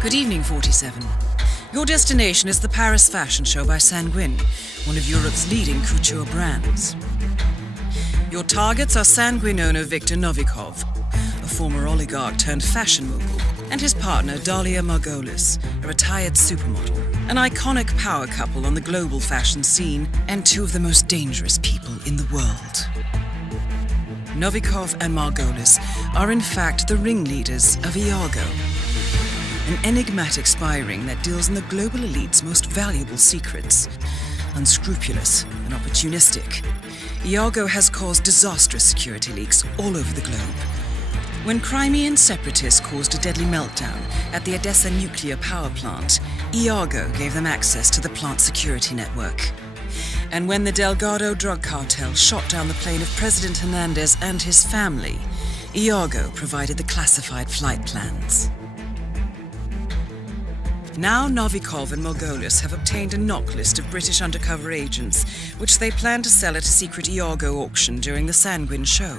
Good evening, 47. Your destination is the Paris Fashion Show by Sanguine, one of Europe's leading couture brands. Your targets are Sanguine owner Viktor Novikov, a former oligarch turned fashion mogul, and his partner Dalia Margolis, a retired supermodel, an iconic power couple on the global fashion scene, and two of the most dangerous people in the world. Novikov and Margolis are in fact the ringleaders of Iago, an enigmatic spy ring that deals in the global elite's most valuable secrets. Unscrupulous and opportunistic, Iago has caused disastrous security leaks all over the globe. When Crimean separatists caused a deadly meltdown at the Odessa nuclear power plant, Iago gave them access to the plant's security network. And when the Delgado drug cartel shot down the plane of President Hernandez and his family, Iago provided the classified flight plans. Now Novikov and Margolis have obtained a knock list of British undercover agents, which they plan to sell at a secret Iago auction during the Sanguine show.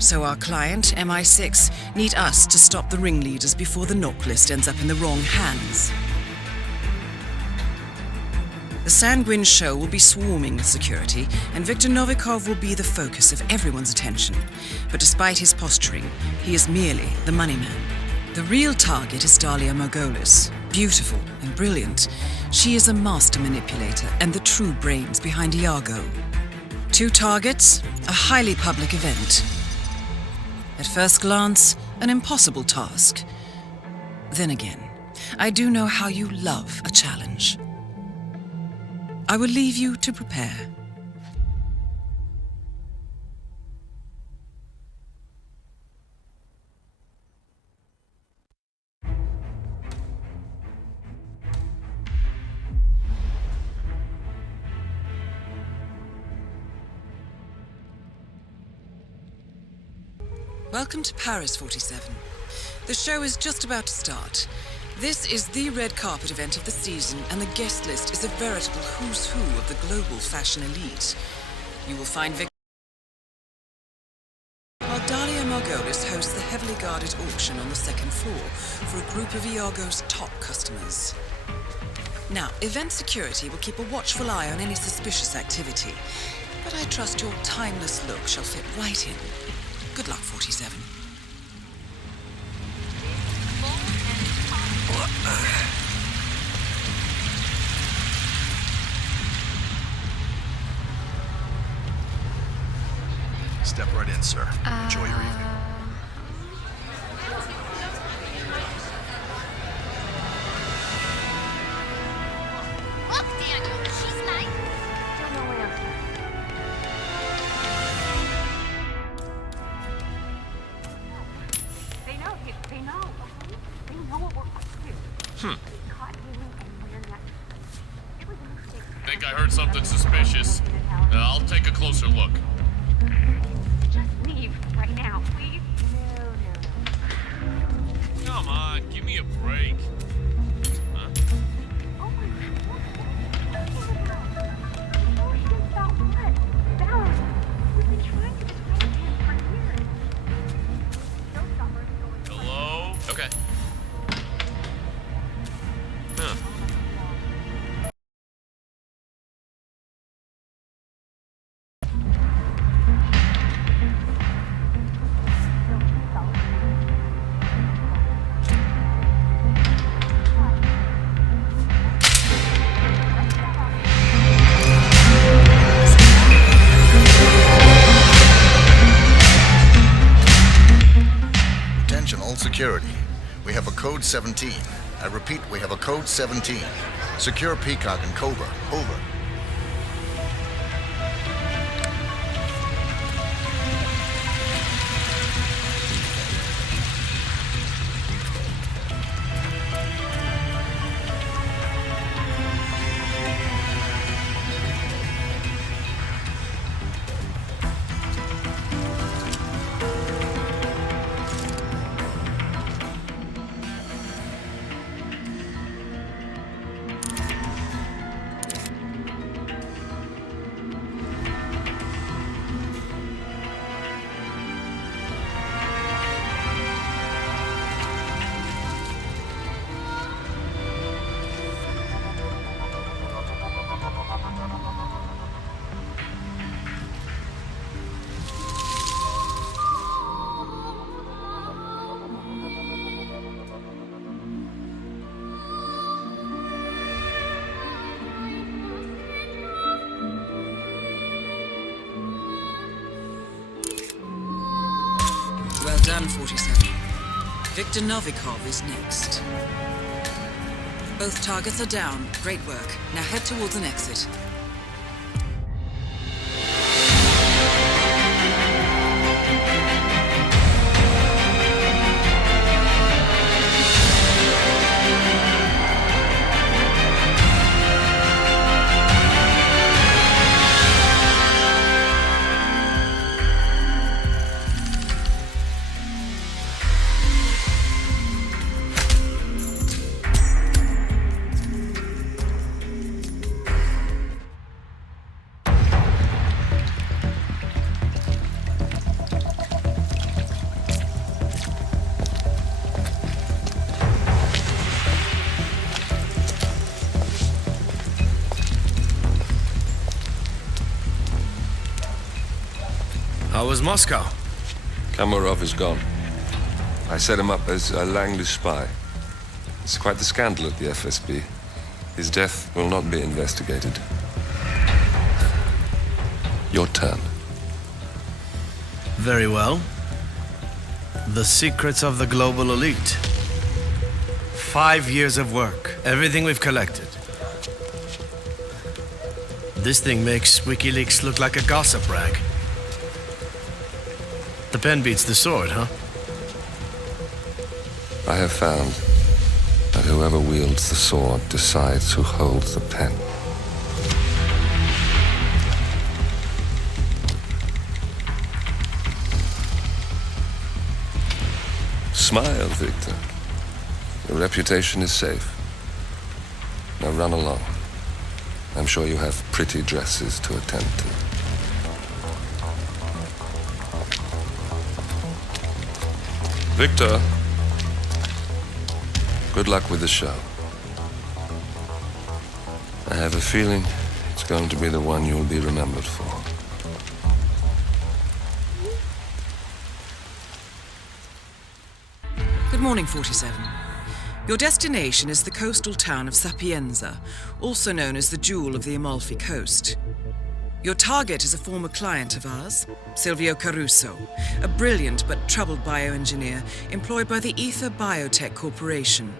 So our client, MI6, need us to stop the ringleaders before the knock list ends up in the wrong hands. The Sanguine show will be swarming with security, and Viktor Novikov will be the focus of everyone's attention. But despite his posturing, he is merely the money man. The real target is Dalia Margolis. Beautiful and brilliant, she is a master manipulator and the true brains behind Iago. Two targets, a highly public event. At first glance, an impossible task. Then again, I do know how you love a challenge. I will leave you to prepare. Welcome to Paris, 47. The show is just about to start. This is the red carpet event of the season, and the guest list is a veritable who's who of the global fashion elite. You will find while Dalia Margolis hosts the heavily guarded auction on the second floor for a group of Iago's top customers. Now, event security will keep a watchful eye on any suspicious activity, but I trust your timeless look shall fit right in. Good luck, 47. Step right in, sir. Enjoy your evening. Look, Daniel, she's nice. Don't know where else. They know. They know what we're up to. Caught you and we're not. It was a mistake. Think I heard something suspicious. I'll take a closer look. Just leave right now, please. No. Come on, give me a break. Huh? Oh my God. About what? Balance. We've been trying to discredit him for years. Showstopper is going. Hello? Okay. Huh. Attention all security. We have a code 17. I repeat, we have a code 17. Secure Peacock and Cobra. Over. Victor Novikov is next. Both targets are down. Great work. Now head towards an exit. How was Moscow? Kamarov is gone. I set him up as a Langley spy. It's quite the scandal at the FSB. His death will not be investigated. Your turn. Very well. The secrets of the global elite. 5 years of work. Everything we've collected. This thing makes WikiLeaks look like a gossip rag. The pen beats the sword, huh? I have found that whoever wields the sword decides who holds the pen. Smile, Victor. Your reputation is safe. Now run along. I'm sure you have pretty dresses to attend to. Victor, good luck with the show. I have a feeling it's going to be the one you'll be remembered for. Good morning, 47. Your destination is the coastal town of Sapienza, also known as the Jewel of the Amalfi Coast. Your target is a former client of ours, Silvio Caruso, a brilliant but troubled bioengineer employed by the Ether Biotech Corporation.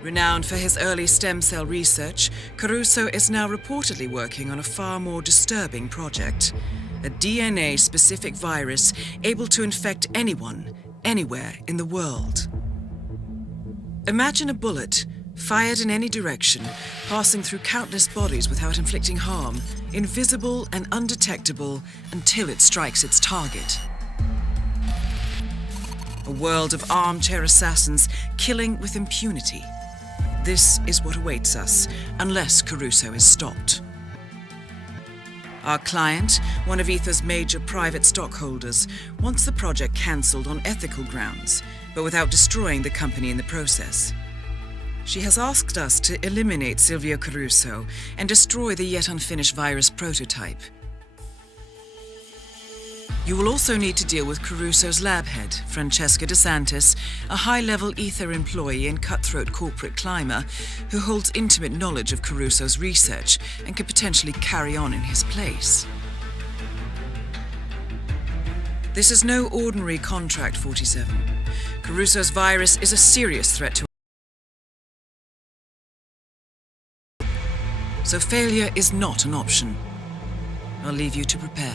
Renowned for his early stem cell research, Caruso is now reportedly working on a far more disturbing project, a DNA-specific virus able to infect anyone, anywhere in the world. Imagine a bullet, fired in any direction, passing through countless bodies without inflicting harm, invisible and undetectable until it strikes its target. A world of armchair assassins killing with impunity. This is what awaits us, unless Caruso is stopped. Our client, one of Ether's major private stockholders, wants the project cancelled on ethical grounds, but without destroying the company in the process. She has asked us to eliminate Silvio Caruso and destroy the yet unfinished virus prototype. You will also need to deal with Caruso's lab head, Francesca DeSantis, a high-level Ether employee and cutthroat corporate climber who holds intimate knowledge of Caruso's research and could potentially carry on in his place. This is no ordinary contract, 47. Caruso's virus is a serious threat to so failure is not an option. I'll leave you to prepare.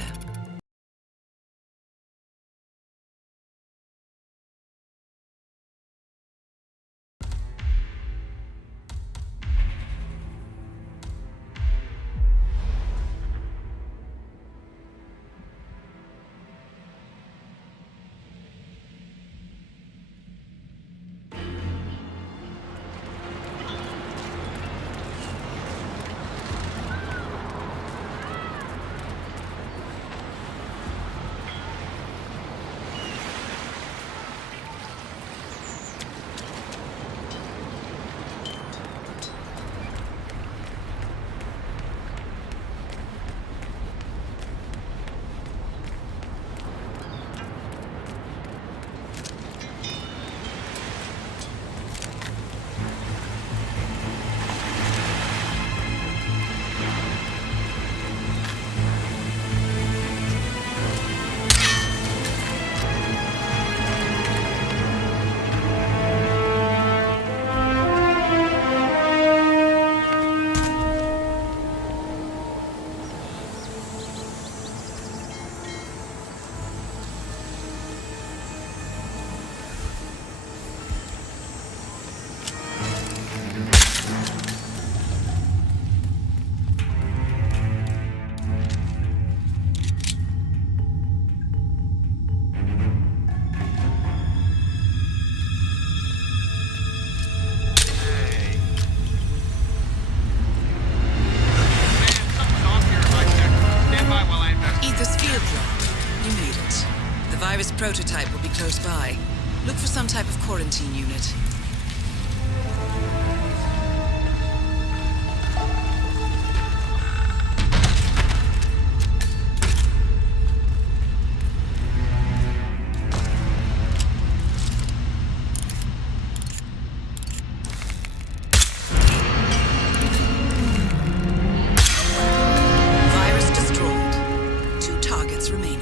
Prototype will be close by. Look for some type of quarantine unit. Virus destroyed. 2 targets remaining.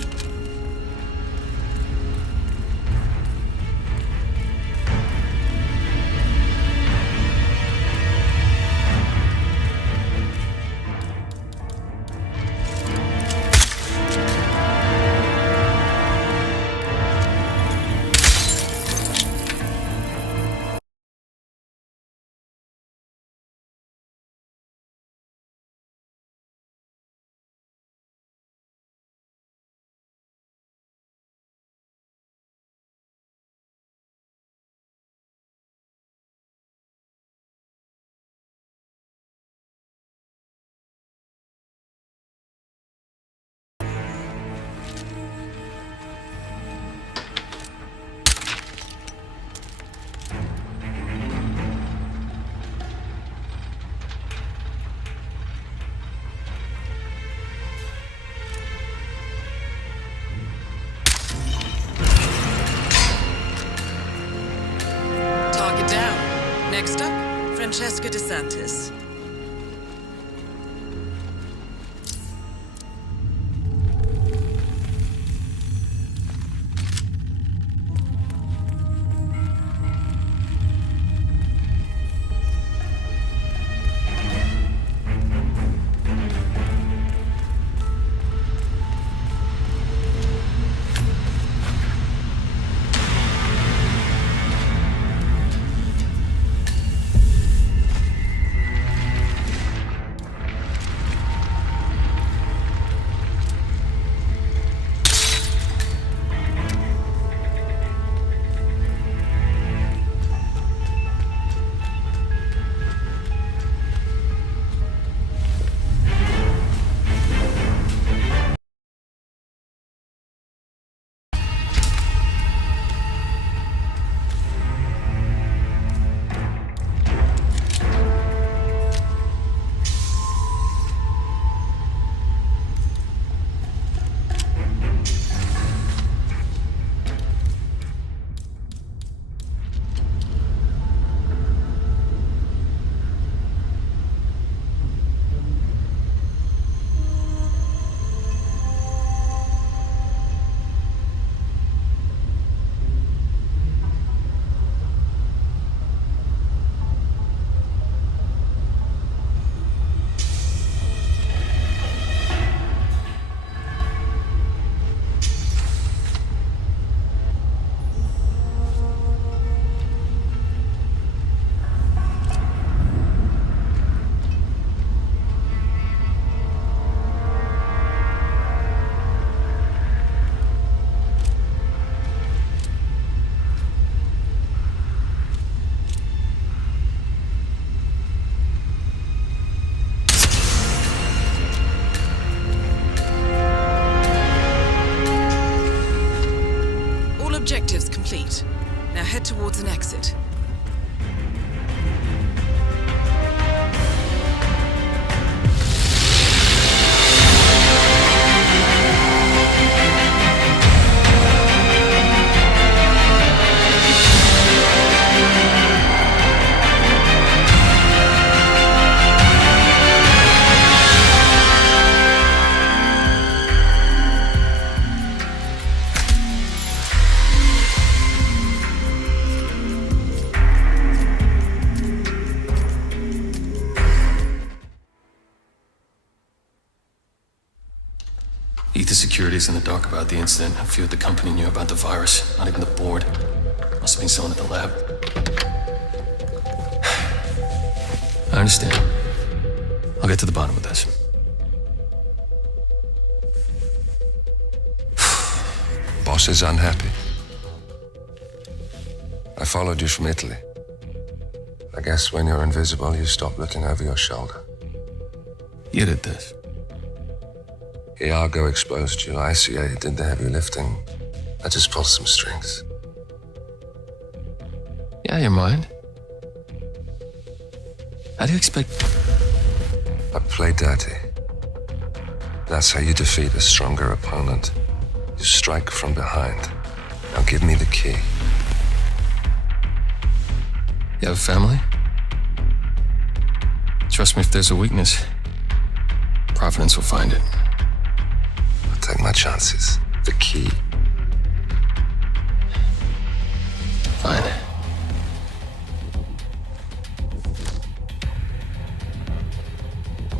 Next up, Francesca DeSantis. Objectives complete. Now head towards an exit. The security's in the dark about the incident. A few at the company knew about the virus. Not even the board. Must have been someone at the lab. I understand. I'll get to the bottom of this. Boss is unhappy. I followed you from Italy. I guess when you're invisible, you stop looking over your shoulder. You did this. Iago exposed you, ICA did the heavy lifting. I just pulled some strings. Yeah, your mind. How do you expect... I play dirty. That's how you defeat a stronger opponent. You strike from behind. Now give me the key. You have a family? Trust me, if there's a weakness, Providence will find it. I'll take my chances. The key. Fine.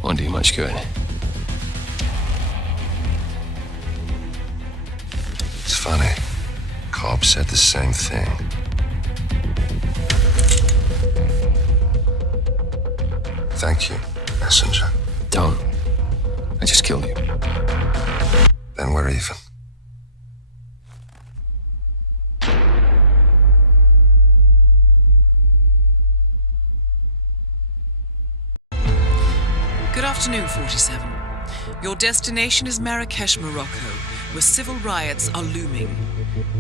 Won't do you much good. It's funny. Cobb said the same thing. Thank you, messenger. Don't. I just killed you. Then we're even. Good afternoon, 47. Your destination is Marrakesh, Morocco, where civil riots are looming.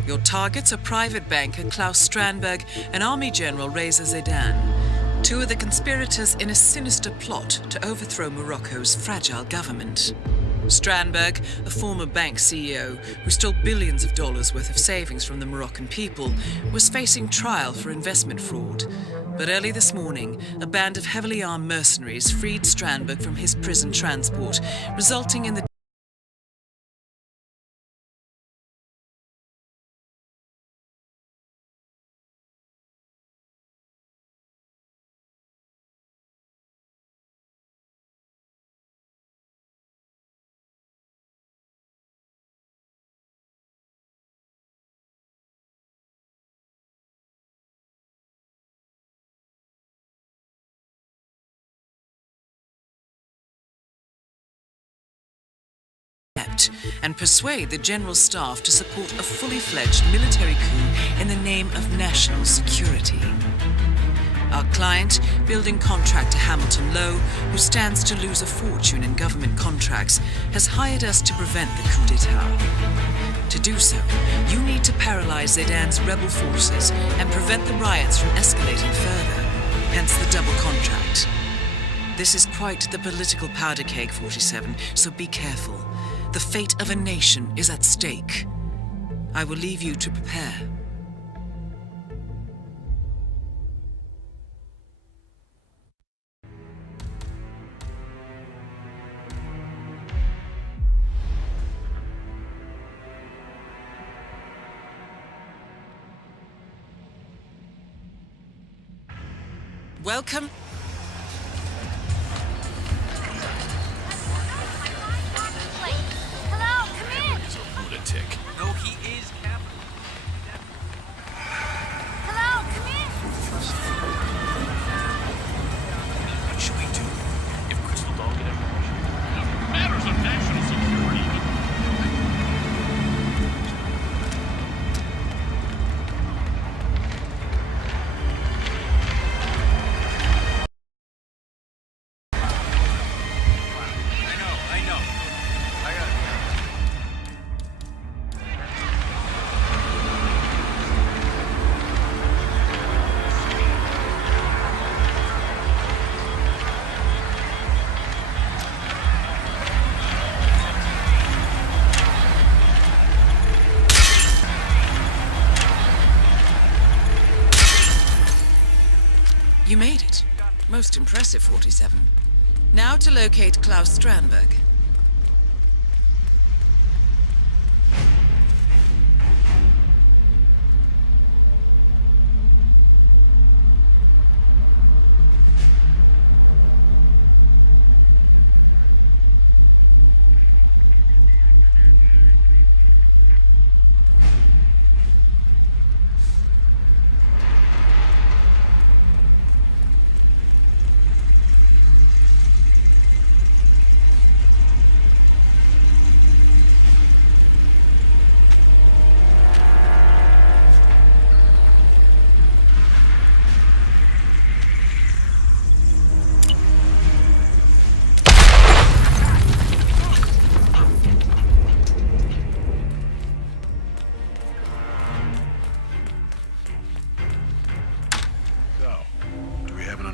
Your targets are private banker Klaus Strandberg and Army General Reza Zaidan, two of the conspirators in a sinister plot to overthrow Morocco's fragile government. Strandberg, a former bank CEO who stole billions of dollars worth of savings from the Moroccan people, was facing trial for investment fraud. But early this morning, a band of heavily armed mercenaries freed Strandberg from his prison transport, resulting in the and persuade the general staff to support a fully fledged military coup in the name of national security. Our client, building contractor Hamilton Lowe, who stands to lose a fortune in government contracts, has hired us to prevent the coup d'etat. To do so, you need to paralyze Zaidan's rebel forces and prevent the riots from escalating further, hence the double contract. This is quite the political powder keg, 47, so be careful. The fate of a nation is at stake. I will leave you to prepare. Welcome. Hello, come in. He's a lunatic. No, he is Captain. Hello, come in. What should we do if Crystal Doll get information? Matters of national security. I know. I got it. You made it. Most impressive, 47. Now to locate Klaus Strandberg.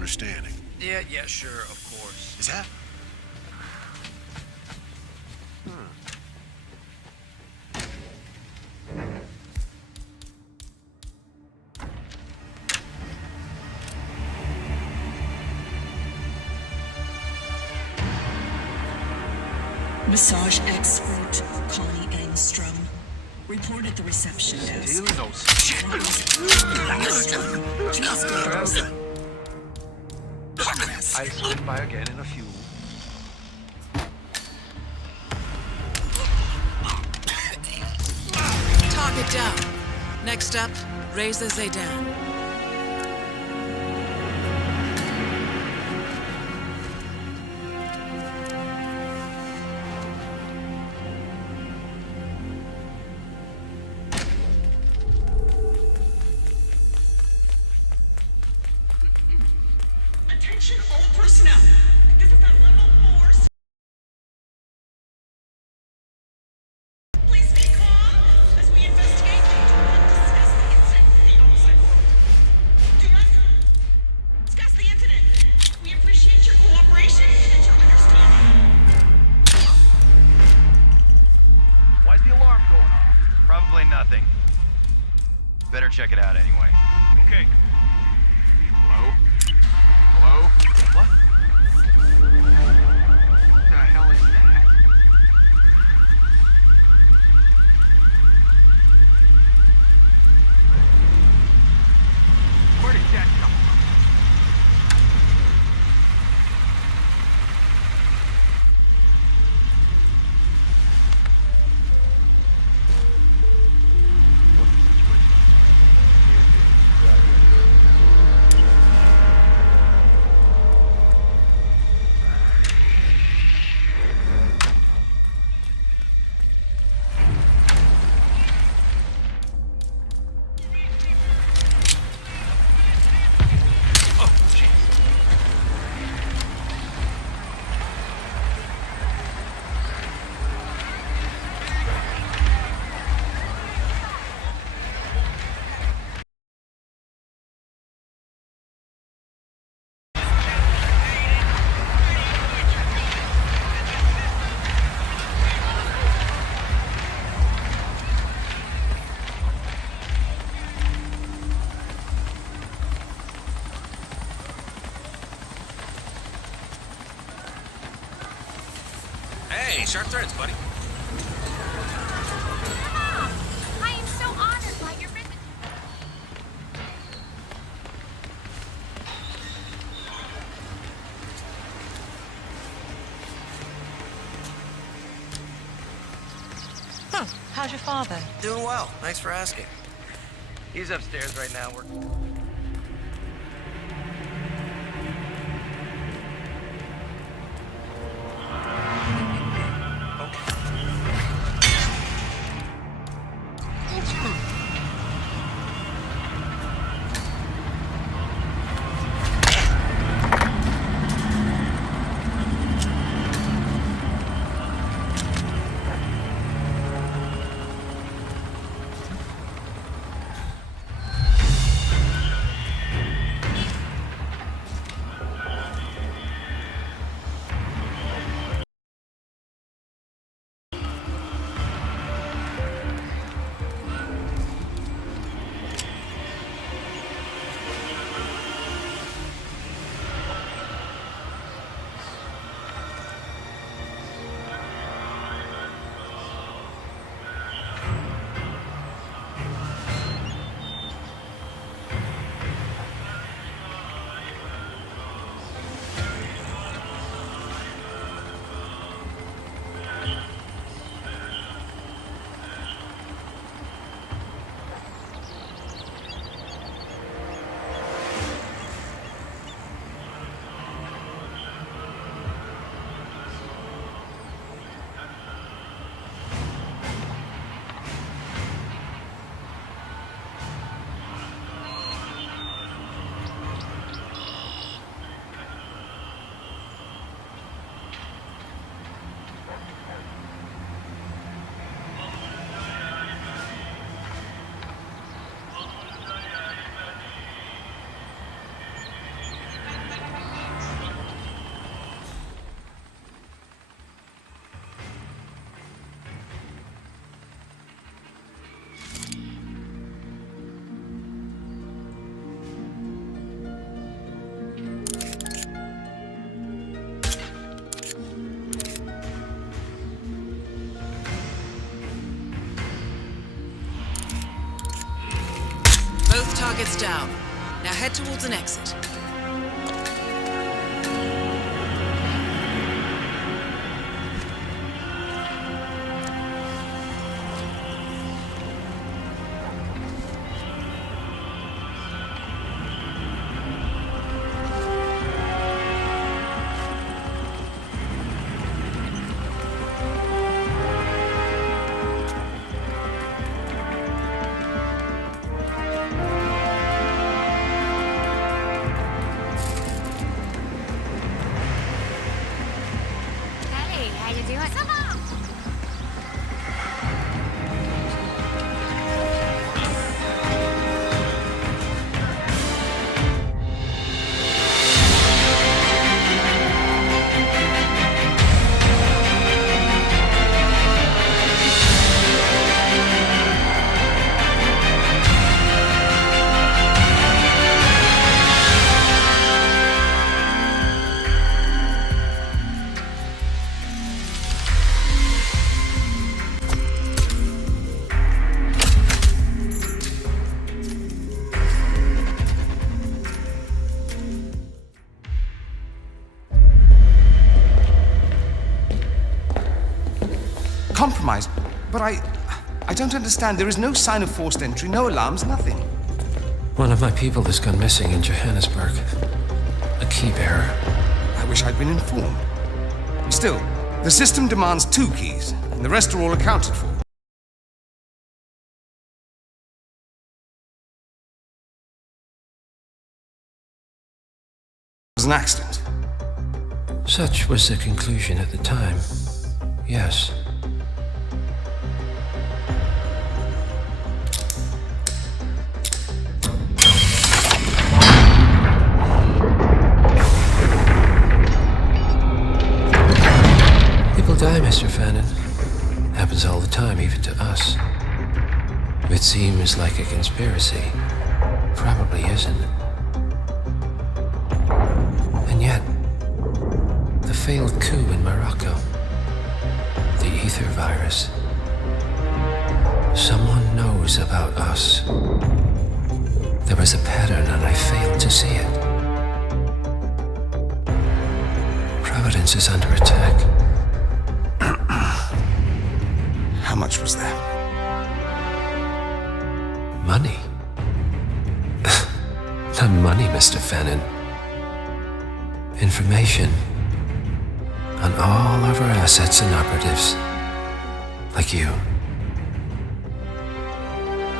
understanding. Yeah, sure, of course. Is that? Massage expert Connie Engstrom. Report at the reception desk. Still no I'll swing by again in a few. Target down. Next up, raise the Zaydan. Attention all personnel. This is a level 4. Please be calm as we investigate and do not discuss the incident with the outside world. Do not discuss the incident. We appreciate your cooperation and your understanding. Why's the alarm going off? Probably nothing. Better check it out anyway. Okay. Hello? Hello? What? What the hell is that? Where did that come from? What's the situation? Oh, jeez. Hey, sharp threads, buddy. I am so honored by your visit. How's your father? Doing well. Thanks for asking. He's upstairs right now. We're... target's down. Now head towards an exit. Hey, how you doing? Compromised, but I don't understand. There is no sign of forced entry, no alarms, nothing. One of my people has gone missing in Johannesburg. A key bearer. I wish I'd been informed. Still, the system demands 2 keys, and the rest are all accounted for. It was an accident. Such was the conclusion at the time. Yes. People die, Mr. Fannin. Happens all the time, even to us. It seems like a conspiracy. Probably isn't. And yet, the failed coup in Morocco, the ether virus. Someone knows about us. There was a pattern and I failed to see it. Providence is under attack. How much was there? Money? Not money, Mr. Fannin. Information on all of our assets and operatives. Like you.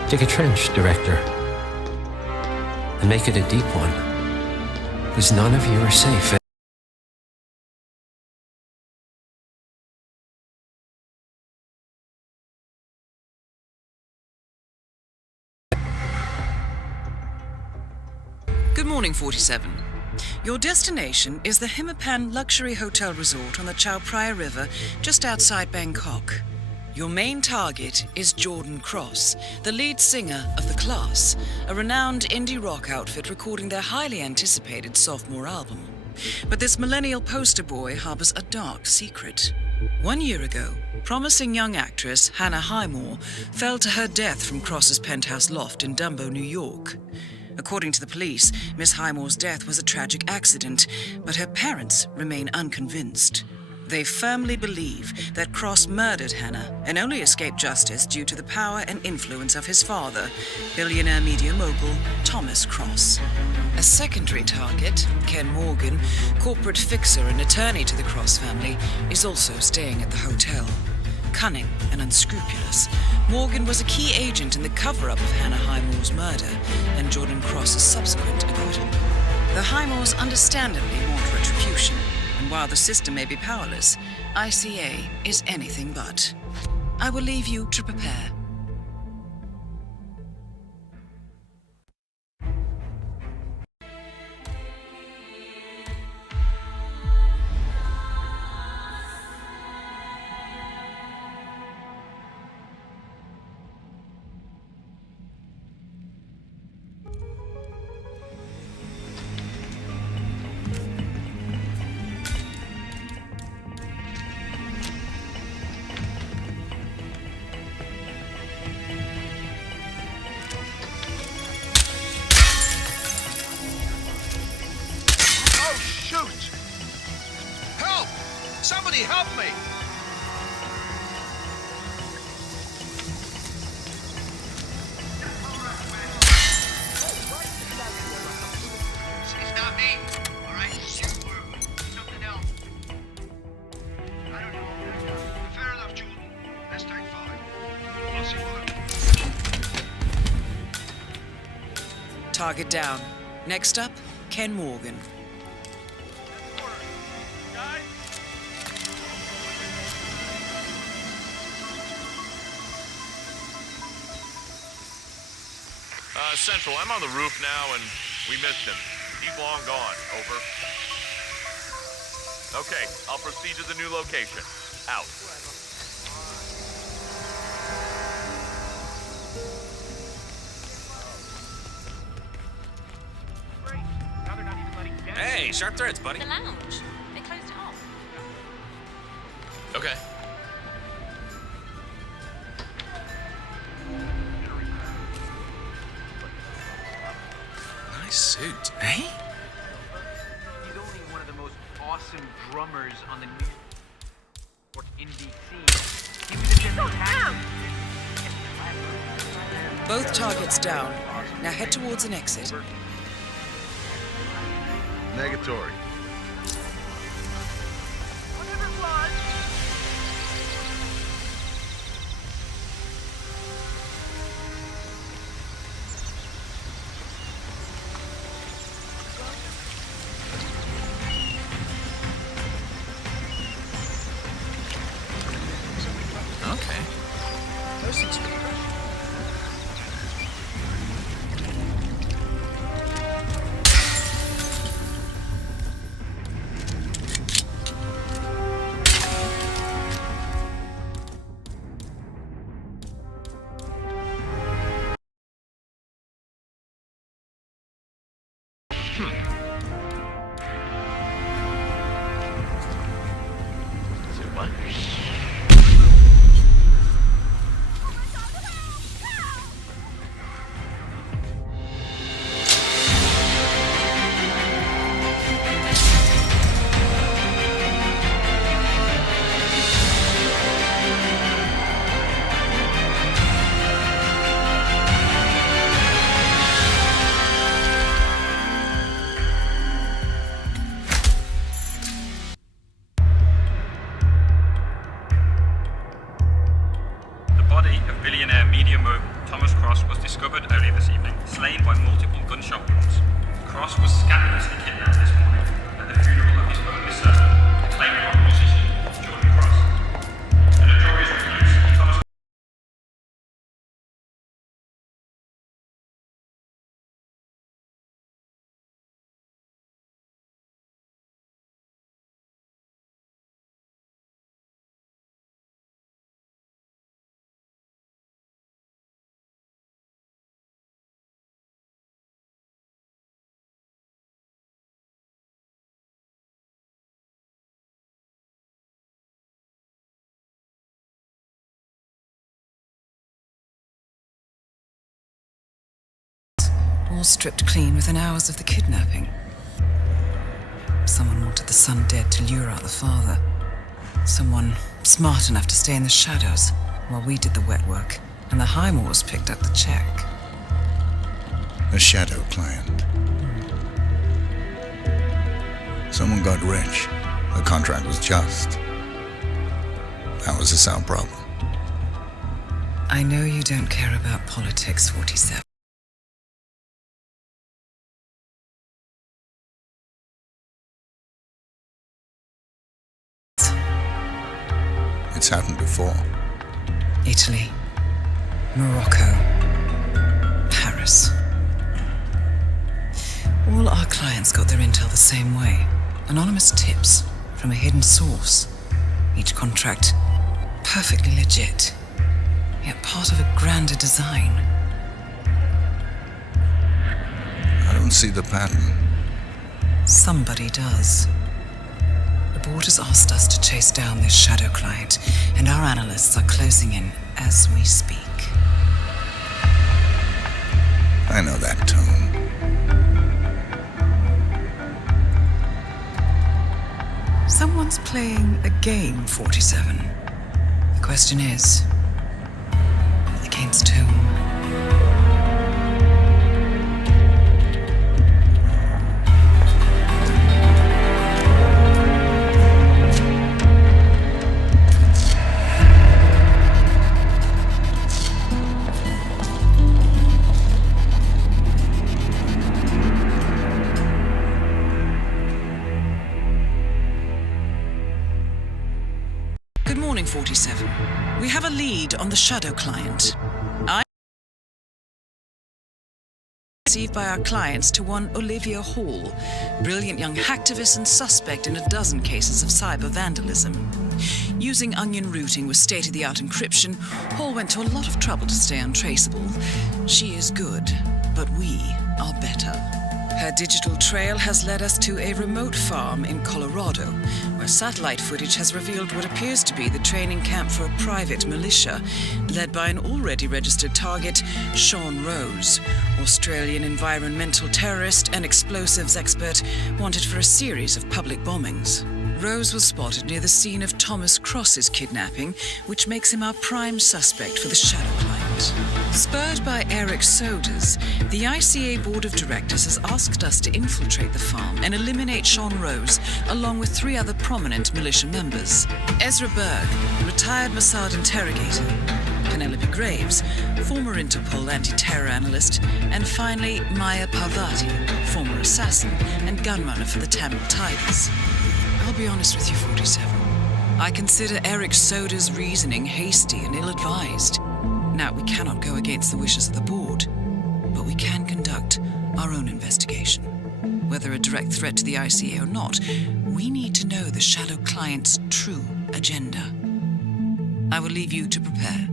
Dig a trench, Director. And make it a deep one. Because none of you are safe. Good morning, 47. Your destination is the HITMAN Luxury Hotel Resort on the Chao Phraya River, just outside Bangkok. Your main target is Jordan Cross, the lead singer of The Class, a renowned indie rock outfit recording their highly anticipated sophomore album. But this millennial poster boy harbors a dark secret. 1 year ago, promising young actress Hannah Highmore fell to her death from Cross's penthouse loft in Dumbo, New York. According to the police, Miss Highmore's death was a tragic accident, but her parents remain unconvinced. They firmly believe that Cross murdered Hannah and only escaped justice due to the power and influence of his father, billionaire media mogul Thomas Cross. A secondary target, Ken Morgan, corporate fixer and attorney to the Cross family, is also staying at the hotel. Cunning and unscrupulous, Morgan was a key agent in the cover-up of Hannah Highmore's murder and Jordan Cross's subsequent acquittal. The Highmores understandably want retribution, and while the system may be powerless, ICA is anything but. I will leave you to prepare. Somebody help me! It's not me, all right? Something else. I don't know. Fair enough, Jordan. Let's take 5. I'll see what. Target down. Next up, Ken Morgan. Central, I'm on the roof now, and we missed him. He's long gone. Over. Okay, I'll proceed to the new location. Out. Hey, sharp threads, buddy. The lounge. They closed it off. Okay. Nice suit, eh? He's only one of the most awesome drummers on the New York indie scene. He was just Both targets down. Now head towards an exit. Negatory. Okay. Those things are good. All stripped clean within hours of the kidnapping. Someone wanted the son dead to lure out the father. Someone smart enough to stay in the shadows while we did the wet work, and the Highmoors picked up the check. A shadow client. Someone got rich. The contract was just. That was a sound problem. I know you don't care about politics, 47. It's happened before. Italy, Morocco, Paris. All our clients got their intel the same way. Anonymous tips from a hidden source. Each contract perfectly legit, yet part of a grander design. I don't see the pattern. Somebody does. The board has asked us to chase down this shadow client, and our analysts are closing in as we speak. I know that tone. Someone Someone's playing a game, 47. The question is, against whom? Good morning, 47. We have a lead on the Shadow client. Received by our clients to one Olivia Hall, brilliant young hacktivist and suspect in a dozen cases of cyber vandalism. Using onion routing with state-of-the-art encryption, Hall went to a lot of trouble to stay untraceable. She is good, but we are better. Her digital trail has led us to a remote farm in Colorado, where satellite footage has revealed what appears to be the training camp for a private militia, led by an already registered target, Sean Rose, Australian environmental terrorist and explosives expert wanted for a series of public bombings. Rose was spotted near the scene of Thomas Cross's kidnapping, which makes him our prime suspect for the Shadow client. Spurred by Eric Soders, the ICA Board of Directors has asked us to infiltrate the farm and eliminate Sean Rose, along with 3 other prominent militia members. Ezra Berg, retired Mossad interrogator, Penelope Graves, former Interpol anti-terror analyst, and finally Maya Parvati, former assassin and gunrunner for the Tamil Tigers. I'll be honest with you, 47. I consider Eric Soders' reasoning hasty and ill-advised. Now, we cannot go against the wishes of the board, but we can conduct our own investigation. Whether a direct threat to the ICA or not, we need to know the Shadow client's true agenda. I will leave you to prepare.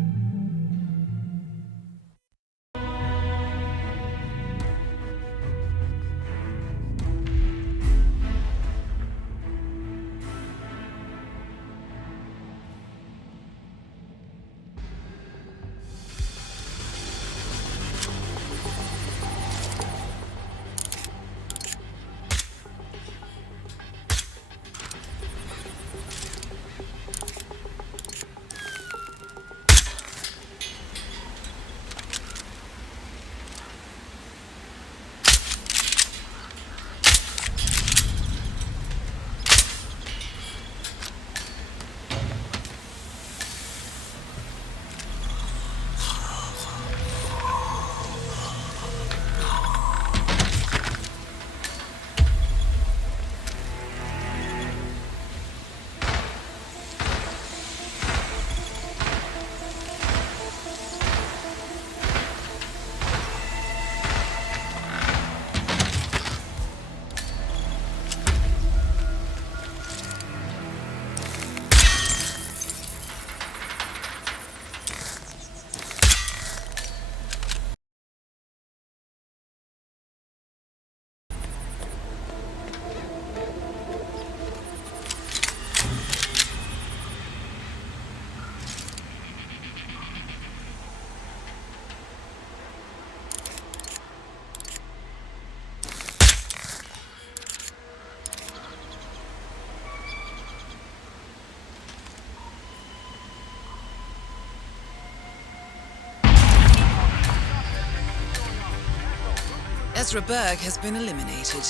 Ezra Berg has been eliminated.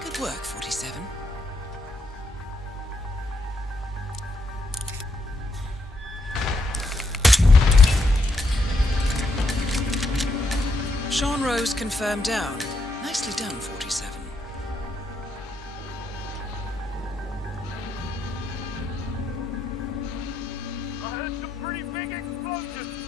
Good work, 47. Sean Rose confirmed down. Nicely done, 47. I heard some pretty big explosions.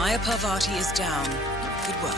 Maya Parvati is down. Good work.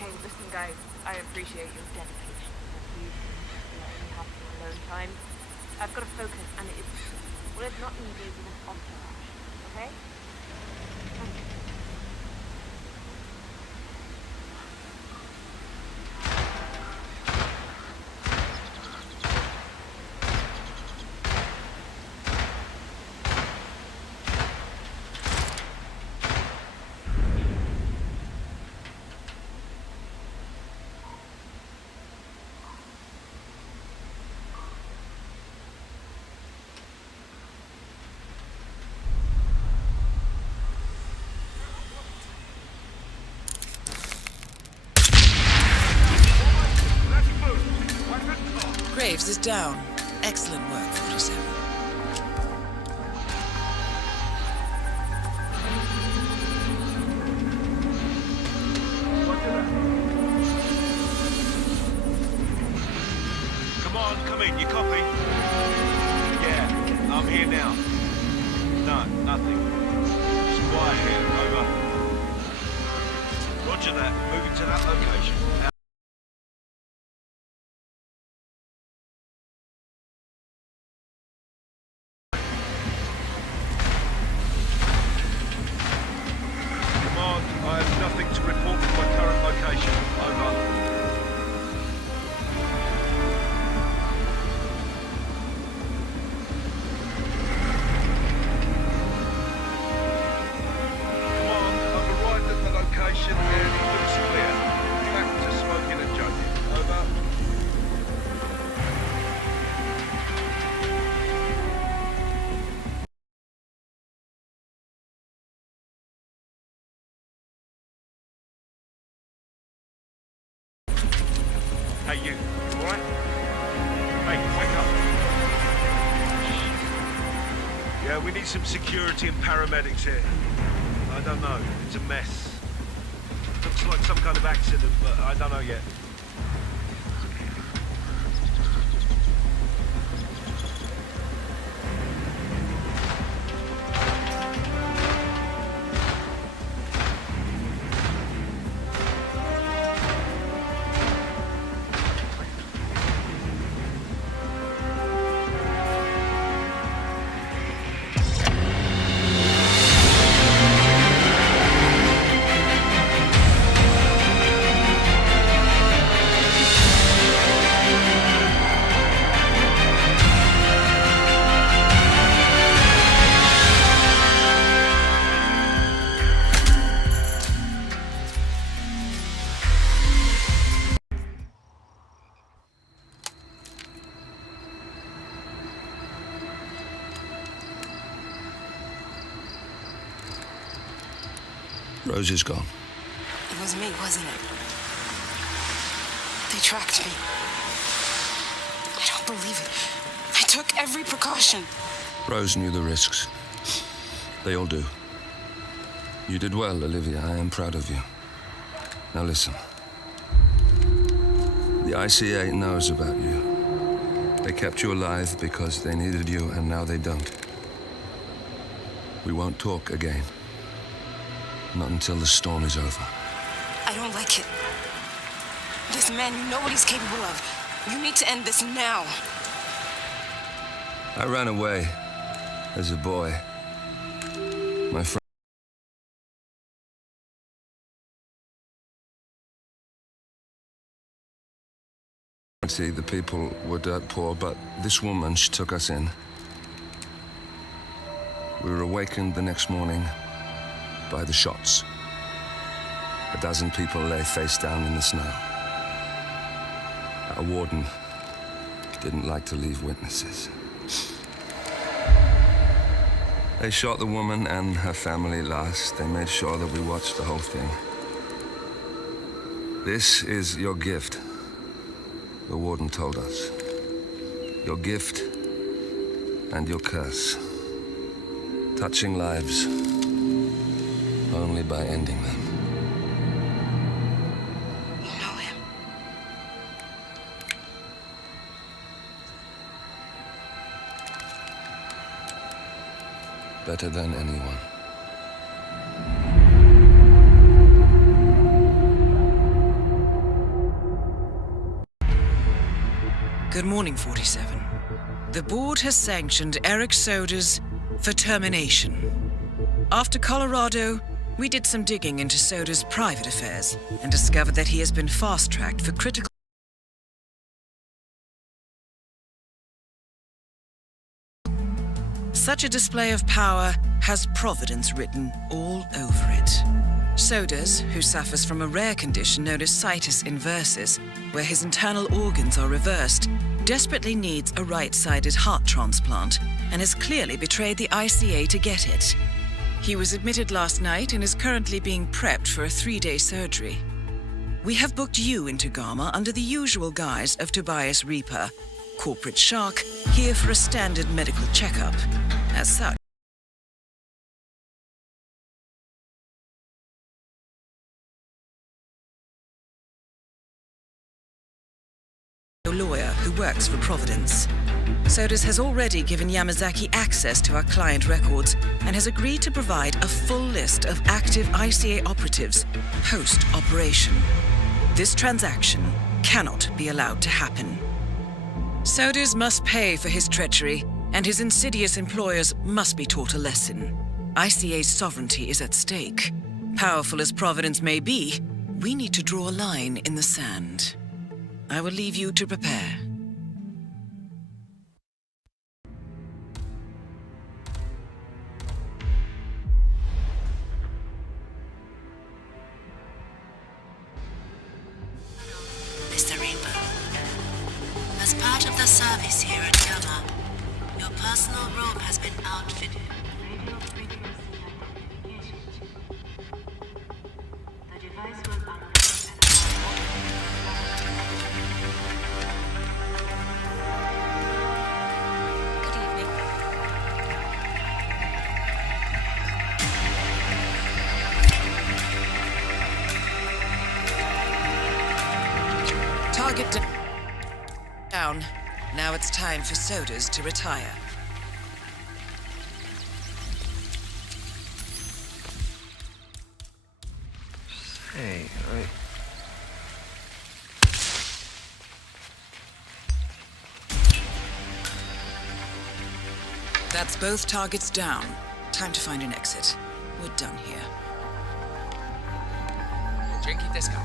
Hey, listen guys, I appreciate your dedication. You've been letting me have some alone time. I've got to focus, and it's not easy with an entourage, okay? Thank you. Graves is down. Excellent work, 47. Come on, come in, you copy? Yeah, I'm here now. No, nothing. Just quiet here, over. Roger that, moving to that location. I have nothing to report from my current location. Over. Come on, I've arrived at the location and it looks clear. Back to smoking and joking. Over. Hey, you alright? Hey, wake up. Yeah, we need some security and paramedics here. I don't know, it's a mess. Looks like some kind of accident, but I don't know yet. Rose is gone. It was me, wasn't it? They tracked me. I don't believe it. I took every precaution. Rose knew the risks. They all do. You did well, Olivia. I am proud of you. Now listen. The ICA knows about you. They kept you alive because they needed you, and now they don't. We won't talk again. Not until the storm is over. I don't like it. This man, you know what he's capable of. You need to end this now. I ran away as a boy. My friend. The people were dirt poor, but this woman, she took us in. We were awakened the next morning by the shots. A dozen people lay face down in the snow. Our warden didn't like to leave witnesses. They shot the woman and her family last. They made sure that we watched the whole thing. This is your gift, the warden told us. Your gift and your curse. Touching lives only by ending them. You know him. Better than anyone. Good morning, 47. The board has sanctioned Eric Soda's for termination. After Colorado, we did some digging into Soda's private affairs and discovered that he has been fast-tracked for critical. Such a display of power has Providence written all over it. Sodas, who suffers from a rare condition known as Situs Inversus, where his internal organs are reversed, desperately needs a right-sided heart transplant and has clearly betrayed the ICA to get it. He was admitted last night and is currently being prepped for a 3-day surgery. We have booked you into Gamma under the usual guise of Tobias Reaper, corporate shark, here for a standard medical checkup. As such, a lawyer who works for Providence. Sodas has already given Yamazaki access to our client records and has agreed to provide a full list of active ICA operatives post-operation. This transaction cannot be allowed to happen. Sodas must pay for his treachery, and his insidious employers must be taught a lesson. ICA's sovereignty is at stake. Powerful as Providence may be, we need to draw a line in the sand. I will leave you to prepare. Mr. Reaper, as part of the service here at Gamma, your personal room has been outfitted. Radio frequency identification. The device will Good evening. Target down. Now it's time for Sodas to retire. Hey, That's both targets down. Time to find an exit. We're done here. Dzięki deska.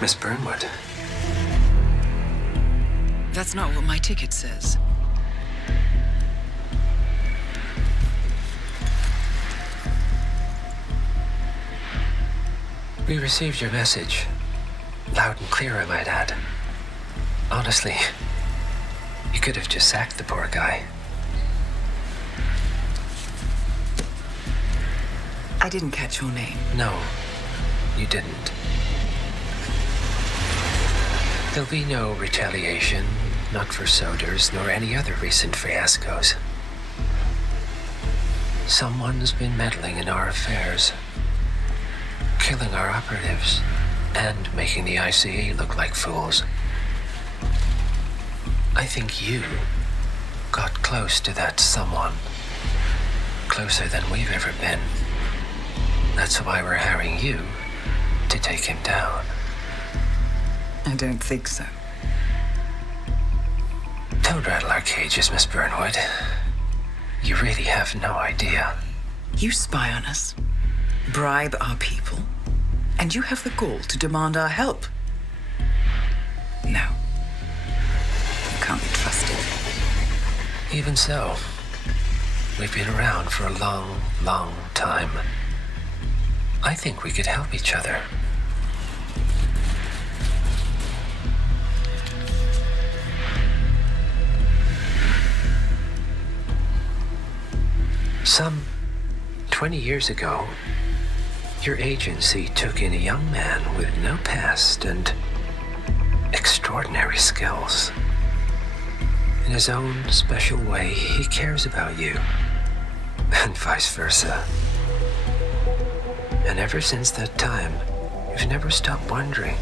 Miss Burnwood. That's not what my ticket says. We received your message. Loud and clear, I might add. Honestly, you could have just sacked the poor guy. I didn't catch your name. No, you didn't. There'll be no retaliation, not for Soders, nor any other recent fiascos. Someone's been meddling in our affairs, killing our operatives, and making the ICE look like fools. I think you got close to that someone. Closer than we've ever been. That's why we're hiring you to take him down. I don't think so. Don't rattle our cages, Miss Burnwood. You really have no idea. You spy on us, bribe our people, and you have the gall to demand our help. No. You can't be trusted. Even so, we've been around for a long, long time. I think we could help each other. Some 20 years ago, your agency took in a young man with no past and extraordinary skills. In his own special way, he cares about you, and vice versa. And ever since that time, you've never stopped wondering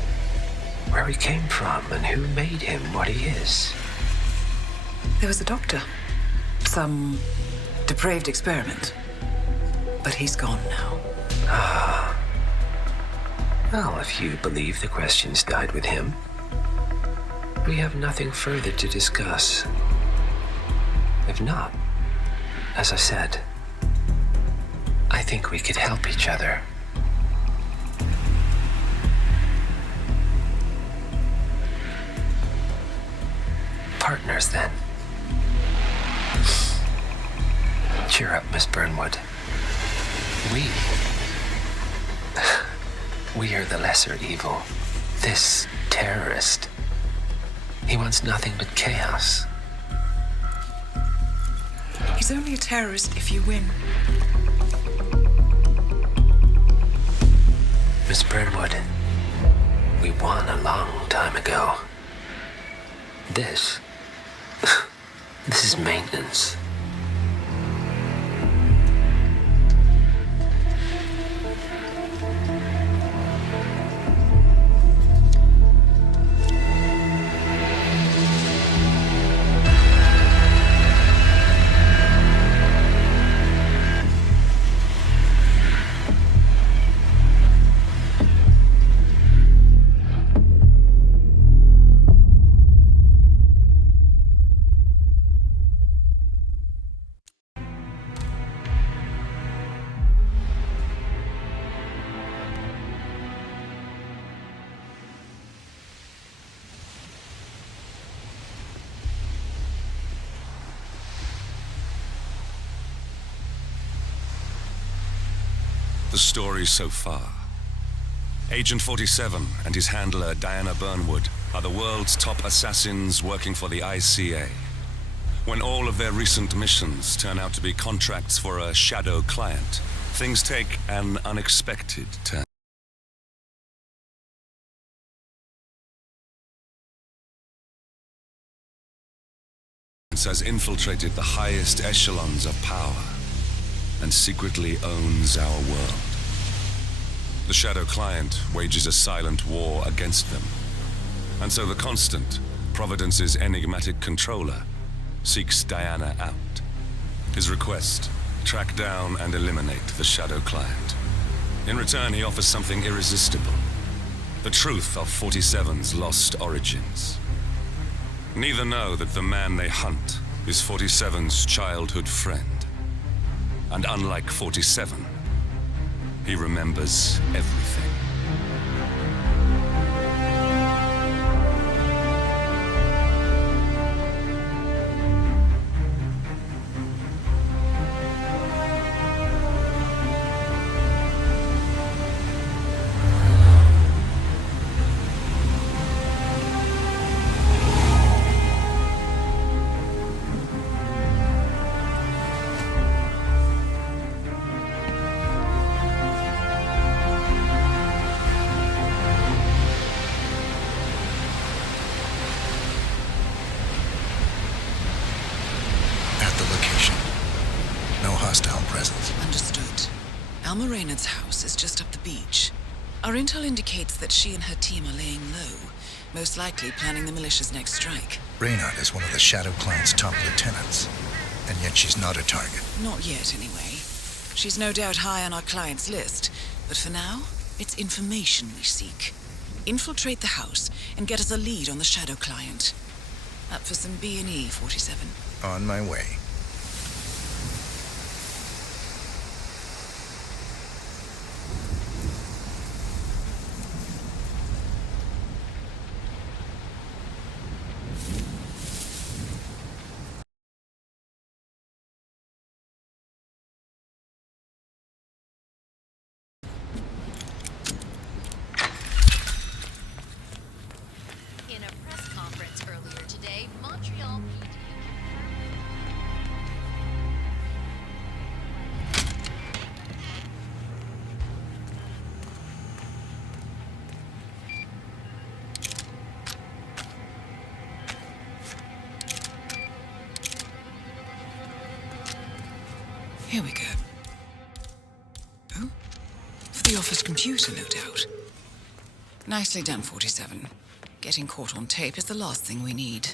where he came from and who made him what he is. There was a doctor. Some depraved experiment. But he's gone now. Ah. Well, if you believe the questions died with him, we have nothing further to discuss. If not, as I said, I think we could help each other. Partners, then. Cheer up, Miss Burnwood. We are the lesser evil. This terrorist, he wants nothing but chaos. He's only a terrorist if you win. Miss Burnwood, we won a long time ago. This is maintenance. The story so far. Agent 47 and his handler Diana Burnwood are the world's top assassins working for the ICA. When all of their recent missions turn out to be contracts for a shadow client, things take an unexpected turn. Has infiltrated the highest echelons of power and secretly owns our world. The Shadow Client wages a silent war against them. And so the Constant, Providence's enigmatic controller, seeks Diana out. His request, track down and eliminate the Shadow Client. In return, he offers something irresistible. The truth of 47's lost origins. Neither know that the man they hunt is 47's childhood friend. And unlike 47, he remembers everything. presence. Understood. Alma Reynard's house is just up the beach. Our intel indicates that she and her team are laying low, most likely planning the militia's next strike. Reynard is one of the Shadow Client's top lieutenants, and yet she's not a target. Not yet, anyway. She's no doubt high on our client's list, but for now, it's information we seek. Infiltrate the house and get us a lead on the Shadow Client. Up for some B&E, 47. On my way. In a press conference earlier today, Montreal PD. Here we go. Oh? For the office computer, no doubt. Nicely done, 47. Getting caught on tape is the last thing we need.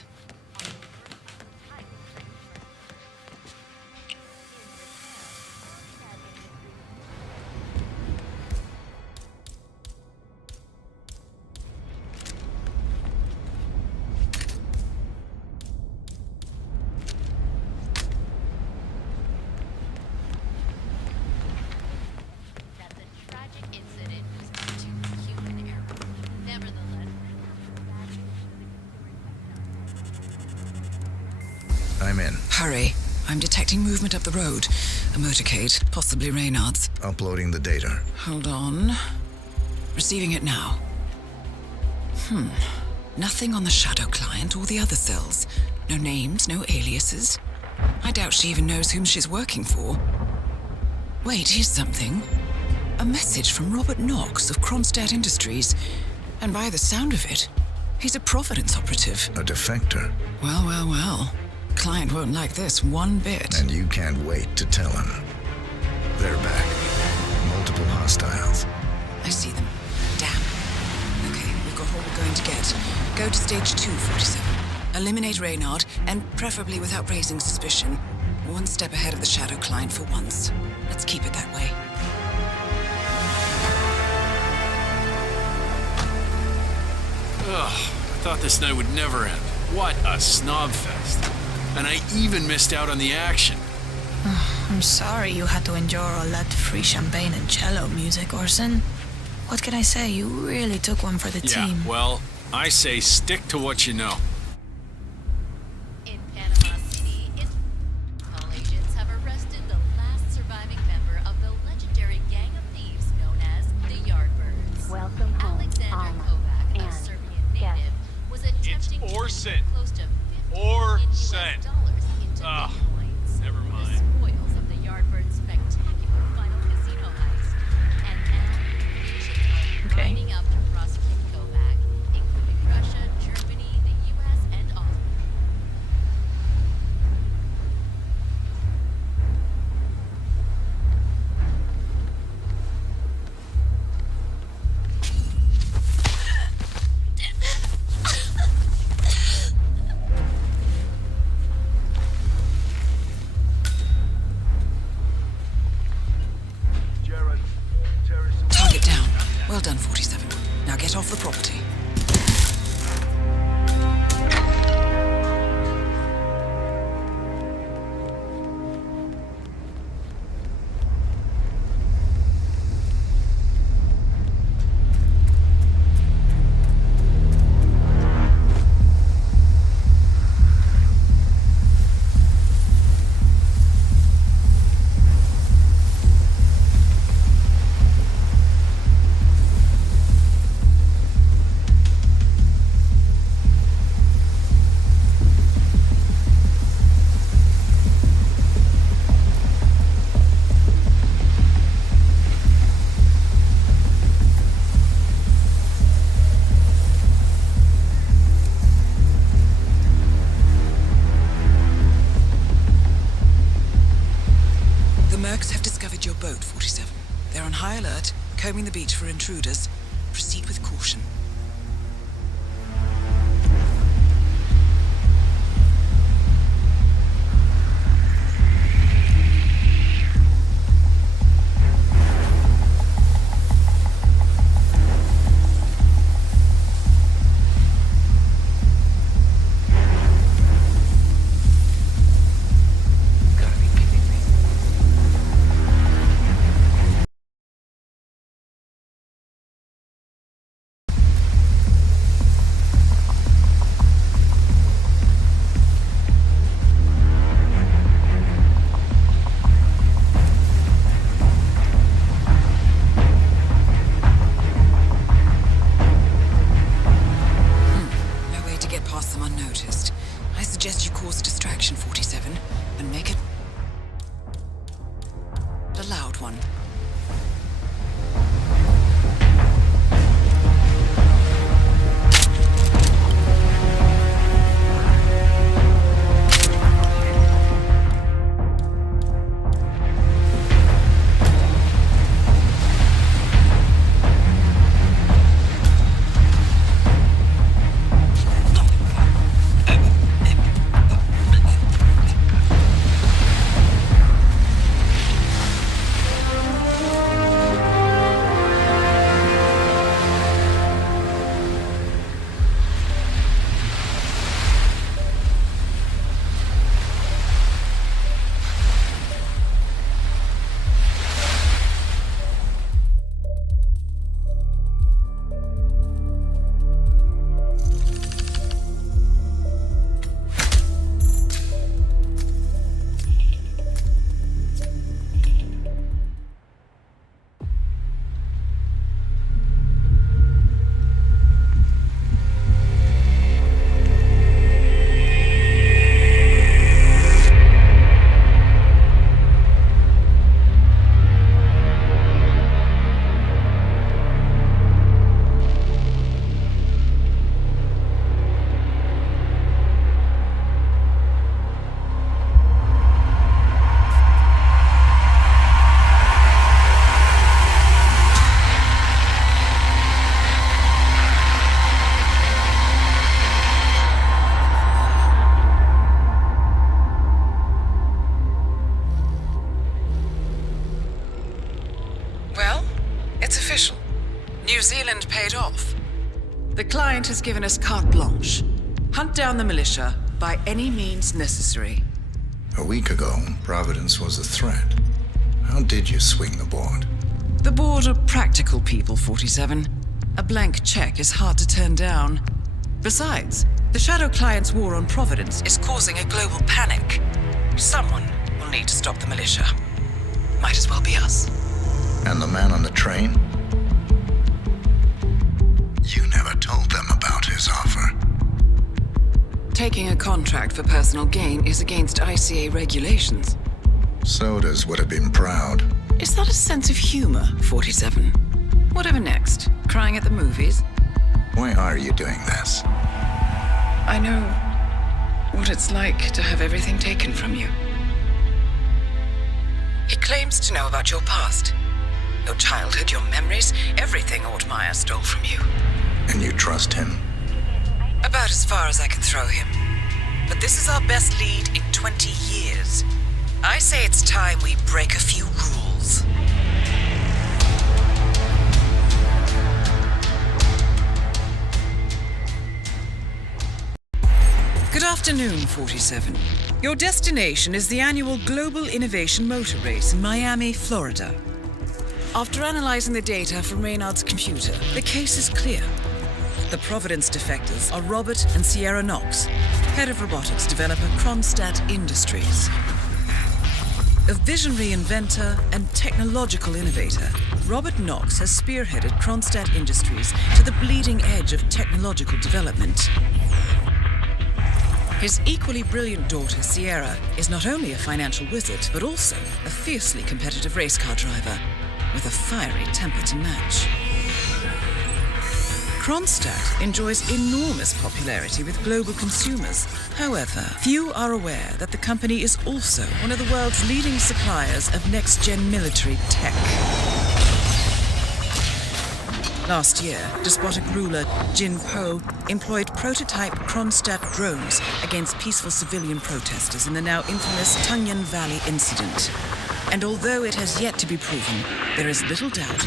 That the tragic incident was due to human error. Nevertheless, I'm in. Hurry. I'm detecting movement up the road. A motorcade, possibly Reynard's. Uploading the data. Hold on. Receiving it now. Nothing on the Shadow Client or the other cells. No names, no aliases. I doubt she even knows whom she's working for. Wait, here's something. A message from Robert Knox of Kronstadt Industries. And by the sound of it, he's a Providence operative. A defector. Well, well, well. Client won't like this one bit. And you can't wait to tell him. They're back. Multiple hostiles. I see them. Damn. Okay, we've got all we're going to get. Go to stage 2, 47. Eliminate Reynard, and preferably without raising suspicion. One step ahead of the Shadow Client for once. Let's keep it that way. Ugh, I thought this night would never end. What a snobfest. And I even missed out on the action. I'm sorry you had to endure all that free champagne and cello music, Orson. What can I say? You really took one for the team. Yeah, well, I say stick to what you know. in Panama City, all agents have arrested the last surviving member of the legendary gang of thieves known as the Yardbirds. Welcome home, Alexander Alma. Kovac, a And Serbian native, was attempting to Orson. move close to $50 Orson. million into Bitcoins. Never The mind. spoils of the Yardbirds' spectacular final casino heist. And now, nations are lining up to prosecute Kovac, including Russia, Germany, the U.S., and Austria. Target down. Well done, 47. Now get off the property. Mercs have discovered your boat, 47. They're on high alert, combing the beach for intruders. Proceed with caution. The client has given us carte blanche. Hunt down the militia by any means necessary. A week ago, Providence was a threat. How did you swing the board? The board are practical people, 47. A blank check is hard to turn down. Besides, the Shadow Client's war on Providence is causing a global panic. Someone will need to stop the militia. Might as well be us. And the man on the train? You never told them about his offer. Taking a contract for personal gain is against ICA regulations. Sodas would have been proud. Is that a sense of humor, 47? Whatever next? Crying at the movies? Why are you doing this? I know what it's like to have everything taken from you. He claims to know about your past. Your childhood, your memories, everything Ortmeyer stole from you. And you trust him? About as far as I can throw him. But this is our best lead in 20 years. I say it's time we break a few rules. Good afternoon, 47. Your destination is the annual Global Innovation Motor Race in Miami, Florida. After analyzing the data from Reynard's computer, the case is clear. The Providence defectors are Robert and Sierra Knox, head of robotics developer Kronstadt Industries. A visionary inventor and technological innovator, Robert Knox has spearheaded Kronstadt Industries to the bleeding edge of technological development. His equally brilliant daughter, Sierra, is not only a financial wizard, but also a fiercely competitive race car driver with a fiery temper to match. Kronstadt enjoys enormous popularity with global consumers. However, few are aware that the company is also one of the world's leading suppliers of next-gen military tech. Last year, despotic ruler Jin Po employed prototype Kronstadt drones against peaceful civilian protesters in the now infamous Tungan Valley incident. And although it has yet to be proven, there is little doubt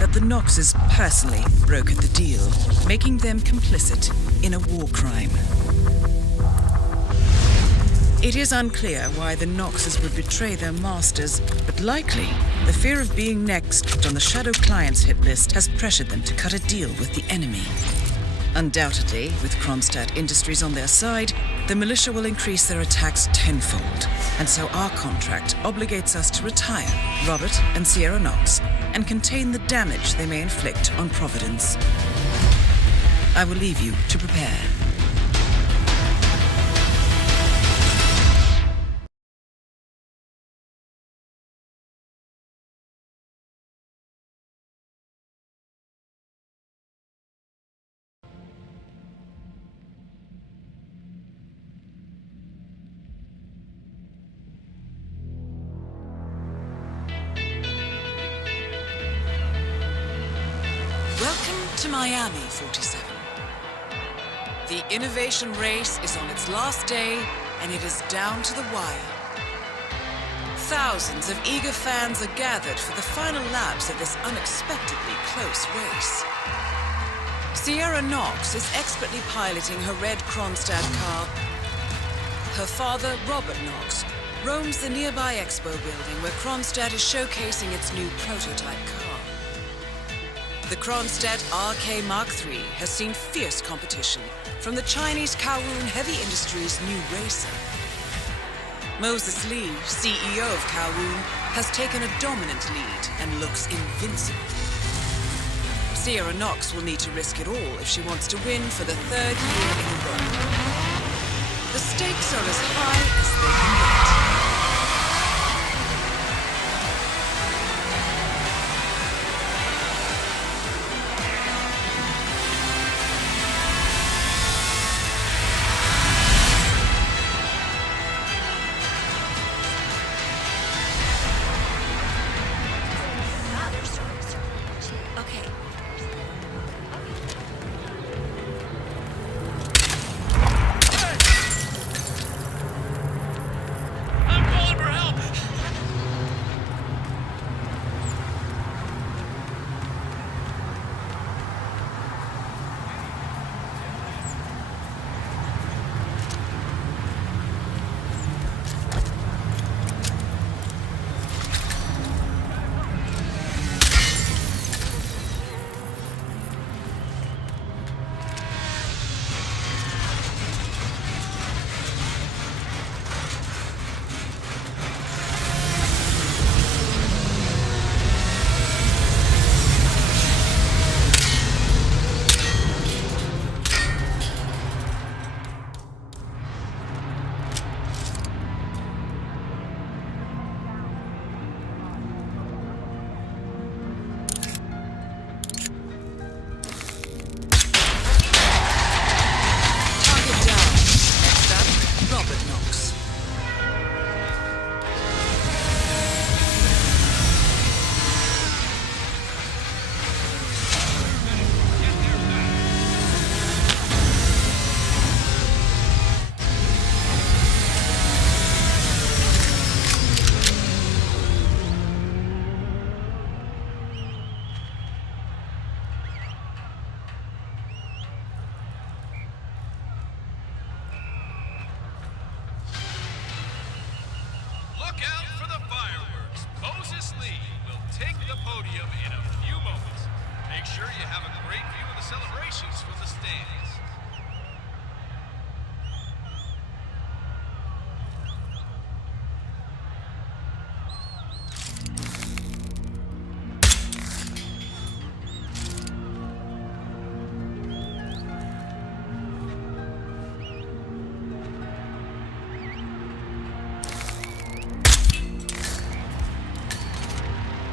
that the Noxes personally brokered the deal, making them complicit in a war crime. It is unclear why the Noxes would betray their masters, but likely the fear of being next on the Shadow Client's hit list has pressured them to cut a deal with the enemy. Undoubtedly, with Kronstadt Industries on their side, the militia will increase their attacks tenfold, and so our contract obligates us to retire Robert and Sierra Nox and contain the damage they may inflict on Providence. I will leave you to prepare. Welcome to Miami, 47. The innovation race is on its last day, and it is down to the wire. Thousands of eager fans are gathered for the final laps of this unexpectedly close race. Sierra Nox is expertly piloting her red Kronstadt car. Her father, Robert Nox, roams the nearby expo building where Kronstadt is showcasing its new prototype car. The Kronstadt RK Mark III has seen fierce competition from the Chinese Kowloon Heavy Industries' new racer. Moses Lee, CEO of Kowloon, has taken a dominant lead and looks invincible. Sierra Nox will need to risk it all if she wants to win for the third year in a row. The stakes are as high as they can get.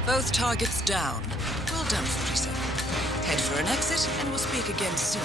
Both targets down. Well done, 47. Head for an exit, and we'll speak again soon.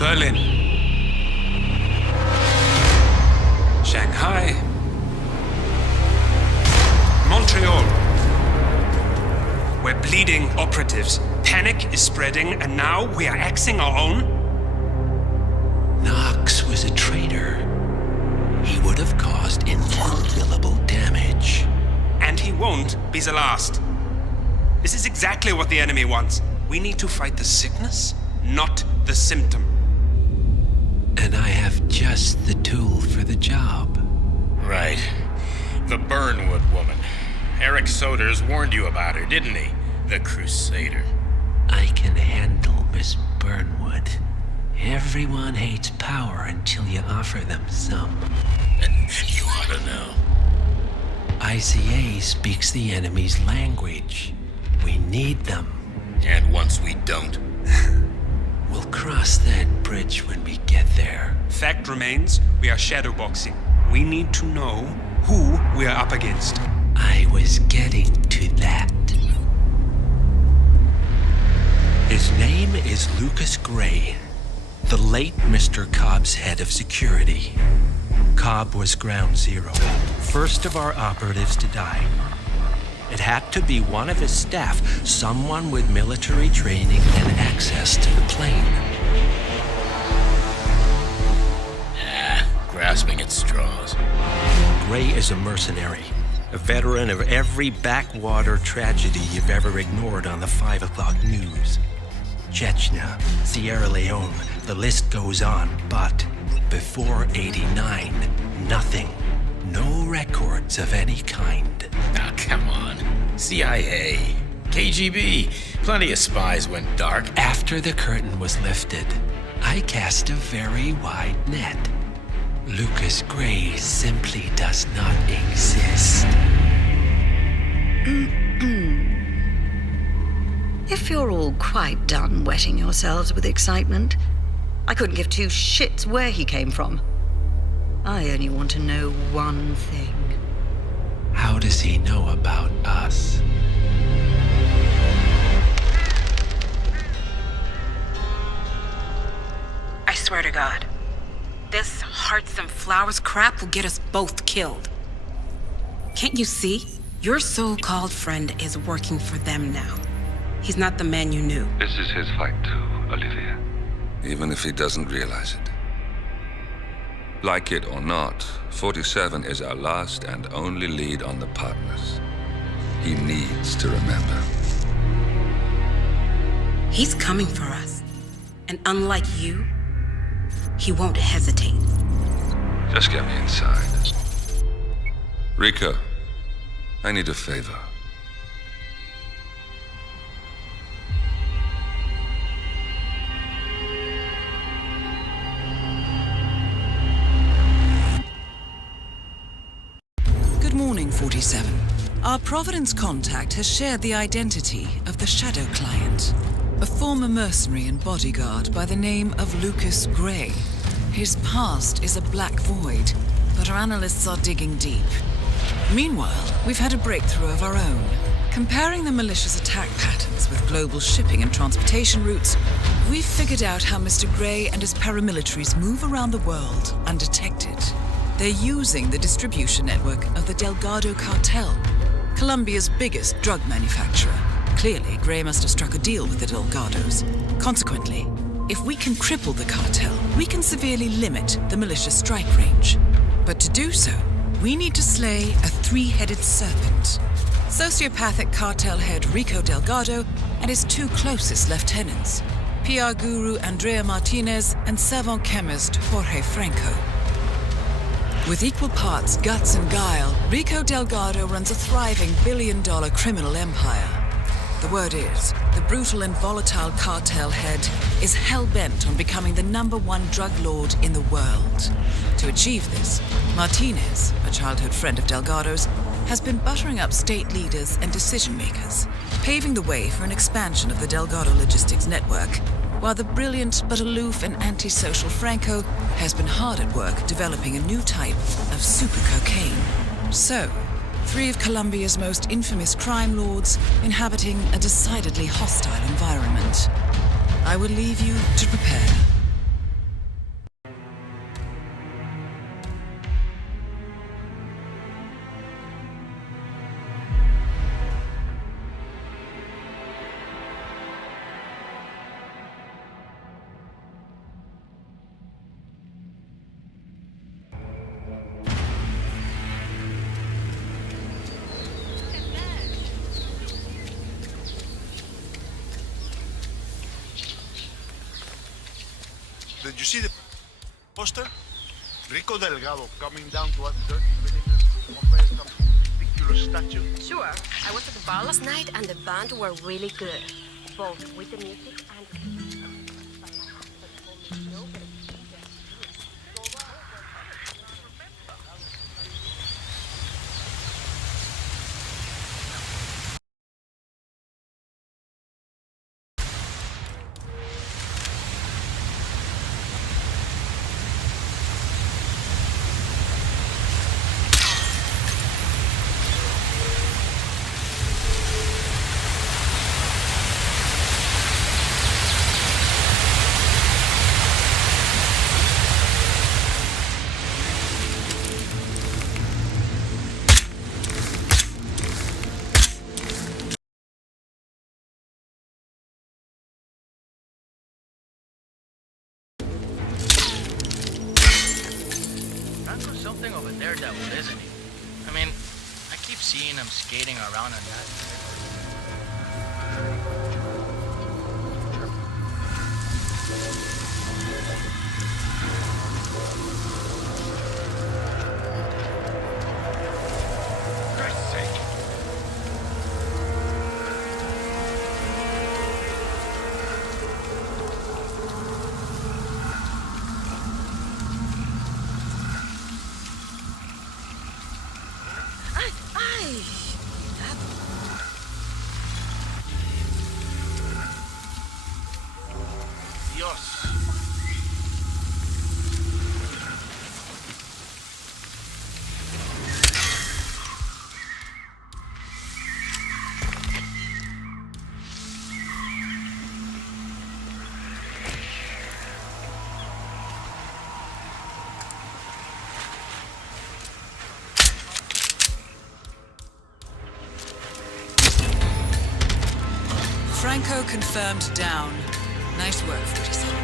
Berlin, Shanghai, Montreal. We're bleeding operatives. Panic is spreading, and now we are axing our own? Knox was a traitor. He would have caused incalculable damage. And he won't be the last. This is exactly what the enemy wants. We need to fight the sickness, not the symptom. And I have just the tool for the job. Right. The Burnwood woman. Eric Soders warned you about her, didn't he? The Crusader. I can handle Miss Burnwood. Everyone hates power until you offer them some. You ought to know. ICA speaks the enemy's language. We need them. And once we don't? We'll cross that bridge when we get there. Fact remains, we are shadowboxing. We need to know who we are up against. I was getting to that. His name is Lucas Gray, the late Mr. Cobb's head of security. Cobb was ground zero, first of our operatives to die. It had to be one of his staff, someone with military training and access to the plane. Grasping at straws. Gray is a mercenary, a veteran of every backwater tragedy you've ever ignored on the 5 o'clock news. Chechnya, Sierra Leone, the list goes on, but before '89, nothing. No records of any kind. Ah, come on. CIA, KGB, plenty of spies went dark. After the curtain was lifted, I cast a very wide net. Lucas Gray simply does not exist. If you're all quite done wetting yourselves with excitement, I couldn't give two shits where he came from. I only want to know one thing. How does he know about us? I swear to God, this hearts and flowers crap will get us both killed. Can't you see? Your so-called friend is working for them now. He's not the man you knew. This is his fight too, Olivia. Even if he doesn't realize it. Like it or not, 47 is our last and only lead on the partners. He needs to remember. He's coming for us. And unlike you, he won't hesitate. Just get me inside. Rico, I need a favor. Good morning, 47. Our Providence contact has shared the identity of the Shadow Client, a former mercenary and bodyguard by the name of Lucas Gray. His past is a black void, but our analysts are digging deep. Meanwhile, we've had a breakthrough of our own. Comparing the militia's attack patterns with global shipping and transportation routes, we've figured out how Mr. Grey and his paramilitaries move around the world undetected. They're using the distribution network of the Delgado cartel, Colombia's biggest drug manufacturer. Clearly, Grey must have struck a deal with the Delgados. Consequently, if we can cripple the cartel, we can severely limit the militia's strike range. But to do so, we need to slay a three-headed serpent. Sociopathic cartel head Rico Delgado and his two closest lieutenants, PR guru Andrea Martinez and savant chemist Jorge Franco. With equal parts guts and guile, Rico Delgado runs a thriving billion-dollar criminal empire. The word is, the brutal and volatile cartel head is hell-bent on becoming the #1 drug lord in the world. To achieve this, Martinez, a childhood friend of Delgado's, has been buttering up state leaders and decision-makers, paving the way for an expansion of the Delgado logistics network, while the brilliant but aloof and antisocial Franco has been hard at work developing a new type of super cocaine. So, 3 of Colombia's most infamous crime lords inhabiting a decidedly hostile environment. I will leave you to prepare. Did you see the poster? Rico Delgado coming down to us dirty villagers to compare some ridiculous statue. Sure. I was at the bar last night and the band were really good. Both with the music and... Something over there, devil, isn't he? I mean, I keep seeing him skating around on that. Christ's sake! Franco confirmed down. Nice work, 47.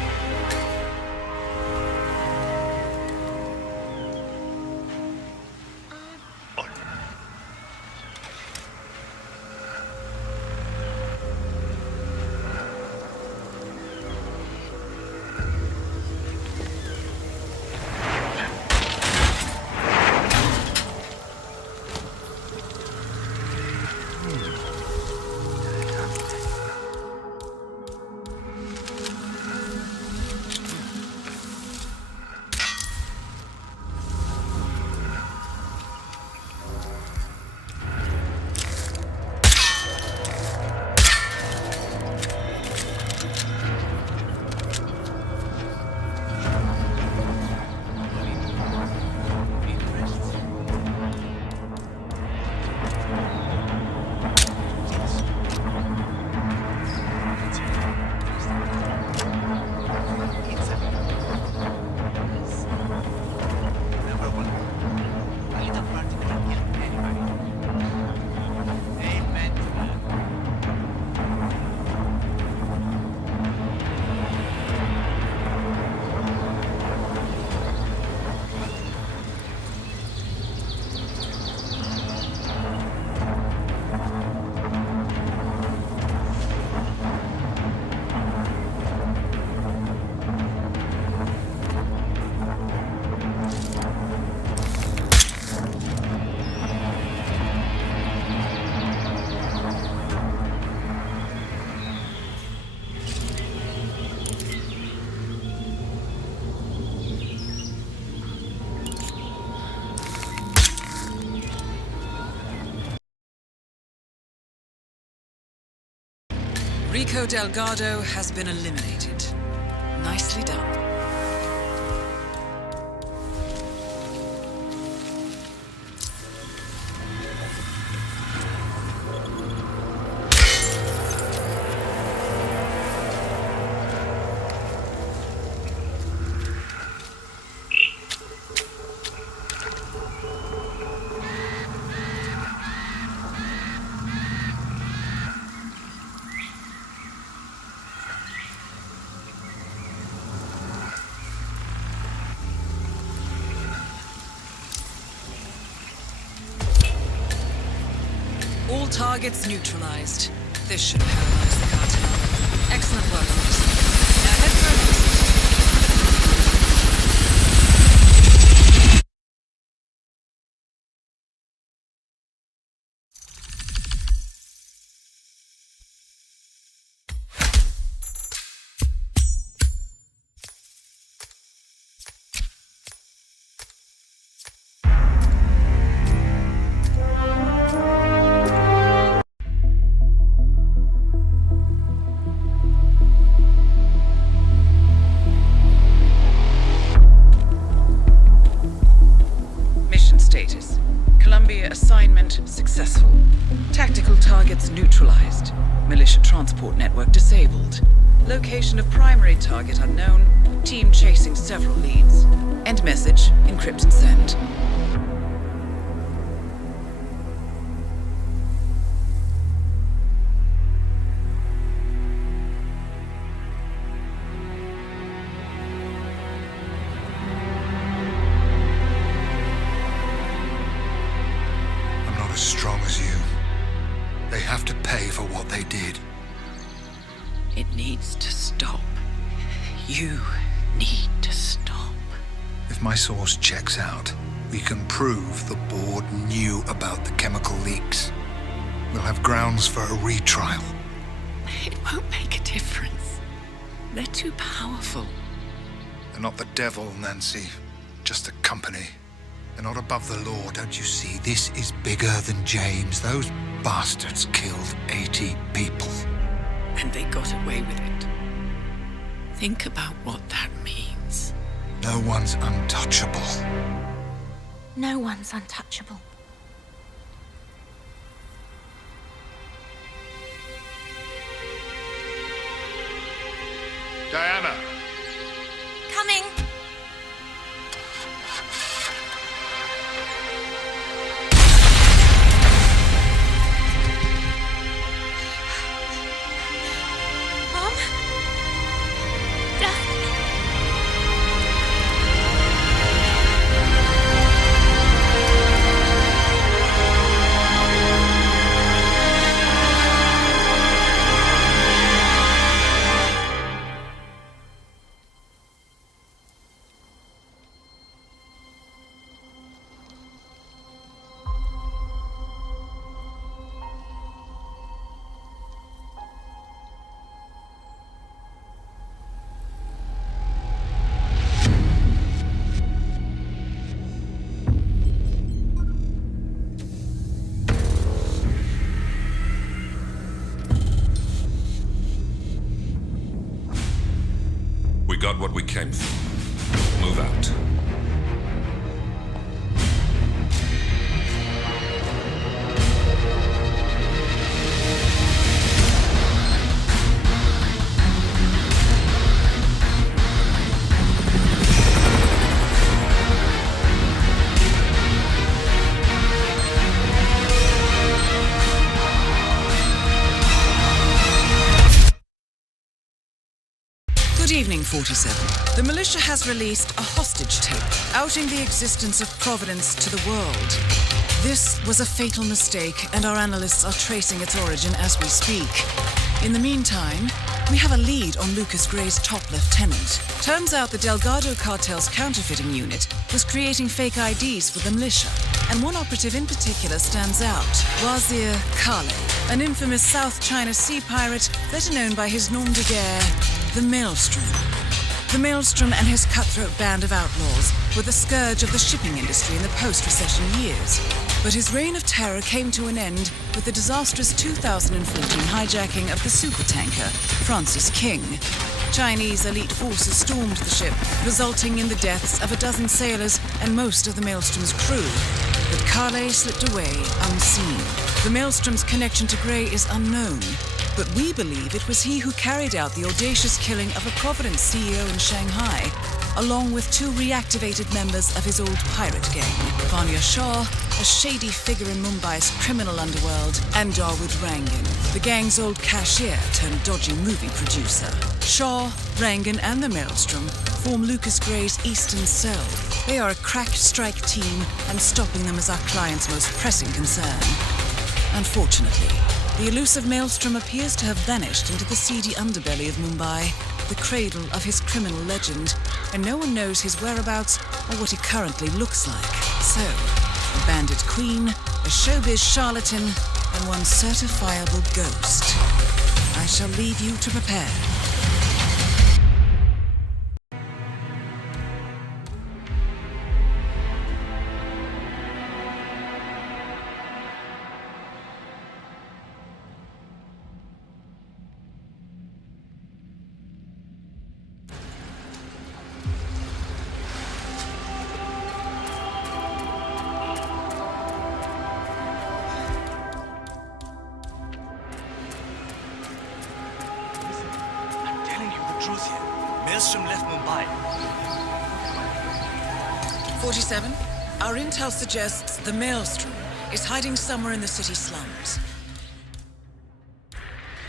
Rico Delgado has been eliminated. Nicely done. All targets neutralized. This should paralyze the cartel. Excellent work, folks. Now head for an exit. Status. Colombia assignment successful. Tactical targets neutralized. Militia transport network disabled. Location of primary target unknown. Team chasing several leads. End message. Encrypt and send. As strong as you. They have to pay for what they did. It needs to stop. You need to stop. If my source checks out, we can prove the board knew about the chemical leaks. We'll have grounds for a retrial. It won't make a difference. They're too powerful. They're not the devil, Nancy. Just a company. They're not above the law, don't you see? This is bigger than James. Those bastards killed 80 people. And they got away with it. Think about what that means. No one's untouchable. No one's untouchable. Diana! Coming! We got what we came for. Move out. Good evening, 47. The militia has released a hostage tape, outing the existence of Providence to the world. This was a fatal mistake, and our analysts are tracing its origin as we speak. In the meantime, we have a lead on Lucas Gray's top lieutenant. Turns out the Delgado cartel's counterfeiting unit was creating fake IDs for the militia, and one operative in particular stands out, Wazir Kale, an infamous South China Sea pirate better known by his nom de guerre, the Maelstrom. The Maelstrom and his cutthroat band of outlaws were the scourge of the shipping industry in the post-recession years. But his reign of terror came to an end with the disastrous 2014 hijacking of the supertanker Francis King. Chinese elite forces stormed the ship, resulting in the deaths of a dozen sailors and most of the Maelstrom's crew. But Carle slipped away unseen. The Maelstrom's connection to Grey is unknown, but we believe it was he who carried out the audacious killing of a Providence CEO in Shanghai, along with 2 reactivated members of his old pirate gang, Vanya Shah, a shady figure in Mumbai's criminal underworld, and Dawood Rangan, the gang's old cashier turned dodgy movie producer. Shah, Rangan, and the Maelstrom form Lucas Gray's Eastern Cell. They are a crack strike team, and stopping them is our client's most pressing concern. Unfortunately, the elusive Maelstrom appears to have vanished into the seedy underbelly of Mumbai, the cradle of his criminal legend, and no one knows his whereabouts or what he currently looks like. So, a bandit queen, a showbiz charlatan, and one certifiable ghost. I shall leave you to prepare. Maelstrom left Mumbai. 47, our intel suggests the Maelstrom is hiding somewhere in the city slums.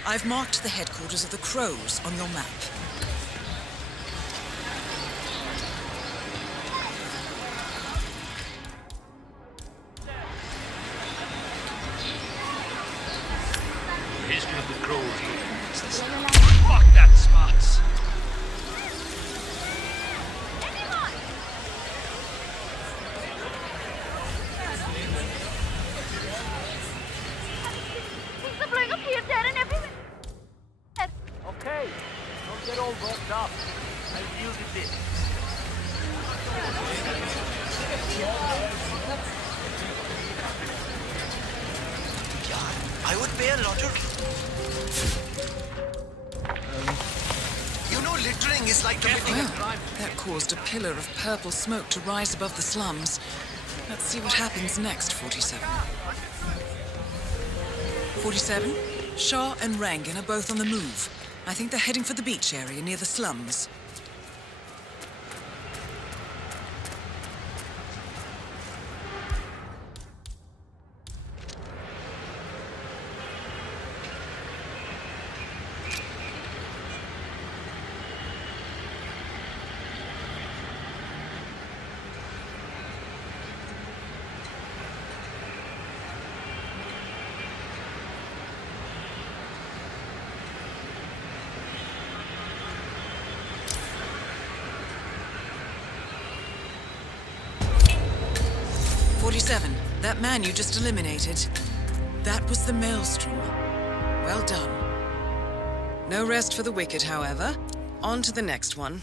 I've marked the headquarters of the Crows on your map. History of the Crows. Fuck that spots. They're blowing up here, there, and everywhere. Okay, don't get all worked up. I yielded this. I would pay a lottery. You know, littering is like committing a crime. That caused a pillar of purple smoke to rise above the slums. Let's see what happens next, 47. 47, Shah and Rangan are both on the move. I think they're heading for the beach area near the slums. That man you just eliminated, that was the Maelstrom. Well done. No rest for the wicked, however. On to the next one.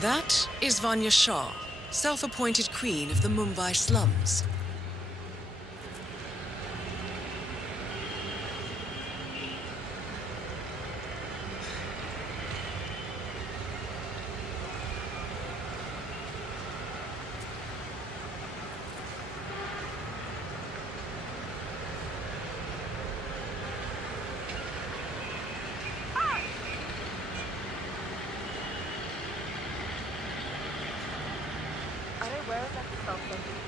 That is Vanya Shah, self-appointed queen of the Mumbai slums. Where is that self-centered?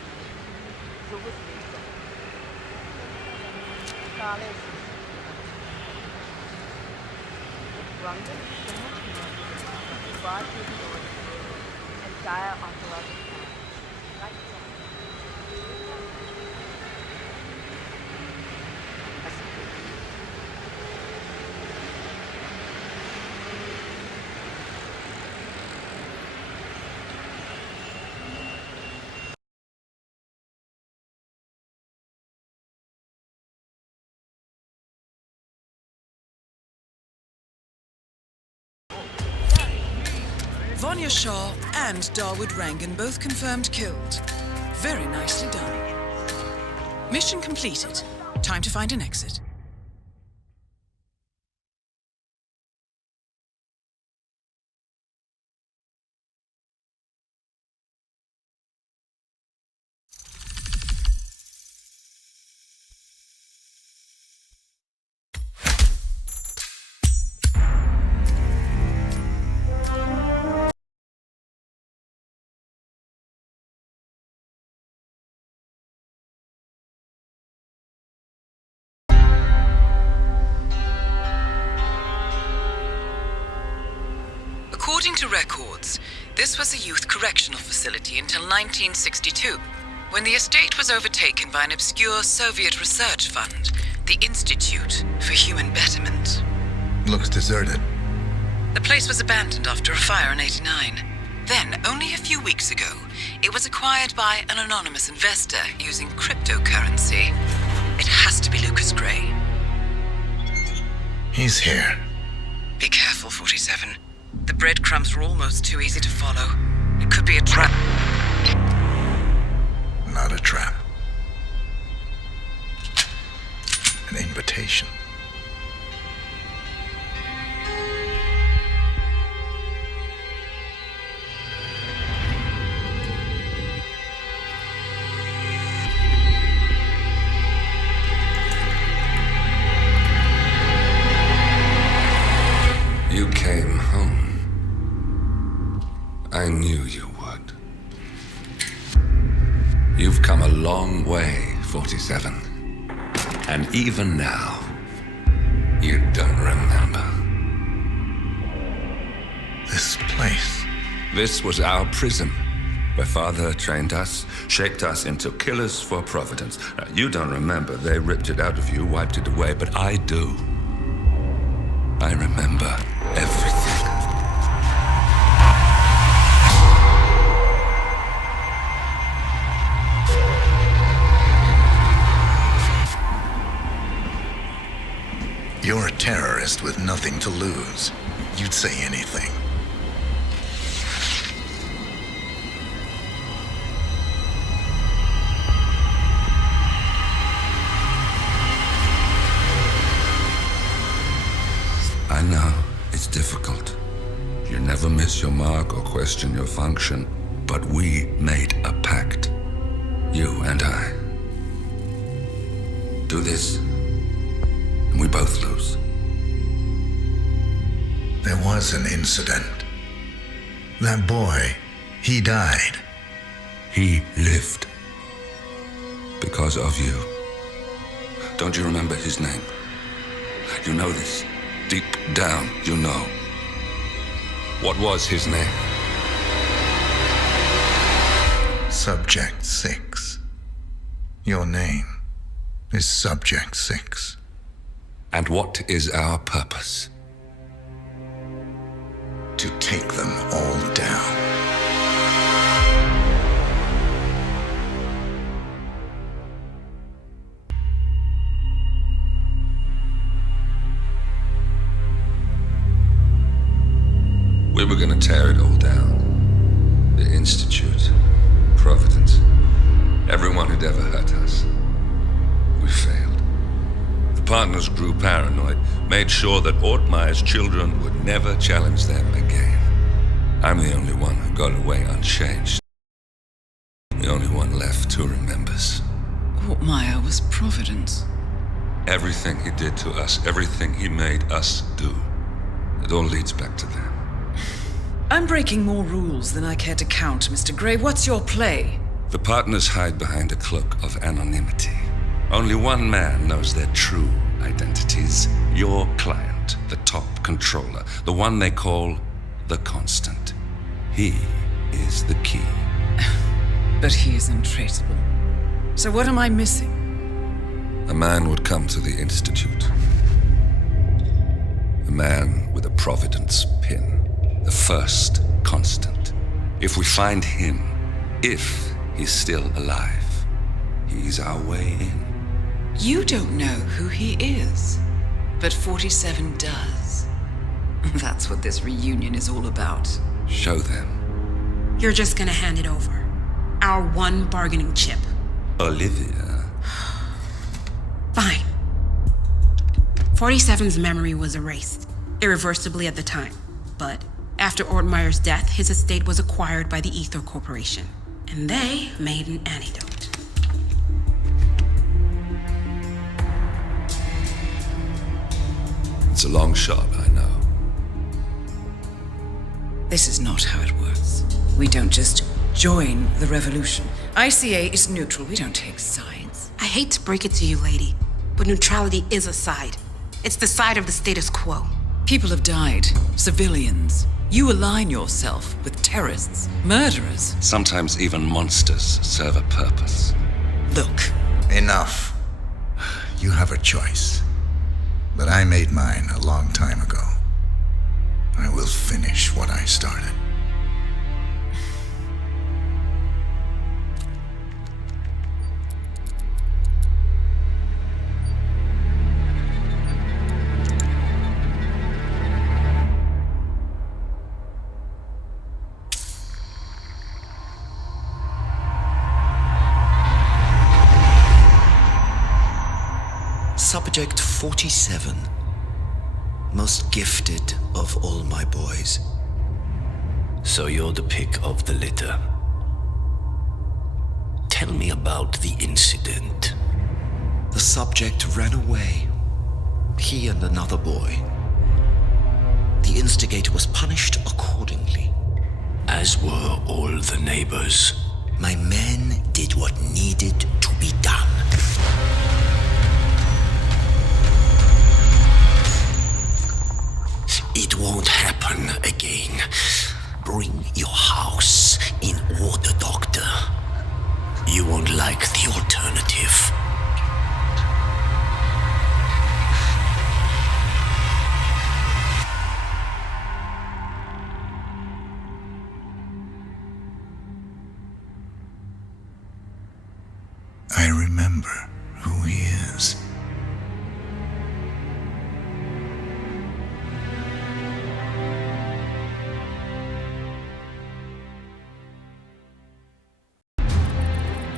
So was Lisa. Charles. London is so much more than the broad capability and dire ontological plans. Like that. Vanya Shah and Dawood Rangan both confirmed killed. Very nicely done. Mission completed. Time to find an exit. According to records, this was a youth correctional facility until 1962, when the estate was overtaken by an obscure Soviet research fund, the Institute for Human Betterment. Looks deserted. The place was abandoned after a fire in '89. Then, only a few weeks ago, it was acquired by an anonymous investor using cryptocurrency. It has to be Lucas Gray. He's here. Be careful, 47. The breadcrumbs were almost too easy to follow. It could be a trap. Not a trap. An invitation. You came home. I knew you would. You've come a long way, 47. And even now, you don't remember. This place. This was our prison, where Father trained us, shaped us into killers for Providence. Now, you don't remember. They ripped it out of you, wiped it away, but I do. I remember everything. You're a terrorist with nothing to lose. You'd say anything. I know, it's difficult. You never miss your mark or question your function, but we made a pact. You and I. Do this, and we both lose. There was an incident. That boy, he died. He lived. Because of you. Don't you remember his name? You know this. Deep down, you know. What was his name? Subject 6. Your name is Subject 6. And what is our purpose? To take them all down. We were gonna tear it all down. The Institute, Providence, everyone who'd ever hurt us. We failed. The partners grew paranoid, made sure that Ortmeyer's children would never challenge them again. I'm the only one who got away unchanged. The only one left who remembers. Ortmeyer was Providence. Everything he did to us, everything he made us do, it all leads back to them. I'm breaking more rules than I care to count, Mr. Grey. What's your play? The partners hide behind a cloak of anonymity. Only one man knows their true identities. Your client, the top controller, the one they call the Constant. He is the key. But he is untraceable. So what am I missing? A man would come to the Institute. A man with a Providence pin. The first Constant. If we find him, if he's still alive, he's our way in. You don't know who he is, but 47 does. That's what this reunion is all about. Show them. You're just gonna hand it over. Our one bargaining chip. Olivia. Fine. 47's memory was erased, irreversibly at the time. But after Ortmeyer's death, his estate was acquired by the Ether Corporation. And they made an antidote. It's a long shot, I know. This is not how it works. We don't just join the revolution. ICA is neutral. We don't take sides. I hate to break it to you, lady, but neutrality is a side. It's the side of the status quo. People have died. Civilians. You align yourself with terrorists, murderers. Sometimes even monsters serve a purpose. Look. Enough. You have a choice. But I made mine a long time ago. I will finish what I started. Subject 47. Most gifted of all my boys. So you're the pick of the litter. Tell me about the incident. The subject ran away. He and another boy. The instigator was punished accordingly. As were all the neighbors. My men did what needed to be done. It won't happen again. Bring your house in order, Doctor. You won't like the alternative. I remember who he is.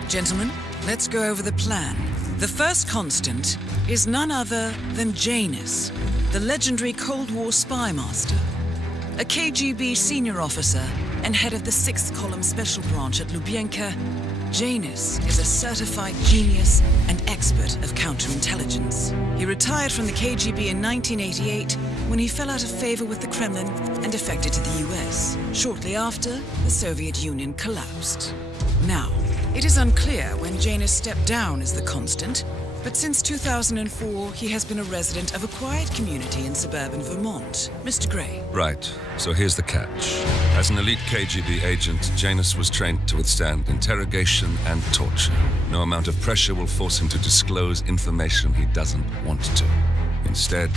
Gentlemen, let's go over the plan. The first Constant is none other than Janus, the legendary Cold War spy master, a KGB senior officer and head of the 6th Column Special Branch at Lubyanka. Janus is a certified genius and expert of counterintelligence. He retired from the KGB in 1988 when he fell out of favor with the Kremlin and defected to the US. Shortly after, the Soviet Union collapsed. Now, it is unclear when Janus stepped down as the Constant, but since 2004, he has been a resident of a quiet community in suburban Vermont. Mr. Grey. Right, so here's the catch. As an elite KGB agent, Janus was trained to withstand interrogation and torture. No amount of pressure will force him to disclose information he doesn't want to. Instead,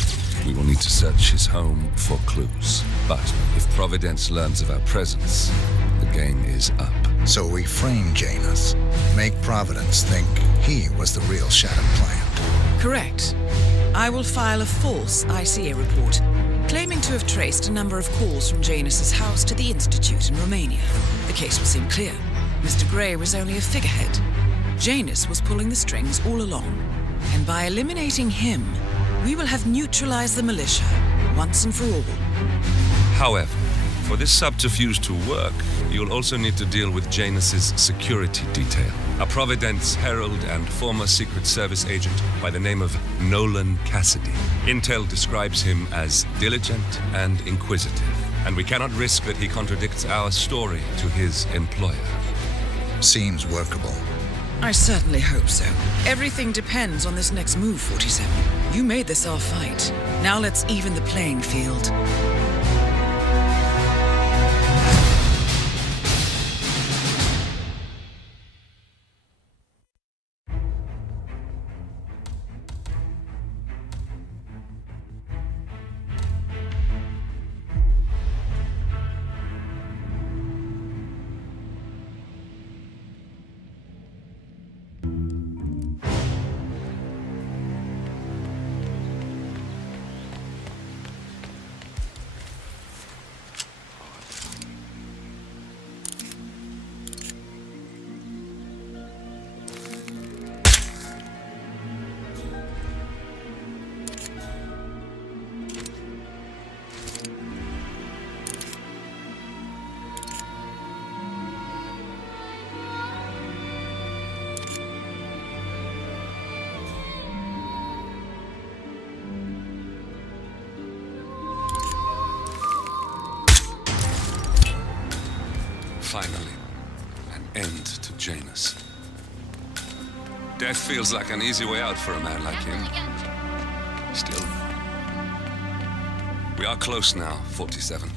we will need to search his home for clues. But if Providence learns of our presence, the game is up. So we frame Janus, make Providence think he was the real Shadow client. Correct. I will file a false ICA report, claiming to have traced a number of calls from Janus's house to the Institute in Romania. The case will seem clear. Mr. Grey was only a figurehead. Janus was pulling the strings all along. And by eliminating him, we will have neutralized the militia once and for all. However, for this subterfuge to work, you'll also need to deal with Janus's security detail. A Providence herald and former Secret Service agent by the name of Nolan Cassidy. Intel describes him as diligent and inquisitive. And we cannot risk that he contradicts our story to his employer. Seems workable. I certainly hope so. Everything depends on this next move, 47. You made this our fight. Now let's even the playing field. Finally, an end to Janus. Death feels like an easy way out for a man like him. Still, we are close now, 47.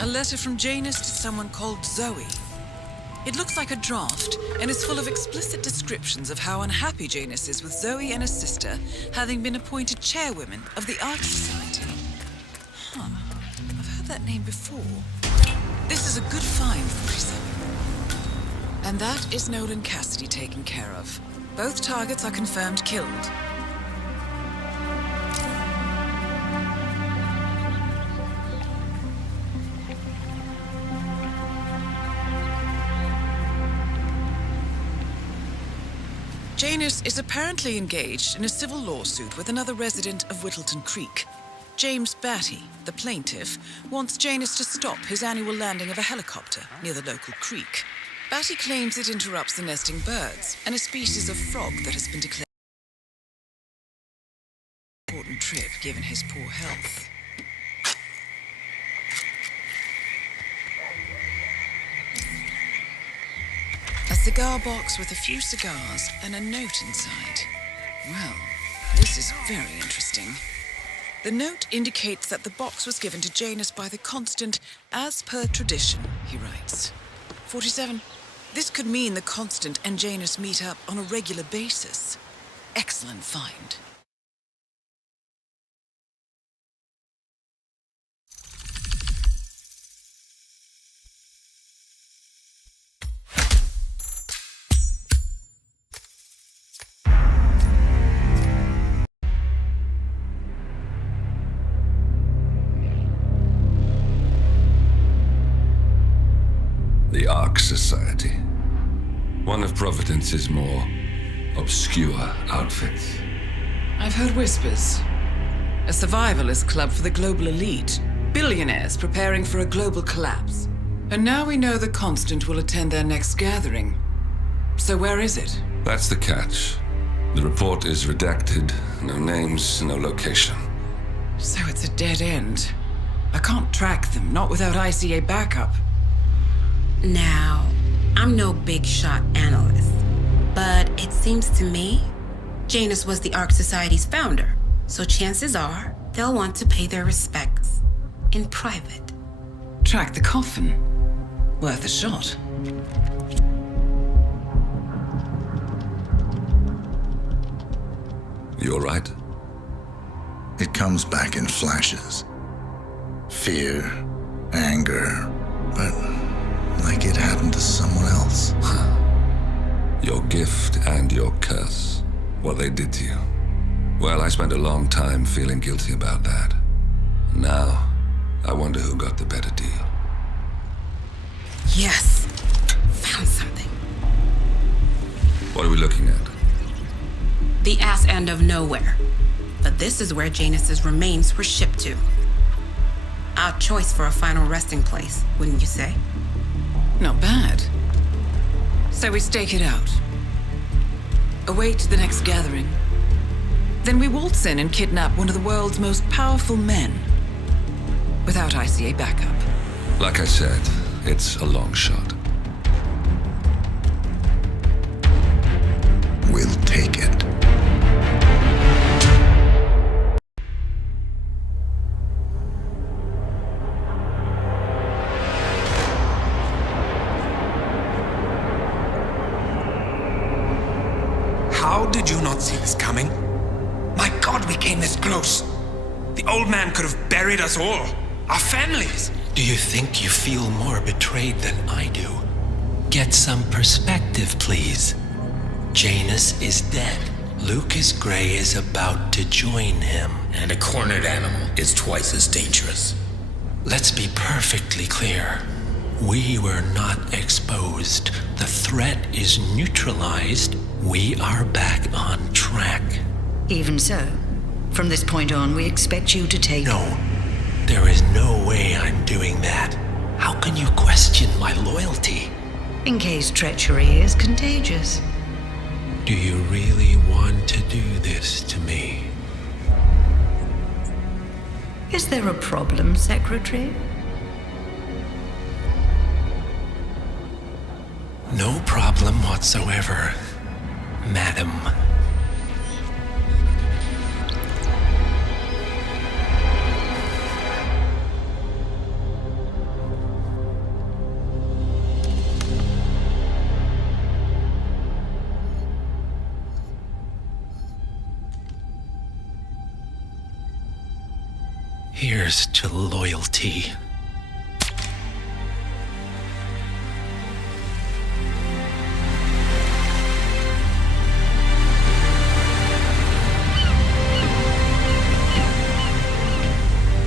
A letter from Janus to someone called Zoe. It looks like a draft and is full of explicit descriptions of how unhappy Janus is with Zoe and her sister having been appointed chairwomen of the Art Society. Huh. I've heard that name before. This is a good find, 47. And that is Nolan Cassidy taken care of. Both targets are confirmed killed. Janus is apparently engaged in a civil lawsuit with another resident of Whittleton Creek. James Batty, the plaintiff, wants Janus to stop his annual landing of a helicopter near the local creek. Batty claims it interrupts the nesting birds and a species of frog that has been declared an important trip given his poor health. A cigar box with a few cigars and a note inside. Well, this is very interesting. The note indicates that the box was given to Janus by the Constant as per tradition, he writes. 47. This could mean the Constant and Janus meet up on a regular basis. Excellent find. The Ark Society. One of Providence's more obscure outfits. I've heard whispers. A survivalist club for the global elite. Billionaires preparing for a global collapse. And now we know the Constant will attend their next gathering. So where is it? That's the catch. The report is redacted. No names, no location. So it's a dead end. I can't track them, not without ICA backup. Now, I'm no big shot analyst, but it seems to me Janus was the Ark Society's founder, so chances are they'll want to pay their respects in private. Track the coffin. Worth a shot. You all right? It comes back in flashes. Fear, anger, but like it happened to someone else. Your gift and your curse. What they did to you. Well, I spent a long time feeling guilty about that. Now, I wonder who got the better deal. Yes. Found something. What are we looking at? The ass end of nowhere. But this is where Janus's remains were shipped to. Our choice for a final resting place, wouldn't you say? Not bad. So we stake it out. Await the next gathering. Then we waltz in and kidnap one of the world's most powerful men. Without ICA backup. Like I said, it's a long shot. We'll take it. How did you not see this coming? My God, we came this close. The old man could have buried us all. Our families. Do you think you feel more betrayed than I do? Get some perspective, please. Janus is dead. Lucas Gray is about to join him. And a cornered animal is twice as dangerous. Let's be perfectly clear. We were not exposed. The threat is neutralized. We are back on track. Even so, from this point on, we expect you to take... No. There is no way I'm doing that. How can you question my loyalty? In case treachery is contagious. Do you really want to do this to me? Is there a problem, Secretary? No problem whatsoever, Madam. Here's to loyalty.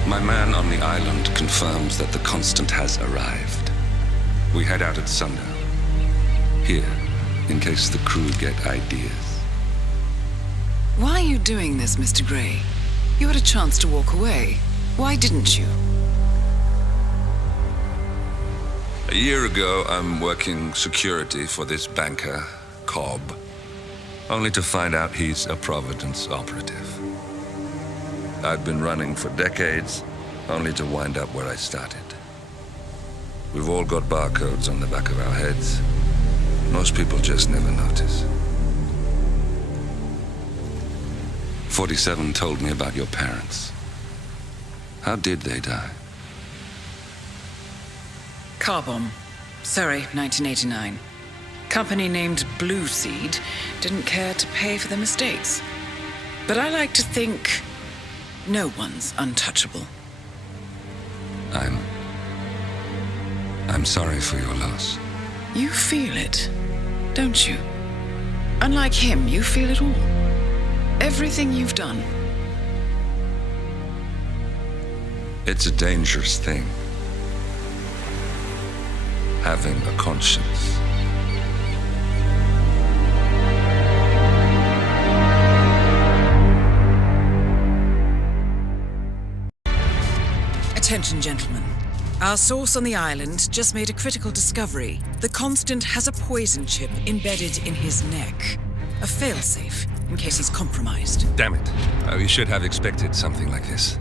My man on the island confirms that the Constant has arrived. We head out at sundown. Here, in case the crew get ideas. Why are you doing this, Mr. Gray? You had a chance to walk away. Why didn't you? A year ago, I'm working security for this banker, Cobb, only to find out he's a Providence operative. I'd been running for decades, only to wind up where I started. We've all got barcodes on the back of our heads. Most people just never notice. 47 told me about your parents. How did they die? Car bomb. Surrey, 1989. Company named Blue Seed didn't care to pay for their mistakes. But I like to think no one's untouchable. I'm sorry for your loss. You feel it, don't you? Unlike him, you feel it all. Everything you've done. It's a dangerous thing. Having a conscience. Attention, gentlemen. Our source on the island just made a critical discovery. The Constant has a poison chip embedded in his neck. A failsafe, in case he's compromised. Damn it. We should have expected something like this.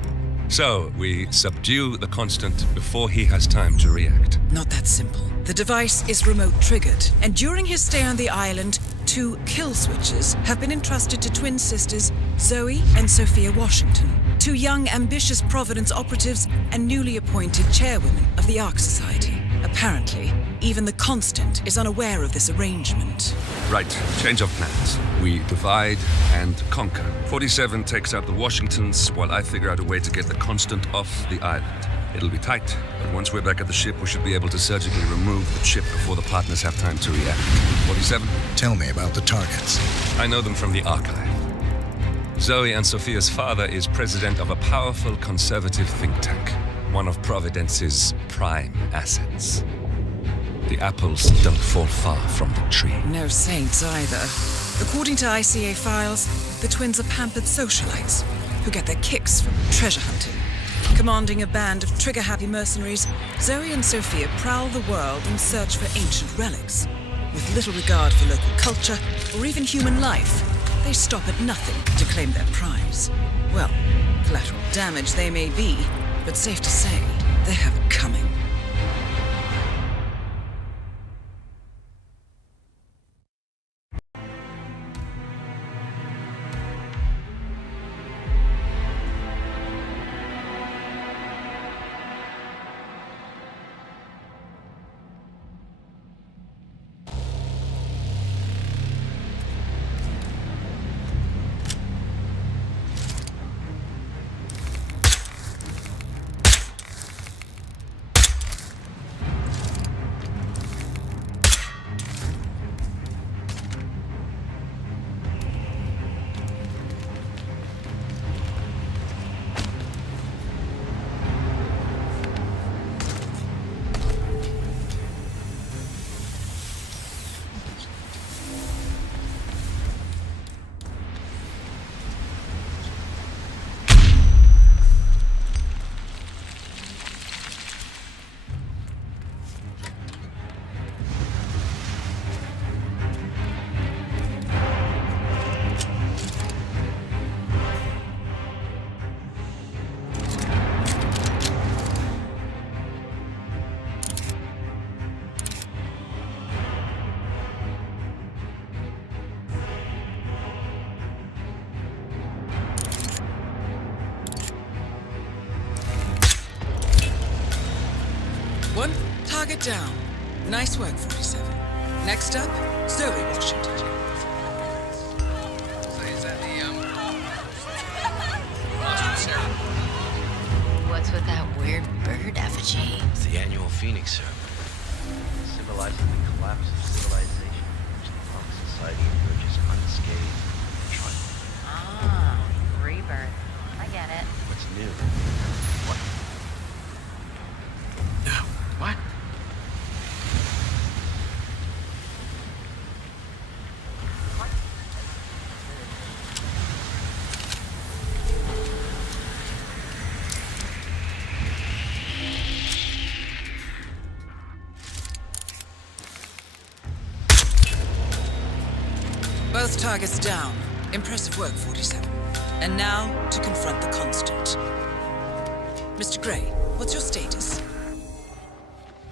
So, we subdue the Constant before he has time to react. Not that simple. The device is remote-triggered, and during his stay on the island, 2 kill switches have been entrusted to twin sisters Zoe and Sophia Washington, 2 young, ambitious Providence operatives and newly appointed chairwomen of the Ark Society. Apparently, even the Constant is unaware of this arrangement. Right, change of plans. We divide and conquer. 47 takes out the Washingtons, while I figure out a way to get the Constant off the island. It'll be tight, but once we're back at the ship, we should be able to surgically remove the chip before the partners have time to react. 47? Tell me about the targets. I know them from the archive. Zoe and Sophia's father is president of a powerful conservative think tank, one of Providence's prime assets. The apples don't fall far from the tree. No saints either. According to ICA files, the twins are pampered socialites who get their kicks from treasure hunting. Commanding a band of trigger-happy mercenaries, Zoe and Sophia prowl the world in search for ancient relics. With little regard for local culture or even human life, they stop at nothing to claim their prize. Well, collateral damage they may be, but safe to say, they have it coming. One target down. Nice work, 47. Next up, Zoe Washington. So is that the, What's with that weird bird effigy? It's the annual Phoenix Serpent. Symbolizing the collapse of civilization, which the punk society emerges unscathed and triumphant. Ah, rebirth. I get it. What's new? What? No. What? Both targets down. Impressive work, 47. And now, to confront the Constant. Mr. Gray, what's your status?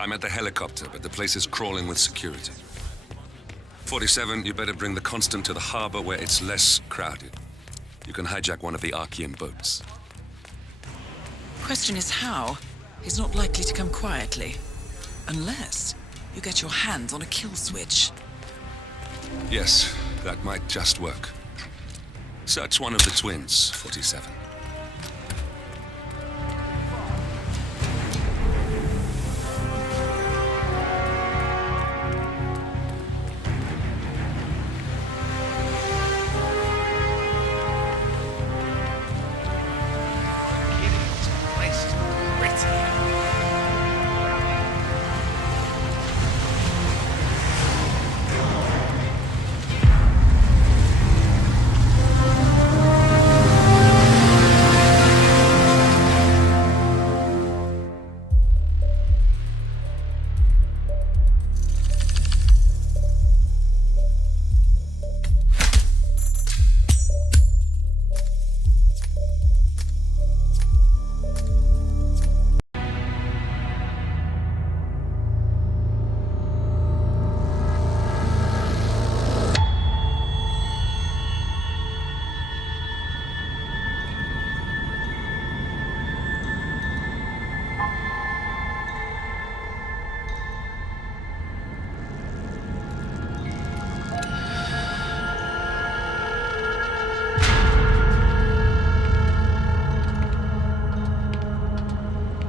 I'm at the helicopter, but the place is crawling with security. 47, you better bring the Constant to the harbor where it's less crowded. You can hijack one of the Archean boats. Question is how? He's not likely to come quietly. Unless you get your hands on a kill switch. Yes, that might just work. Search one of the twins, 47.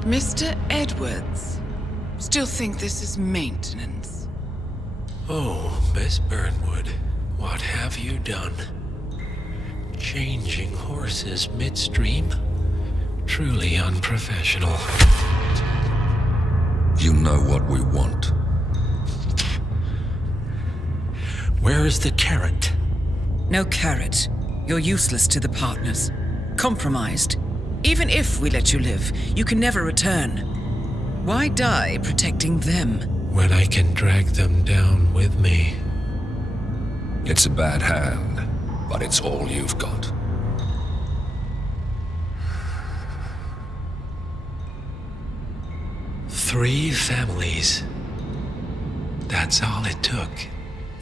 Mr. Edwards, still think this is maintenance? Oh, Miss Burnwood, what have you done? Changing horses midstream? Truly unprofessional. You know what we want. Where is the carrot? No carrot. You're useless to the partners. Compromised. Even if we let you live, you can never return. Why die protecting them? When I can drag them down with me. It's a bad hand, but it's all you've got. Three families. That's all it took.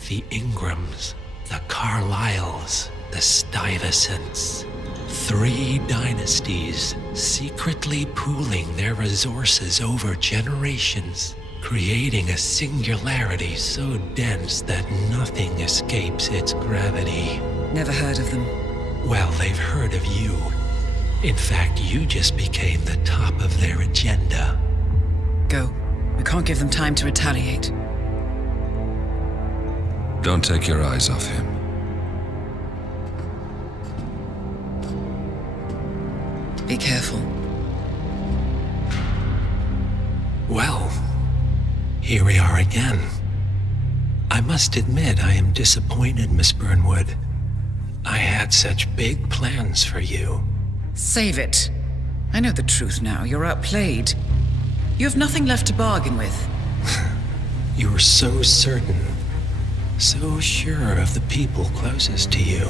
The Ingrams, the Carlyles, the Stuyvesants. 3 dynasties secretly pooling their resources over generations, creating a singularity so dense that nothing escapes its gravity. Never heard of them. Well, they've heard of you. In fact, you just became the top of their agenda. Go. We can't give them time to retaliate. Don't take your eyes off him. Be careful. Well, here we are again. I must admit I am disappointed, Miss Burnwood. I had such big plans for you. Save it. I know the truth now. You're outplayed. You have nothing left to bargain with. You were so certain, so sure of the people closest to you.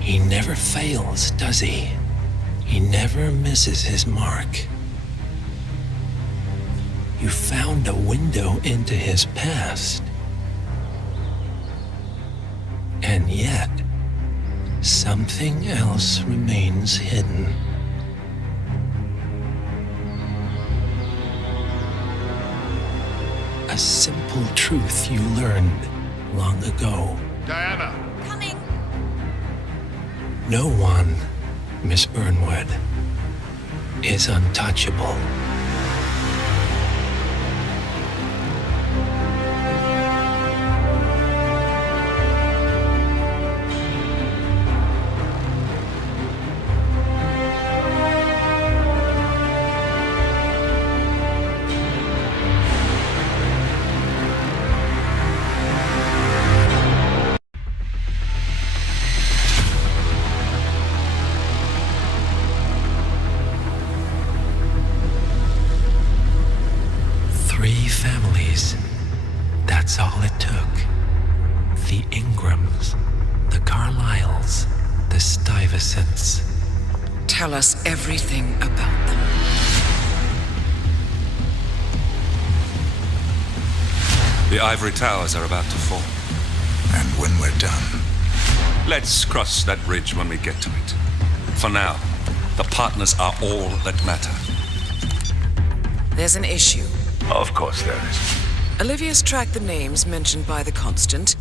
He never fails, does he? He never misses his mark. You found a window into his past. And yet, something else remains hidden. A simple truth you learned long ago. Diana! Coming! No one, Miss Burnwood, is untouchable. That's all it took. The Ingrams, the Carlyles, the Stuyvesants. Tell us everything about them. The ivory towers are about to fall. And when we're done... Let's cross that bridge when we get to it. For now, the partners are all that matter. There's an issue. Of course there is. Olivia's tracked the names mentioned by the Constant,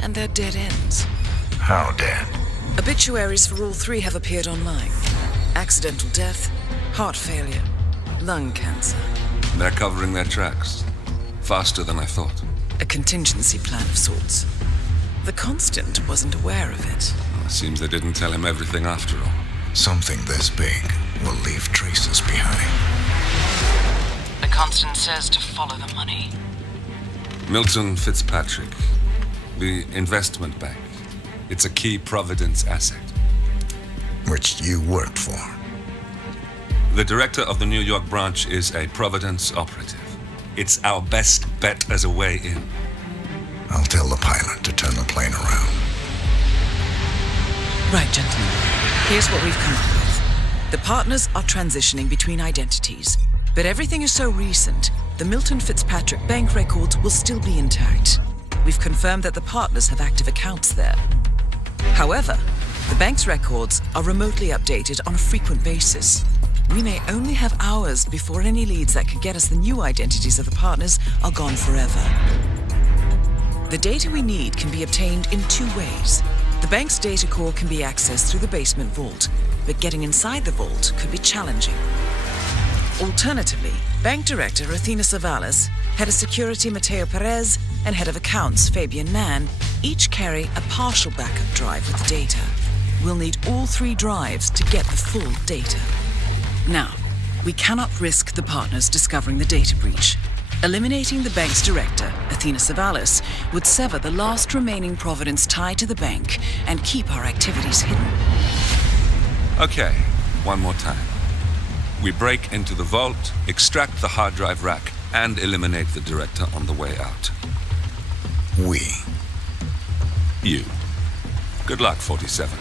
and they're dead ends. How dead? Obituaries for all 3 have appeared online. Accidental death, heart failure, lung cancer. They're covering their tracks. Faster than I thought. A contingency plan of sorts. The Constant wasn't aware of it. Well, it seems they didn't tell him everything after all. Something this big will leave traces behind. The Constant says to follow the money. Milton Fitzpatrick, the investment bank. It's a key Providence asset. Which you worked for. The director of the New York branch is a Providence operative. It's our best bet as a way in. I'll tell the pilot to turn the plane around. Right, gentlemen. Here's what we've come up with. The partners are transitioning between identities, but everything is so recent, the Milton Fitzpatrick bank records will still be intact. We've confirmed that the partners have active accounts there. However, the bank's records are remotely updated on a frequent basis. We may only have hours before any leads that could get us the new identities of the partners are gone forever. The data we need can be obtained in 2 ways. The bank's data core can be accessed through the basement vault, but getting inside the vault could be challenging. Alternatively, Bank Director Athena Savalas, Head of Security Mateo Perez, and Head of Accounts Fabian Mann each carry a partial backup drive with the data. We'll need all 3 drives to get the full data. Now, we cannot risk the partners discovering the data breach. Eliminating the bank's director, Athena Savalas, would sever the last remaining providence tied to the bank and keep our activities hidden. Okay, one more time. We break into the vault, extract the hard drive rack, and eliminate the director on the way out. We. You. Good luck, 47.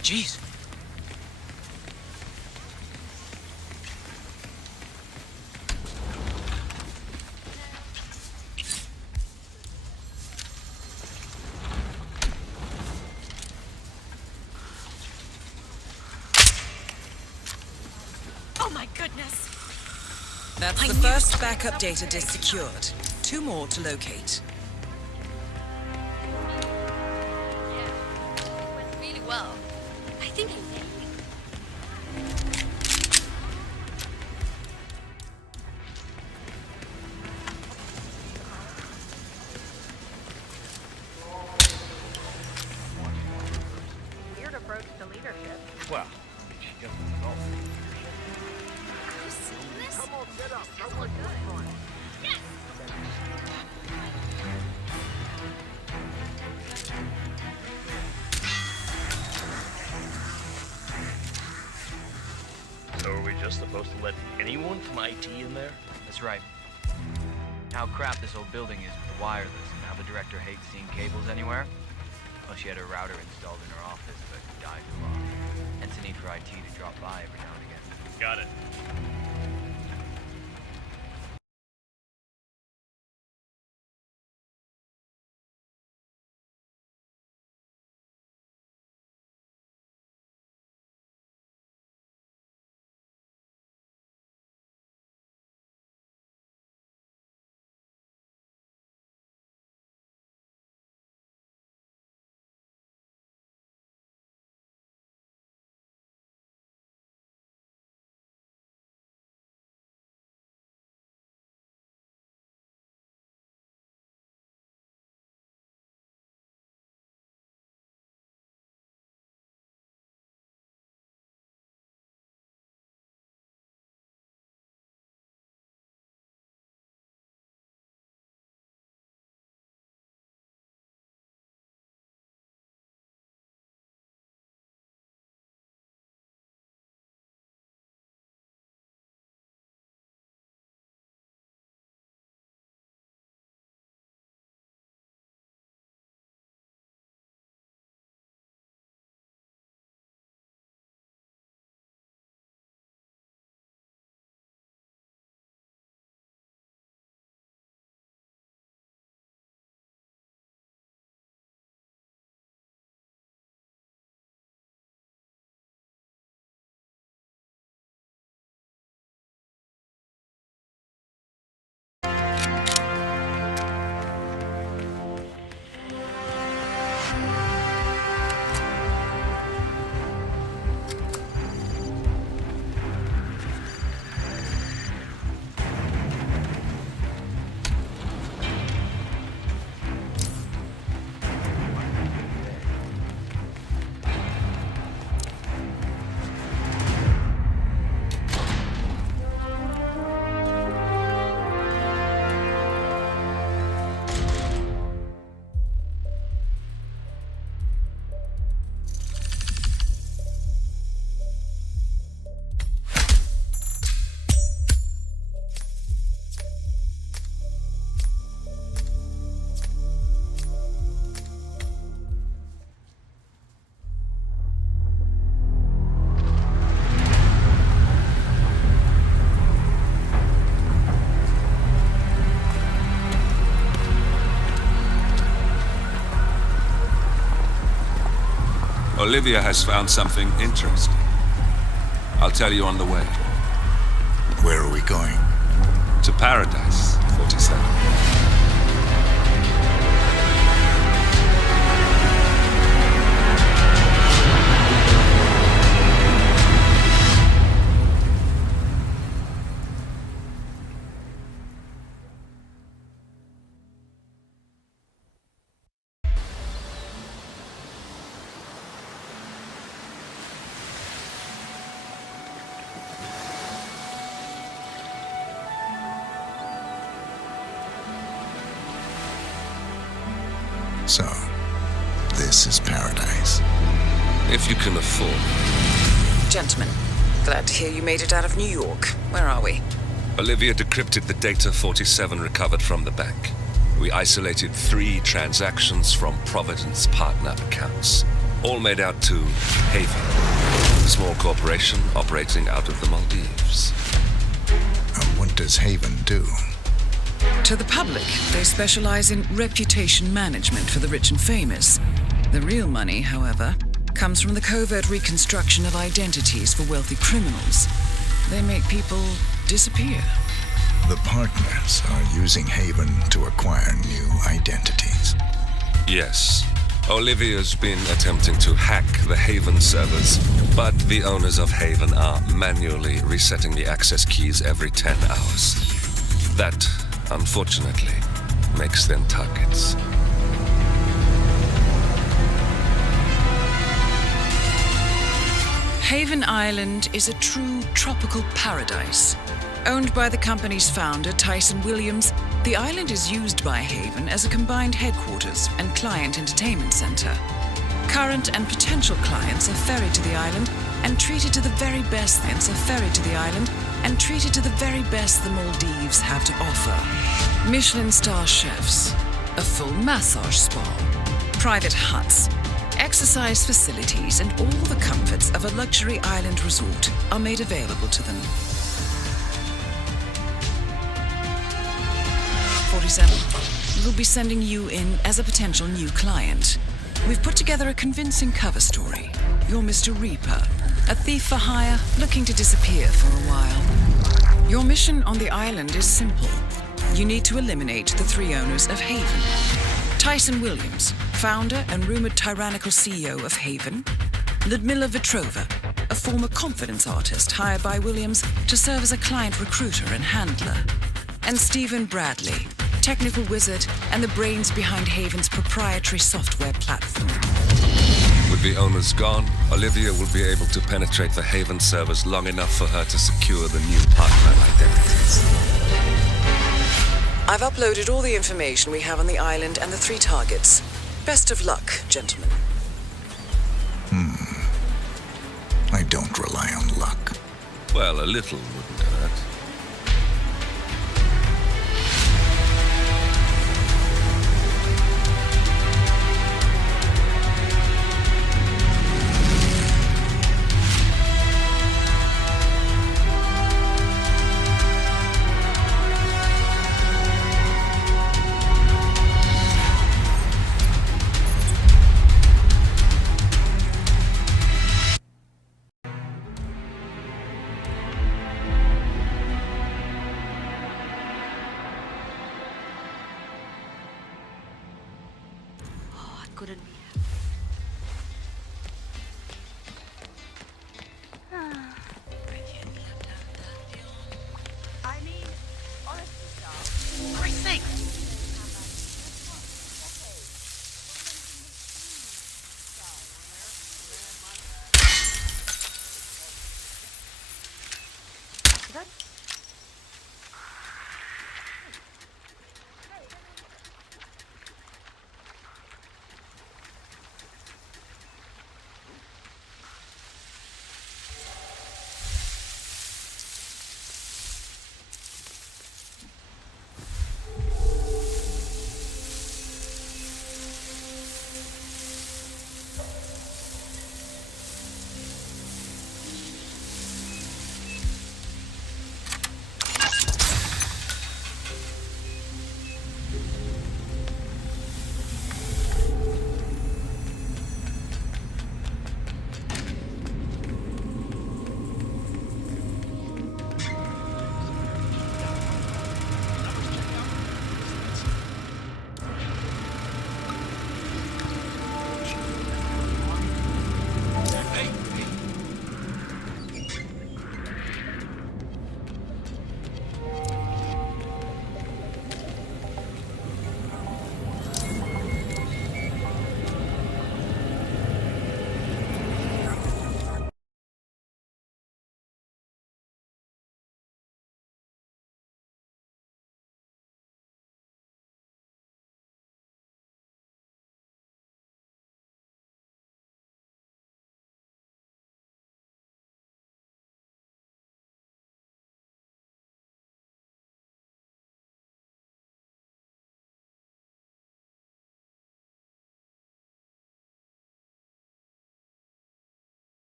Jeez. Oh my goodness! That's the first backup data disk secured. 2 more to locate. Went really well. I think I nailed it. Weird approach to leadership. Well, she got the result. Have you seen this? Come on, get up. That's look good. Yes! So are we just supposed to let anyone from IT in there? That's right. How crap this old building is with the wireless, and how the director hates seeing cables anywhere. Well, she had her router installed in her office, but died too long. Hence the need for IT to drop by every now and again. Got it. Olivia has found something interesting. I'll tell you on the way. Where are we going? To Paradise, 47. So, this is paradise. If you can afford. Gentlemen, glad to hear you made it out of New York. Where are we? Olivia decrypted the data 47 recovered from the bank. We isolated 3 transactions from Providence partner accounts, all made out to Haven, a small corporation operating out of the Maldives. And what does Haven do? To the public, they specialize in reputation management for the rich and famous. The real money, however, comes from the covert reconstruction of identities for wealthy criminals. They make people disappear. The partners are using Haven to acquire new identities. Yes. Olivia's been attempting to hack the Haven servers, but the owners of Haven are manually resetting the access keys every 10 hours. That, unfortunately, makes them targets. Haven Island is a true tropical paradise. Owned by the company's founder, Tyson Williams, the island is used by Haven as a combined headquarters and client entertainment center. Current and potential clients are ferried to the island and treated to the very best the Maldives have to offer. Michelin star chefs, a full massage spa, private huts, exercise facilities, and all the comforts of a luxury island resort are made available to them. 47. We'll be sending you in as a potential new client. We've put together a convincing cover story. You're Mr. Reaper, a thief for hire looking to disappear for a while. Your mission on the island is simple. You need to eliminate the 3 owners of Haven. Tyson Williams, founder and rumored tyrannical CEO of Haven. Ludmila Vetrova, a former confidence artist hired by Williams to serve as a client recruiter and handler. And Stephen Bradley, technical wizard and the brains behind Haven's proprietary software platform. With the owners gone, Olivia will be able to penetrate the Haven servers long enough for her to secure the new partner identities. I've uploaded all the information we have on the island and the 3 targets. Best of luck, gentlemen. I don't rely on luck. Well, a little wouldn't hurt. Couldn't be. I mean, honestly, for Christ's sake.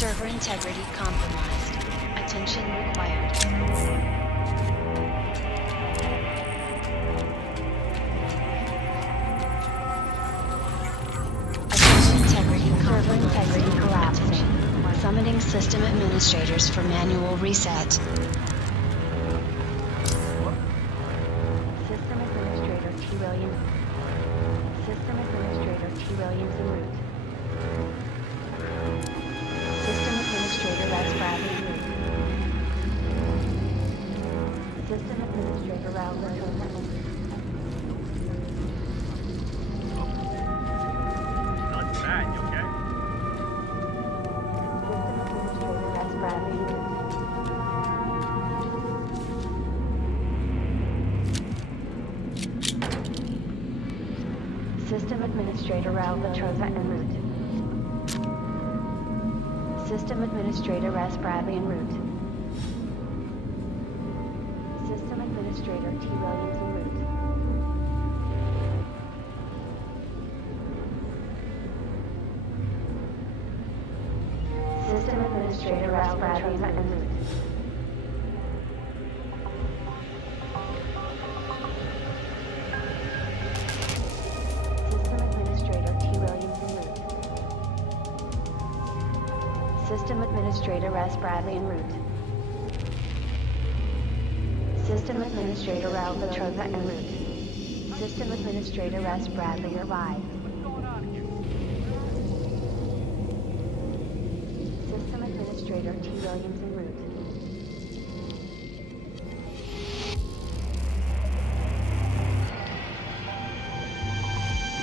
Server integrity compromised. Attention required. Server integrity collapsing. Summoning system administrators for manual reset. System Administrator T. Williams. System Administrator T. Williams en route. System Administrator Les Bradley en route. System Administrator Raul Mendoza en route. Not bad, you okay? System Administrator Raul Mendoza en route. System Administrator Les Bradley en route. System Administrator T. Williams en route. System Administrator Les Bradley en route. System Administrator Les Bradley en route. System Administrator Raul Mendoza en route. System Administrator Les Bradley arrived. System Administrator T. Williams en route.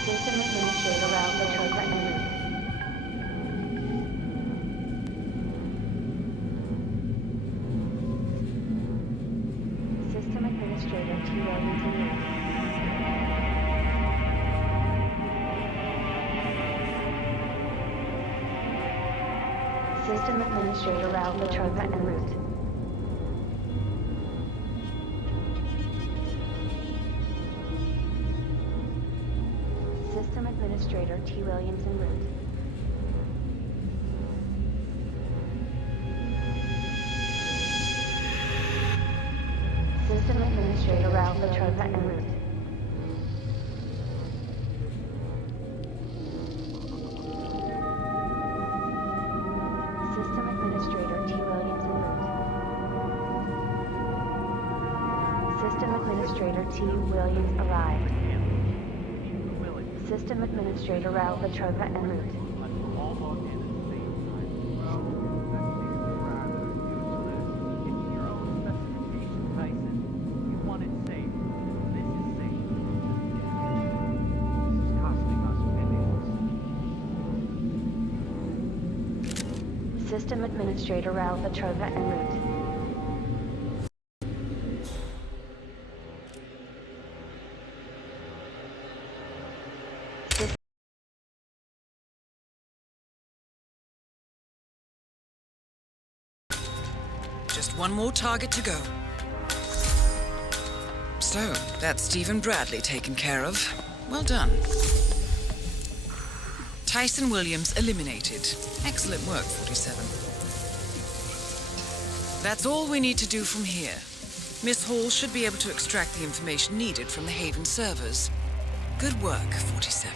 System Administrator Raul Mendoza en route. System Administrator T. Williams en route. System Administrator Raul Mendoza en route. System Administrator T. Williams en route. System Administrator Raul Mendoza en route. System Administrator T. Williams en route. System Administrator T. Williams arrived. System Administrator Raul Mendoza en route. System Administrator Raul Mendoza en route. Just one more target to go. So, that's Stephen Bradley taken care of. Well done. Tyson Williams eliminated. Excellent work, 47. That's all we need to do from here. Miss Hall should be able to extract the information needed from the Haven servers. Good work, 47.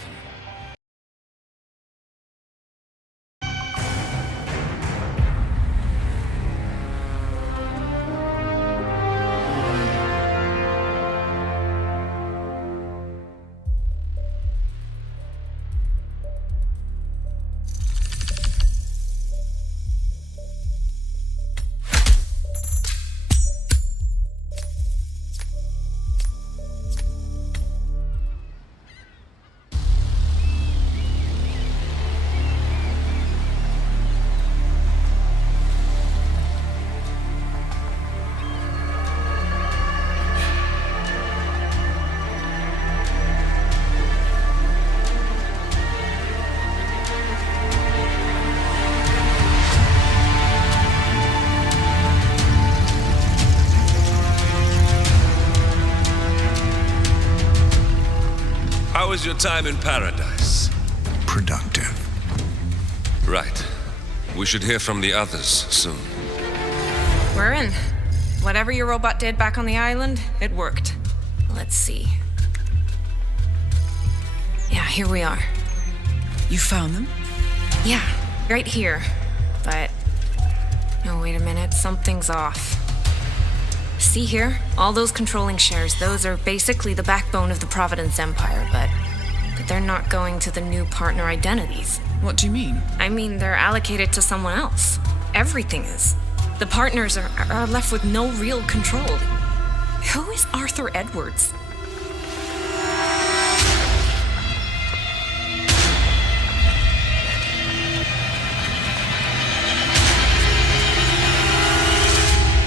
How was your time in paradise? Productive. Right. We should hear from the others soon. We're in. Whatever your robot did back on the island, it worked. Let's see. Yeah, here we are. You found them? Yeah, right here. But... no, wait a minute. Something's off. See here? All those controlling shares, those are basically the backbone of the Providence Empire, but they're not going to the new partner identities. What do you mean? I mean, they're allocated to someone else. Everything is. The partners are left with no real control. Who is Arthur Edwards?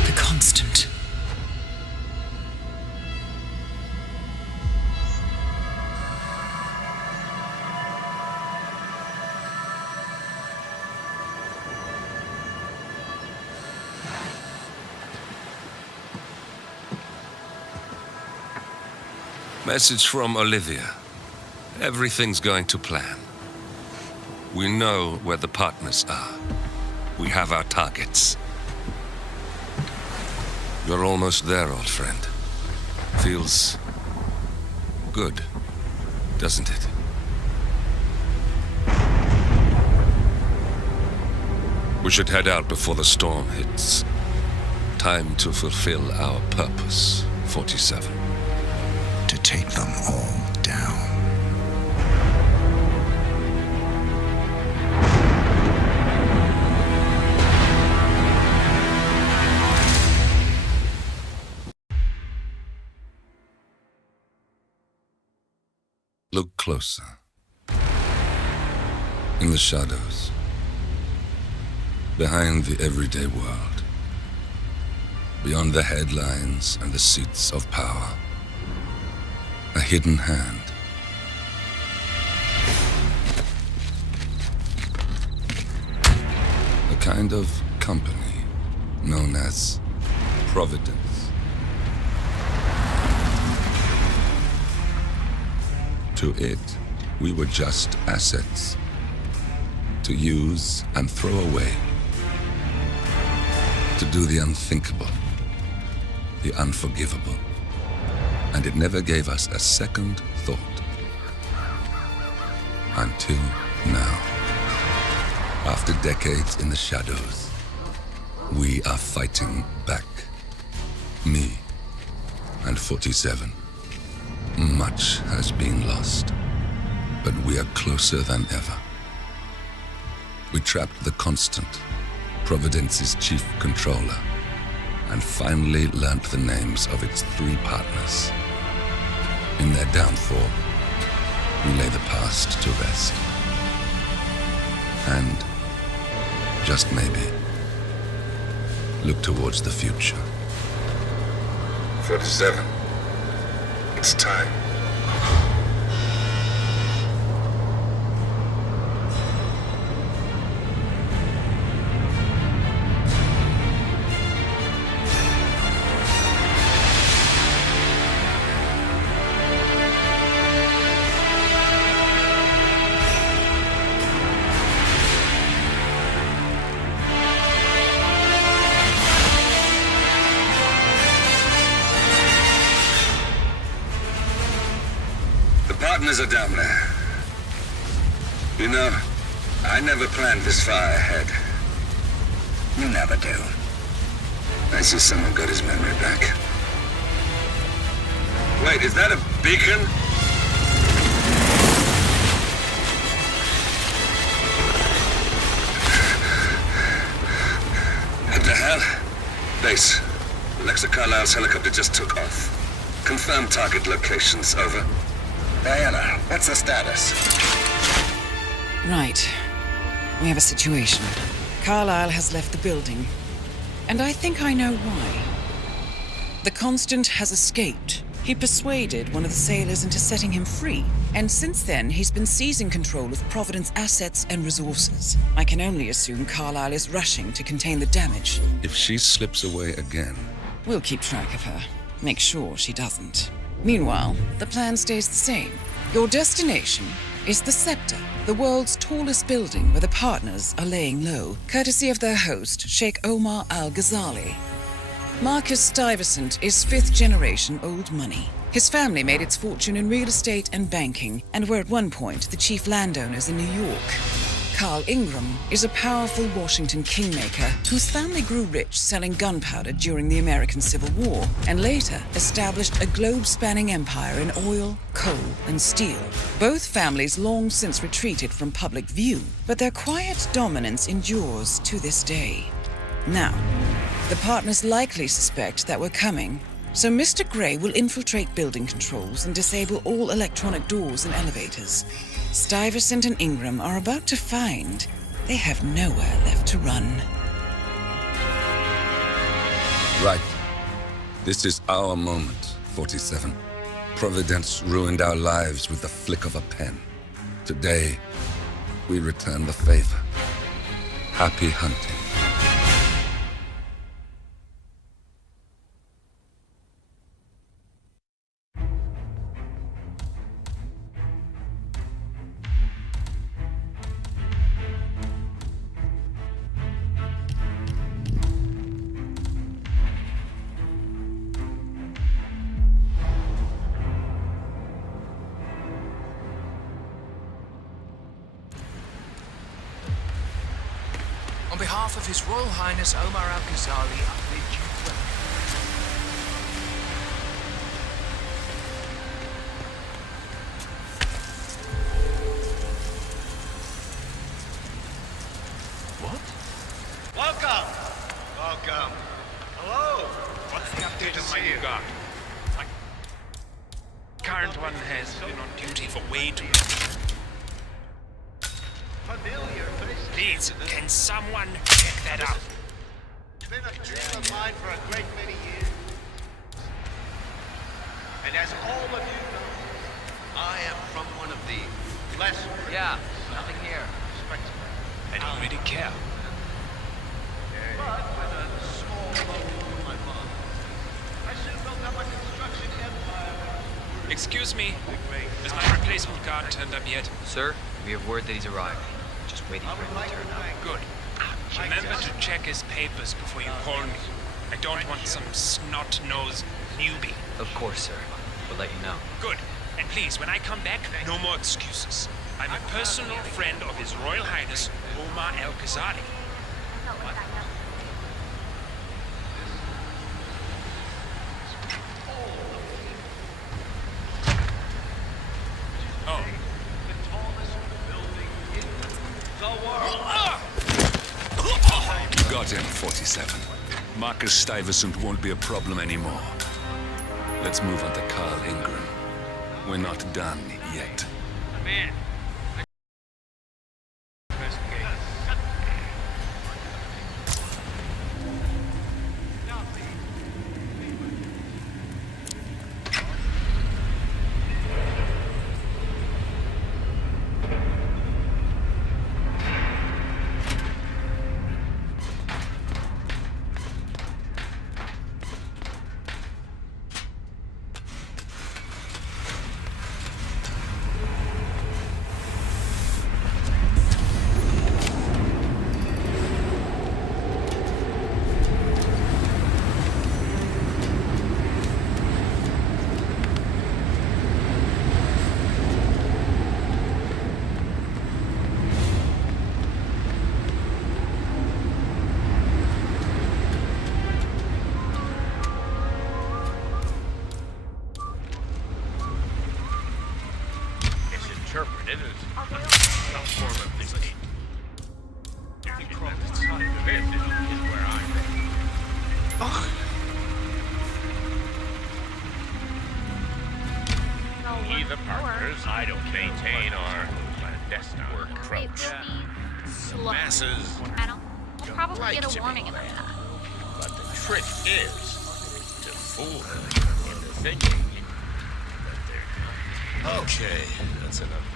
The Constant. Message from Olivia. Everything's going to plan. We know where the partners are. We have our targets. You're almost there, old friend. Feels good, doesn't it? We should head out before the storm hits. Time to fulfill our purpose, 47. To take them all down. Look closer. In the shadows. Behind the everyday world. Beyond the headlines and the seats of power. A hidden hand. A kind of company known as Providence. To it, we were just assets. To use and throw away. To do the unthinkable. The unforgivable. And it never gave us a second thought. Until now. After decades in the shadows, we are fighting back. Me and 47. Much has been lost, but we are closer than ever. We trapped the Constant, Providence's chief controller, and finally learnt the names of its 3 partners. In their downfall, we lay the past to rest. And, just maybe, look towards the future. 47. It's time. Partners are down there. You know, I never planned this far ahead. You never do. I see someone got his memory back. Wait, is that a beacon? What the hell? Base. Alexa Carlisle's helicopter just took off. Confirm target locations, over. Diana, what's the status? Right. We have a situation. Carlisle has left the building. And I think I know why. The Constant has escaped. He persuaded one of the sailors into setting him free. And since then, he's been seizing control of Providence assets and resources. I can only assume Carlisle is rushing to contain the damage. If she slips away again... We'll keep track of her. Make sure she doesn't. Meanwhile, the plan stays the same. Your destination is the Scepter, the world's tallest building where the partners are laying low, courtesy of their host, Sheikh Omar Al-Ghazali. Marcus Stuyvesant is fifth-generation old money. His family made its fortune in real estate and banking, and were at one point the chief landowners in New York. Carl Ingram is a powerful Washington kingmaker whose family grew rich selling gunpowder during the American Civil War, and later established a globe-spanning empire in oil, coal, and steel. Both families long since retreated from public view, but their quiet dominance endures to this day. Now, the partners likely suspect that we're coming, so Mr. Grey will infiltrate building controls and disable all electronic doors and elevators. Stuyvesant and Ingram are about to find they have nowhere left to run. Right. This is our moment, 47. Providence ruined our lives with the flick of a pen. Today, we return the favor. Happy hunting. On behalf of His Royal Highness Omar Al-Ghazali, I bid you welcome. What? Welcome! Welcome. Hello! What's the update on my new guard? My current one has been on duty for way too long. Familiar face. Please, can someone check that out? It's been a dream of mine for a great many years. And as all of you know, I am from one of the less... Yeah, nothing here. Respectable. I don't really care. But with a small loan from my father, I soon built up a construction empire. Excuse me, has my replacement guard turned up yet? Sir, we have word that he's arrived. Just waiting for him to turn up. Good. Remember to check his papers before you call me. I don't want some snot-nosed newbie. Of course, sir. We'll let you know. Good. And please, when I come back, no more excuses. I'm a personal friend of His Royal Highness Omar Al-Ghazali. Oh. The tallest building in the world. Got him, 47. Marcus Stuyvesant won't be a problem anymore. Let's move on to Carl Ingram. We're not done yet. Man. Interpreted as some form of thinking. If you call it something, this is where I'm at. We, the partners, I don't maintain our clandestine approach. Slow. Masses We'll probably like get to a warning be about led. that. But the trick is to fool them into thinking that they're... Okay, that's enough.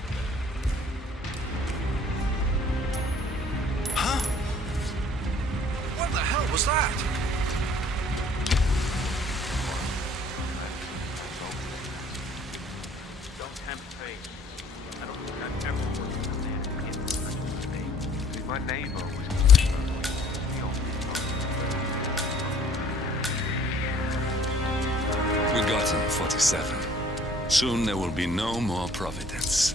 Huh? What the hell was that? Don't tempt fate. I don't think I've ever worked with a man forgotten, 47. Soon there will be no more Providence.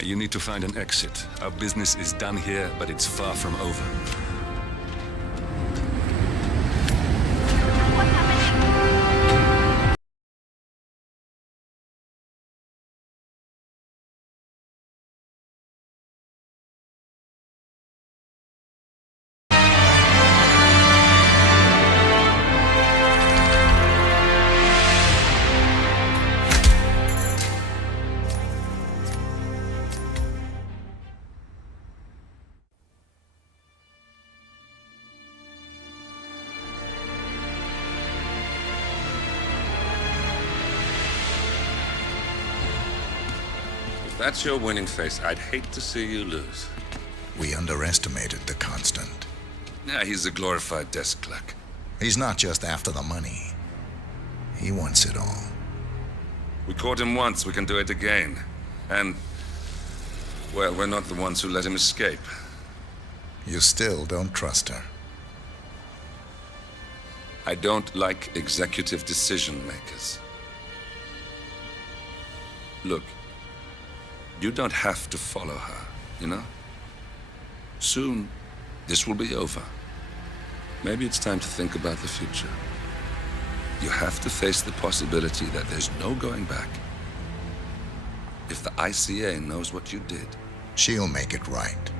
You need to find an exit. Our business is done here, but it's far from over. If that's your winning face, I'd hate to see you lose. We underestimated the Constant. Yeah, he's a glorified desk clerk. He's not just after the money. He wants it all. We caught him once, we can do it again. And, well, we're not the ones who let him escape. You still don't trust her. I don't like executive decision makers. Look, you don't have to follow her, you know? Soon, this will be over. Maybe it's time to think about the future. You have to face the possibility that there's no going back. If the ICA knows what you did, she'll make it right.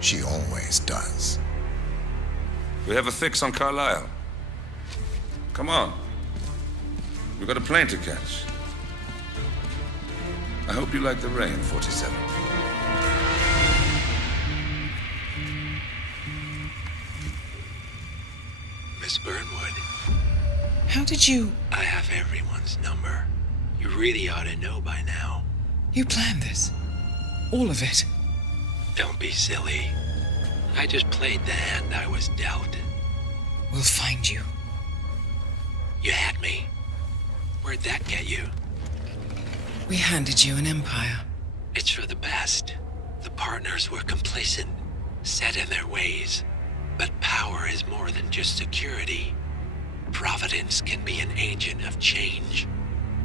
She always does. We have a fix on Carlisle. Come on. We've got a plane to catch. I hope you like the rain, 47. Miss Burnwood. How did you... I have everyone's number. You really ought to know by now. You planned this? All of it? Don't be silly. I just played the hand I was dealt. We'll find you. You had me. Where'd that get you? We handed you an empire. It's for the best. The partners were complacent, set in their ways. But power is more than just security. Providence can be an agent of change.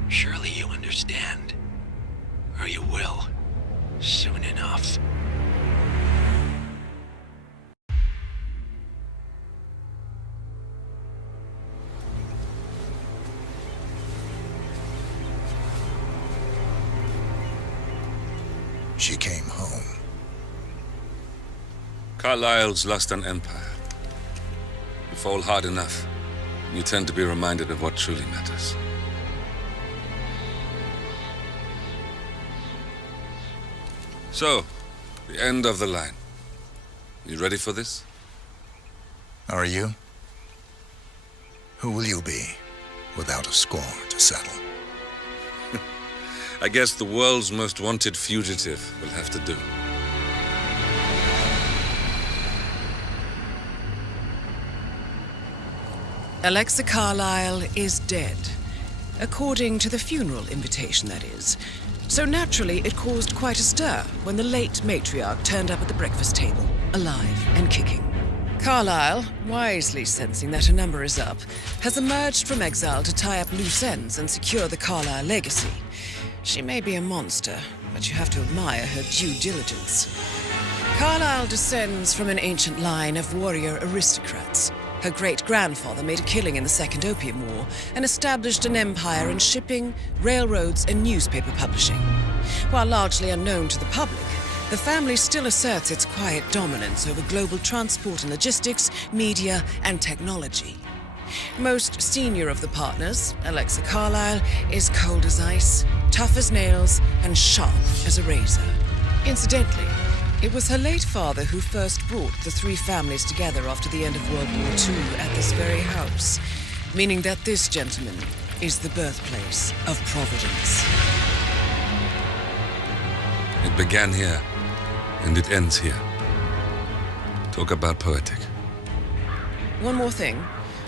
Surely you understand. Or you will. Soon enough. She came home. Carlisle's lost an empire. You fall hard enough, you tend to be reminded of what truly matters. So, the end of the line. You ready for this? Are you? Who will you be without a score to settle? I guess the world's most wanted fugitive will have to do. Alexa Carlisle is dead. According to the funeral invitation, that is. So naturally, it caused quite a stir when the late matriarch turned up at the breakfast table, alive and kicking. Carlisle, wisely sensing that her number is up, has emerged from exile to tie up loose ends and secure the Carlisle legacy. She may be a monster, but you have to admire her due diligence. Carlisle descends from an ancient line of warrior aristocrats. Her great-grandfather made a killing in the Second Opium War and established an empire in shipping, railroads, and newspaper publishing. While largely unknown to the public, the family still asserts its quiet dominance over global transport and logistics, media, and technology. Most senior of the partners, Alexa Carlisle, is cold as ice, tough as nails, and sharp as a razor. Incidentally, it was her late father who first brought the three families together after the end of World War II at this very house, meaning that this gentleman is the birthplace of Providence. It began here, and it ends here. Talk about poetic. One more thing.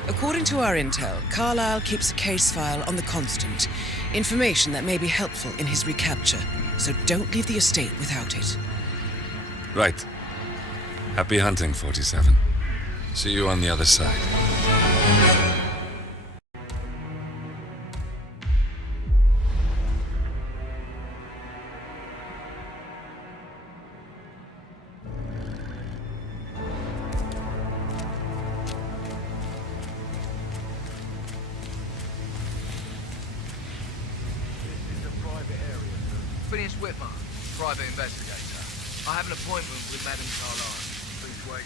According to our intel, Carlisle keeps a case file on the Constant. Information that may be helpful in his recapture, so don't leave the estate without it. Right. Happy hunting, 47. See you on the other side. Phineas Whitman, private investigator. I have an appointment with Madame Carlyle. Please wait.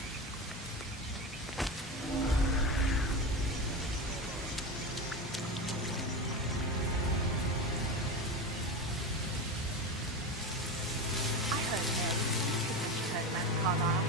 I heard Harry speaking Madame Carlyle.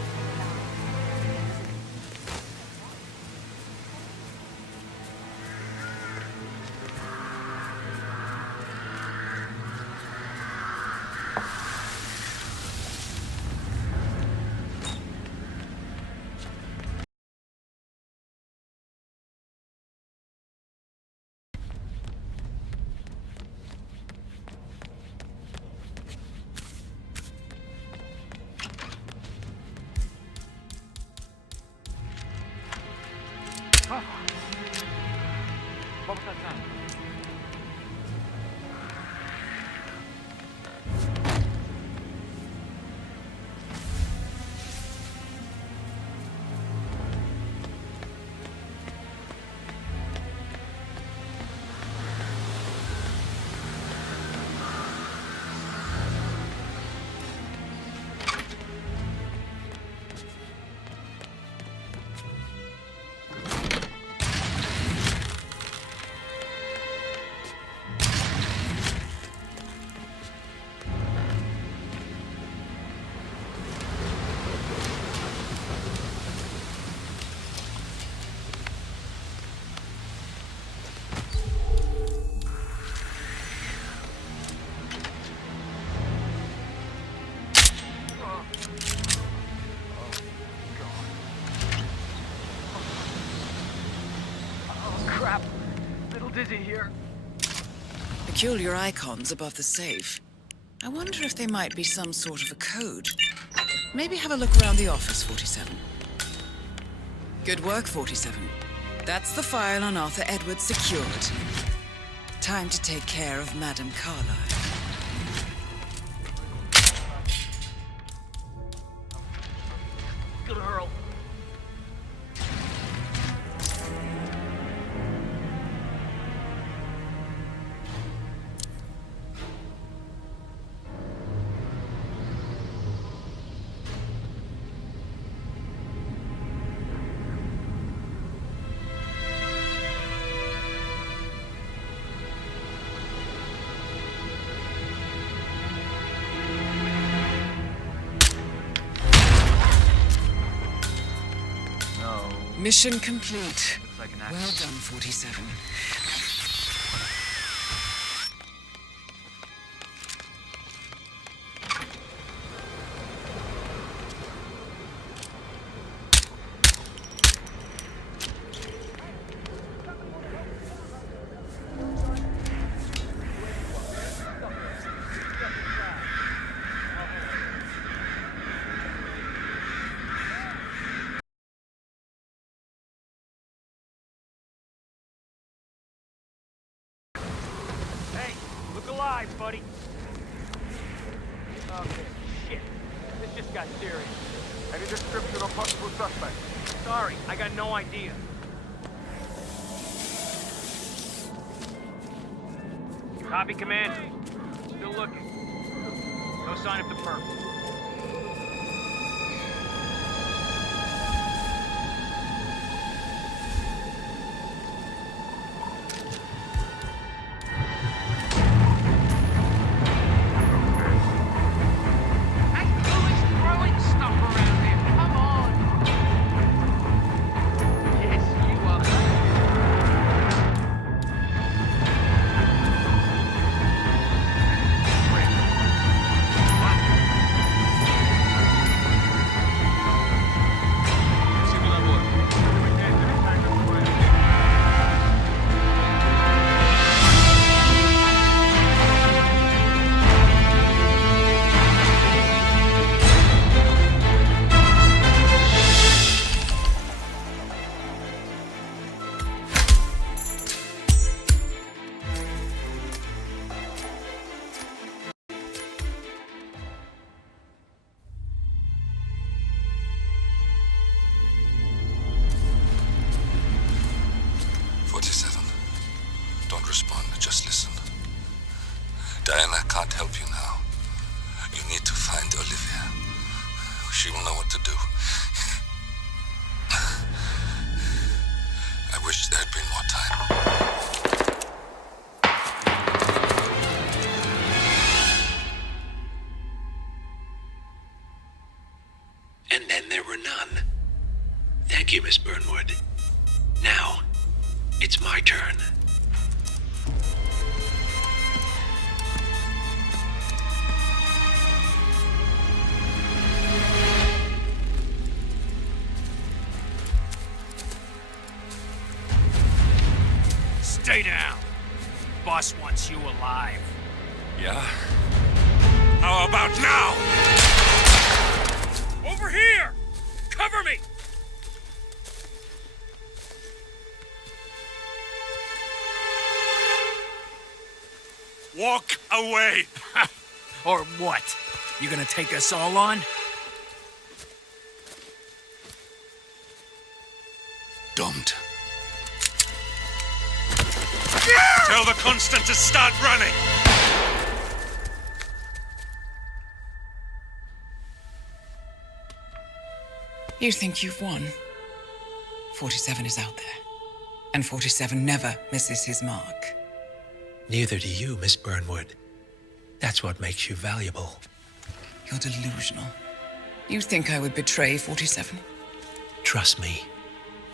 Dizzy here. Peculiar icons above the safe. I wonder if they might be some sort of a code. Maybe have a look around the office, 47. Good work, 47. That's the file on Arthur Edwards secured. Time to take care of Madame Carlyle. Good Earl. Mission complete. Looks like an Well done, 47. Buddy. Okay, shit. This just got serious. Any description of possible suspect? Sorry, I got no idea. Copy, Commander. Still looking. No sign of the perp. Diana can't help you now. You need to find Olivia. She will know what to do. I wish there had been more time. And then there were none. Thank you, Miss Burnwood. Now, it's my turn. Stay down. Boss wants you alive. Yeah? How about now? Over here! Cover me! Walk away! Or what? You gonna take us all on? Don't. Tell the Constant to start running! You think you've won? 47 is out there. And 47 never misses his mark. Neither do you, Miss Burnwood. That's what makes you valuable. You're delusional. You think I would betray 47? Trust me,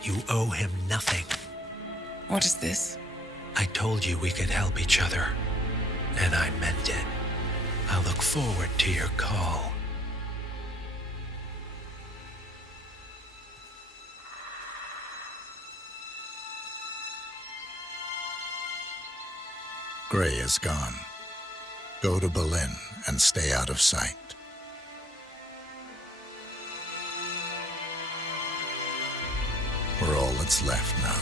you owe him nothing. What is this? I told you we could help each other, and I meant it. I'll look forward to your call. Gray is gone. Go to Berlin and stay out of sight. We're all that's left now.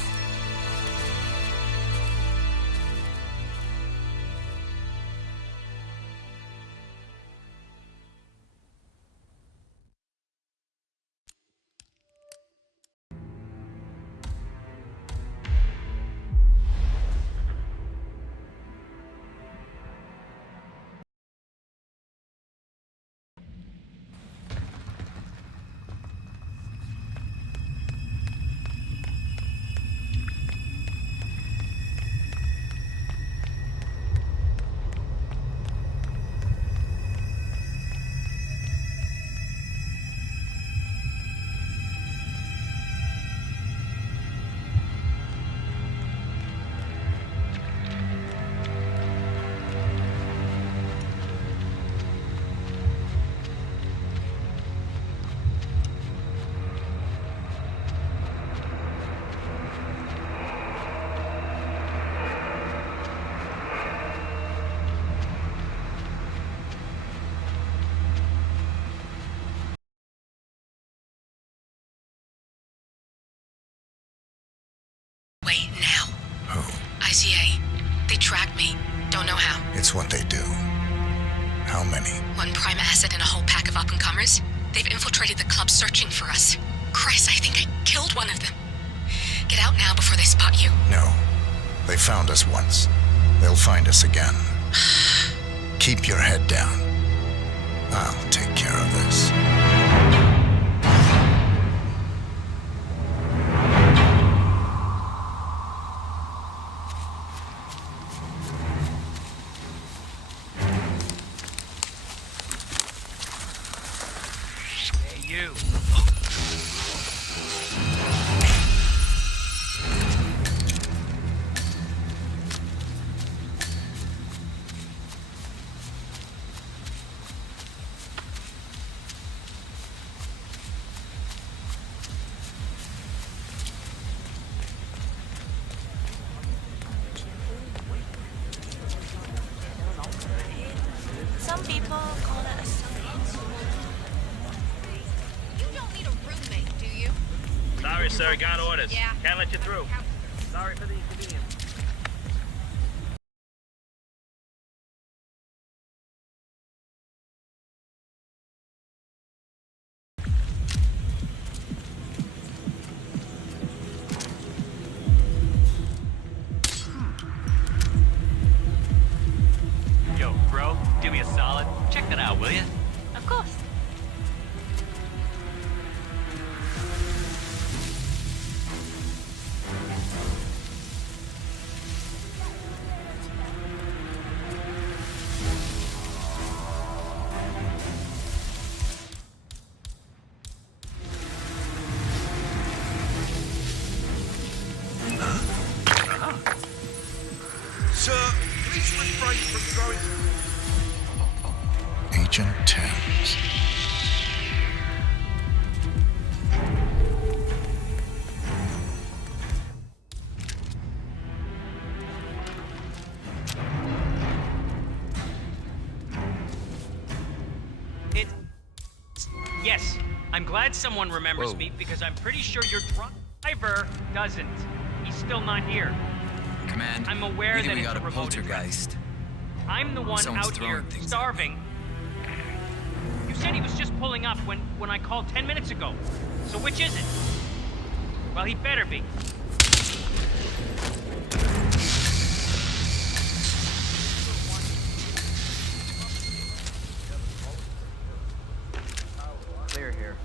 Wait, now. Who? ICA. They tracked me. Don't know how. It's what they do. How many? One prime asset and a whole pack of up-and-comers. They've infiltrated the club searching for us. Christ, I think I killed one of them. Get out now before they spot you. No. They found us once. They'll find us again. Keep your head down. I'll take care of this. You. Some people call it a science. You don't need a roommate, do you? Sorry, sir. Got orders. Yeah. Can't let you through. Sorry for the inconvenience. Yo, bro, do me a solid. Check that out, will ya? Please refrain from throwing... Agent Thames. Yes, I'm glad someone remembers Whoa. me because I'm pretty sure your driver doesn't. He's still not here. Command, I'm aware we think that we it's got a a remote poltergeist. I'm the one Someone's out here throwing things at starving. You said he was just pulling up when I called 10 minutes ago. So which is it? Well, he better be. Clear here.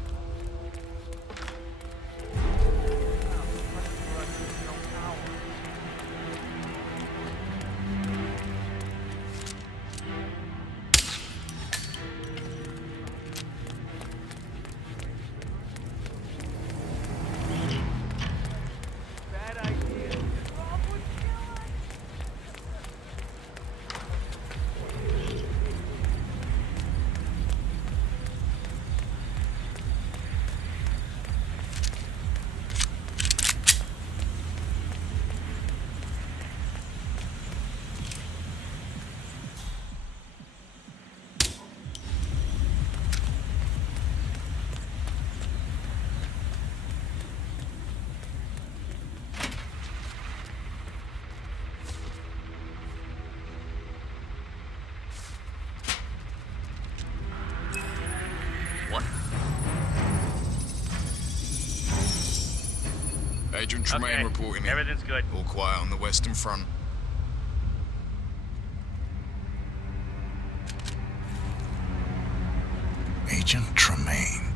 Agent Tremaine reporting in. Everything's good. All quiet on the Western Front. Agent Tremaine.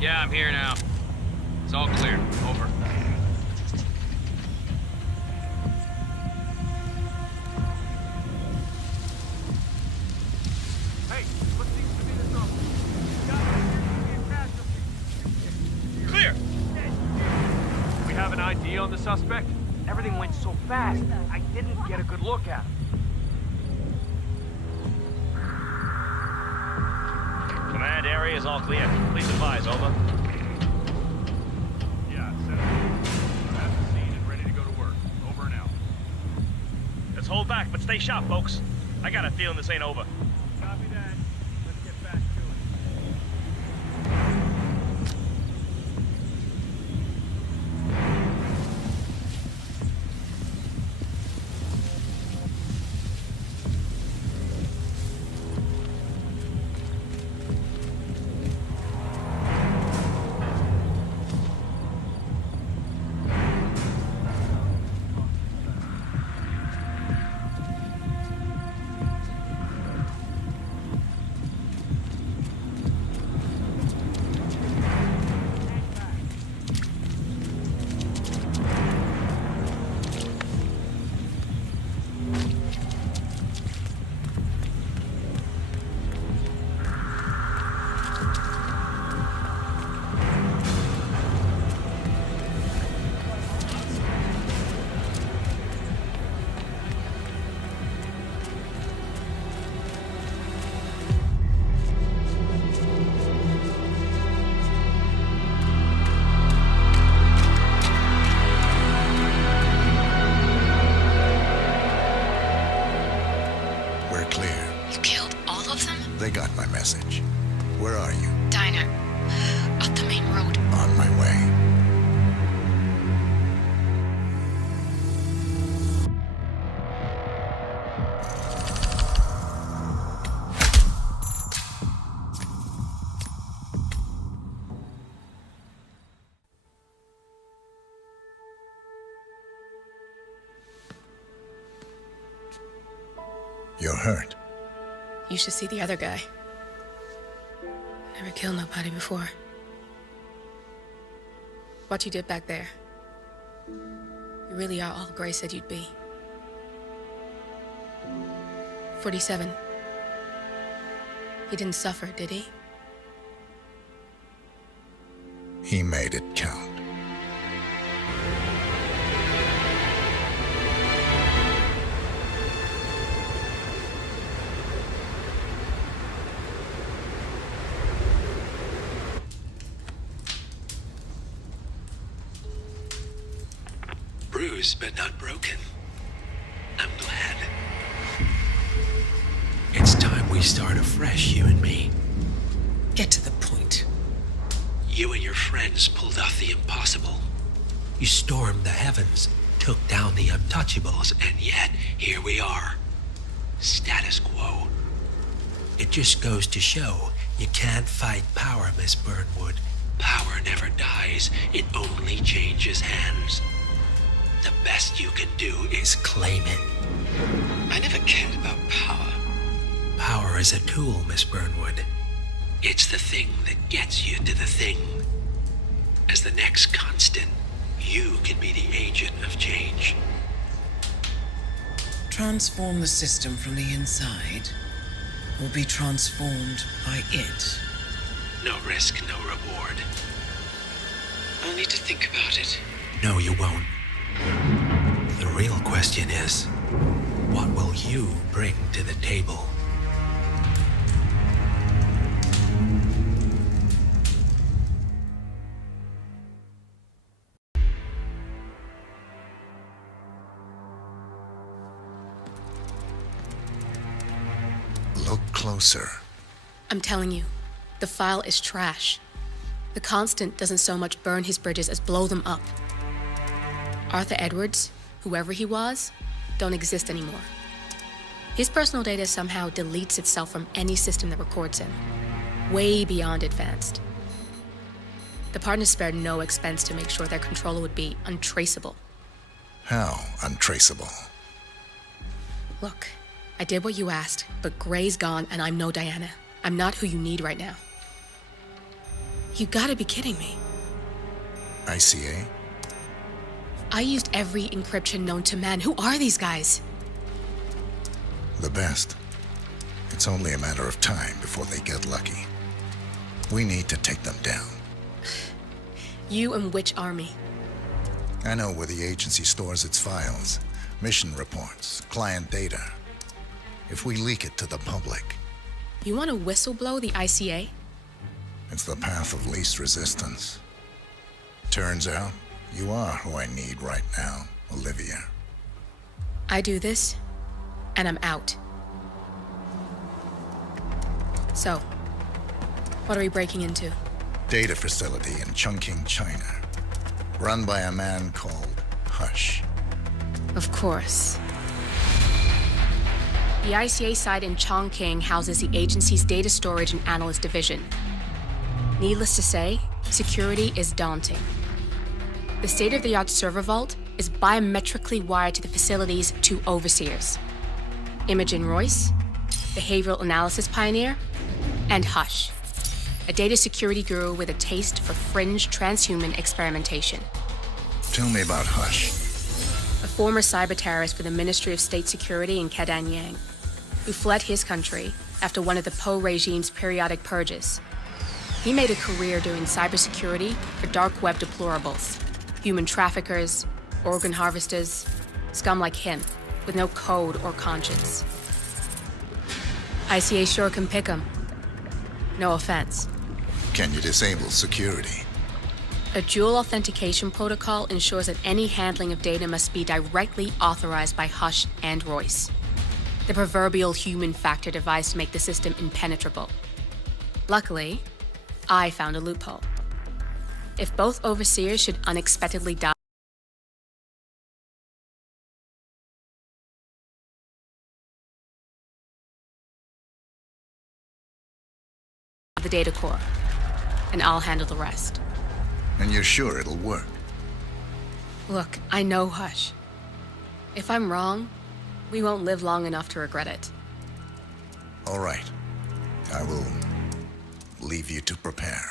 Yeah, I'm here now. It's all clear. Over. Hey, what seems to be the trouble? Clear! We have an ID on the suspect? Everything went so fast, I didn't get a good look at him. Command area is all clear. Please advise, over. Yeah, set up. I'm at the scene and ready to go to work. Over and out. Let's hold back, but stay sharp, folks. I got a feeling this ain't over. Copy that. Let's get back to it. Where are you? Diner. Up the main road. On my way. You're hurt. You should see the other guy. Never killed nobody before. What you did back there. You really are all Gray said you'd be. 47. He didn't suffer, did he? He made it count. Bruised but not broken. I'm glad. It's time we start afresh, you and me. Get to the point. You and your friends pulled off the impossible. You stormed the heavens, took down the Untouchables, and yet here we are. Status quo. It just goes to show you can't fight power, Miss Burnwood. Power never dies, it only changes hands. The best you can do is claim it. I never cared about power. Power is a tool, Miss Burnwood. It's the thing that gets you to the thing. As the next constant, you can be the agent of change. Transform the system from the inside, or be transformed by it. No risk, no reward. I'll need to think about it. No, you won't. The real question is, what will you bring to the table? Look closer. I'm telling you, the file is trash. The Constant doesn't so much burn his bridges as blow them up. Arthur Edwards, whoever he was, don't exist anymore. His personal data somehow deletes itself from any system that records him. Way beyond advanced. The partners spared no expense to make sure their controller would be untraceable. How untraceable? Look, I did what you asked, but Gray's gone and I'm no Diana. I'm not who you need right now. You gotta be kidding me. ICA? I used every encryption known to man. Who are these guys? The best. It's only a matter of time before they get lucky. We need to take them down. You and which army? I know where the agency stores its files, mission reports, client data. If we leak it to the public... You want to whistleblow the ICA? It's the path of least resistance. Turns out, you are who I need right now, Olivia. I do this, and I'm out. So, what are we breaking into? Data facility in Chongqing, China. Run by a man called Hush. Of course. The ICA site in Chongqing houses the agency's data storage and analyst division. Needless to say, security is daunting. The state-of-the-art server vault is biometrically wired to the facility's two overseers. Imogen Royce, behavioral analysis pioneer, and Hush, a data security guru with a taste for fringe transhuman experimentation. Tell me about Hush. A former cyber terrorist for the Ministry of State Security in Kadanyang, who fled his country after one of the Po regime's periodic purges. He made a career doing cybersecurity for dark web deplorables, human traffickers, organ harvesters, scum like him, with no code or conscience. ICA sure can pick 'em. No offense. Can you disable security? A dual authentication protocol ensures that any handling of data must be directly authorized by Hush and Royce. The proverbial human factor device to make the system impenetrable. Luckily, I found a loophole. If both overseers should unexpectedly die, the data core, and I'll handle the rest. And you're sure it'll work? Look, I know Hush. If I'm wrong, we won't live long enough to regret it. All right. I will leave you to prepare.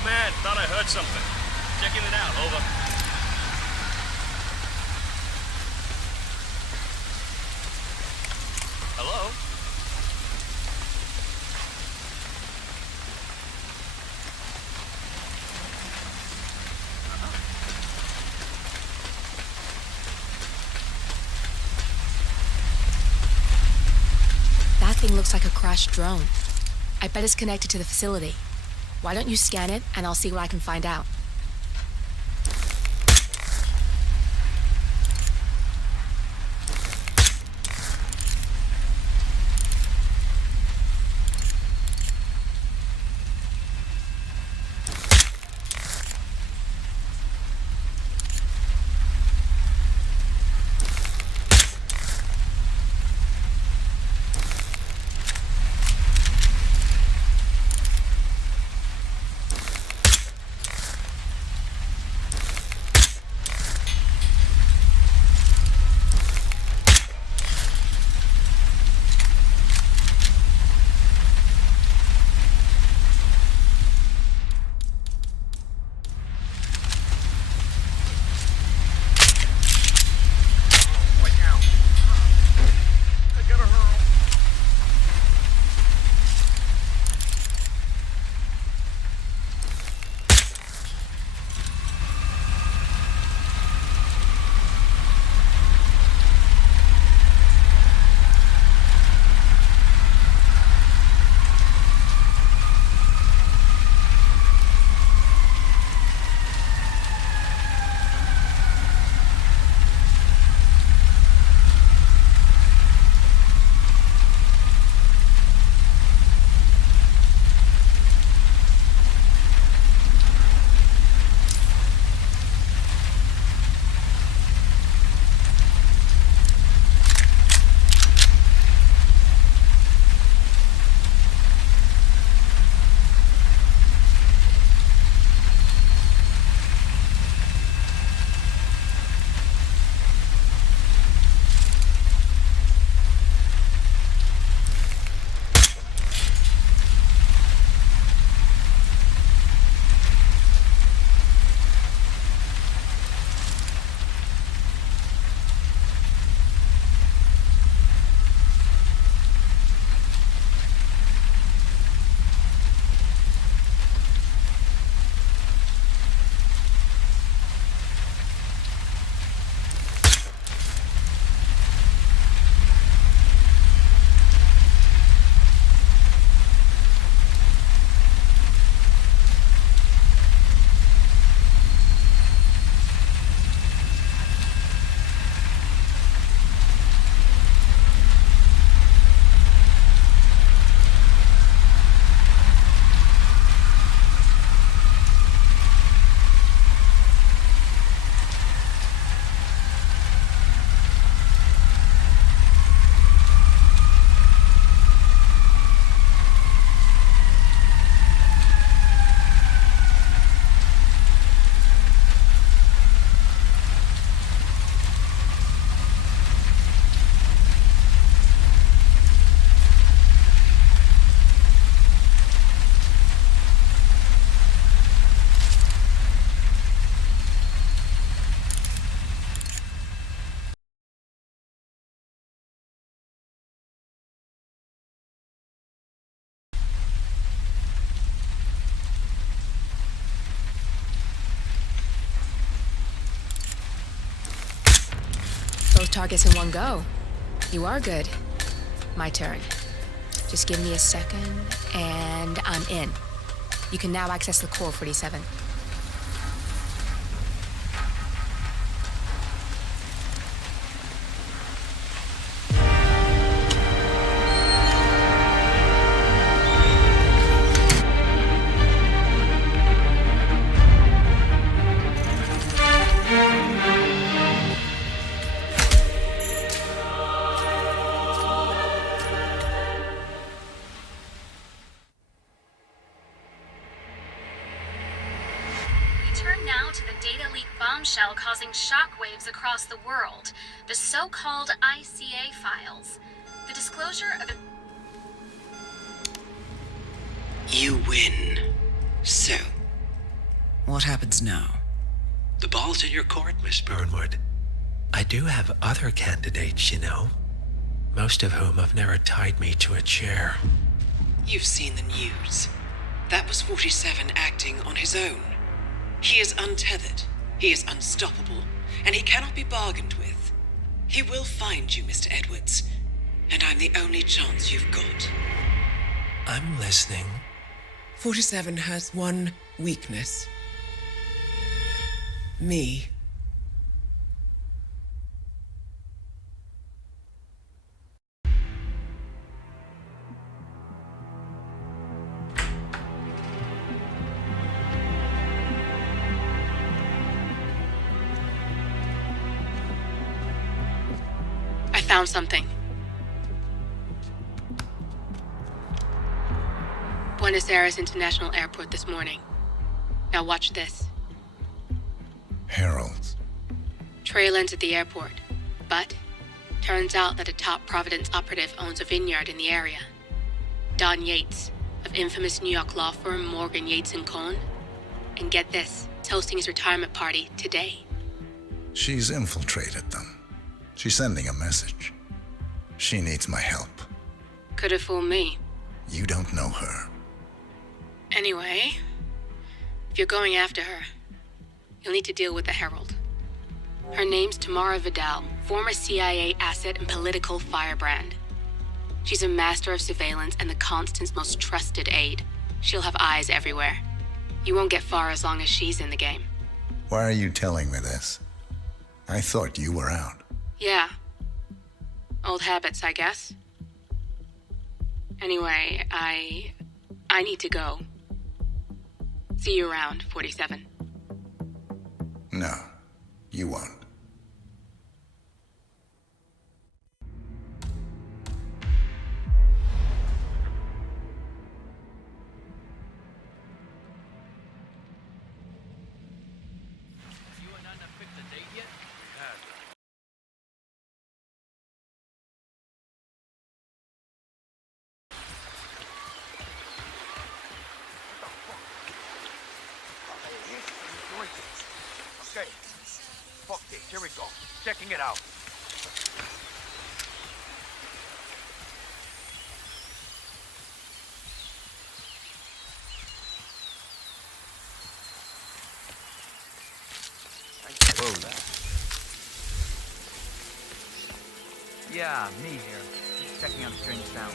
Command, thought I heard something. Checking it out, over. Hello? That thing looks like a crashed drone. I bet it's connected to the facility. Why don't you scan it, and I'll see what I can find out. targets in one go. You are good. My turn. Just give me a second, and I'm in. You can now access the core, 47. Bombshell causing shockwaves across the world. The so-called ICA files. The disclosure of... You win. So? What happens now? The ball's in your court, Miss Burnwood. I do have other candidates, you know. Most of whom have never tied me to a chair. You've seen the news. That was 47 acting on his own. He is untethered. He is unstoppable, and he cannot be bargained with. He will find you, Mr. Edwards, and I'm the only chance you've got. I'm listening. 47 has one weakness. Me. Found something. Buenos Aires International Airport this morning. Now watch this. Heralds. Trail ends at the airport, but turns out that a top Providence operative owns a vineyard in the area. Don Yates, of infamous New York law firm Morgan, Yates & Cohn. And get this, it's hosting his retirement party today. She's infiltrated them. She's sending a message. She needs my help. Could have fooled me. You don't know her. Anyway, if you're going after her, you'll need to deal with the Herald. Her name's Tamara Vidal, former CIA asset and political firebrand. She's a master of surveillance and the Constant's most trusted aide. She'll have eyes everywhere. You won't get far as long as she's in the game. Why are you telling me this? I thought you were out. Yeah. Old habits, I guess. Anyway, I need to go. See you around, 47. No, you won't. Okay. Fuck this. Here we go. Checking it out. Yeah, me here. Just checking on strange sounds.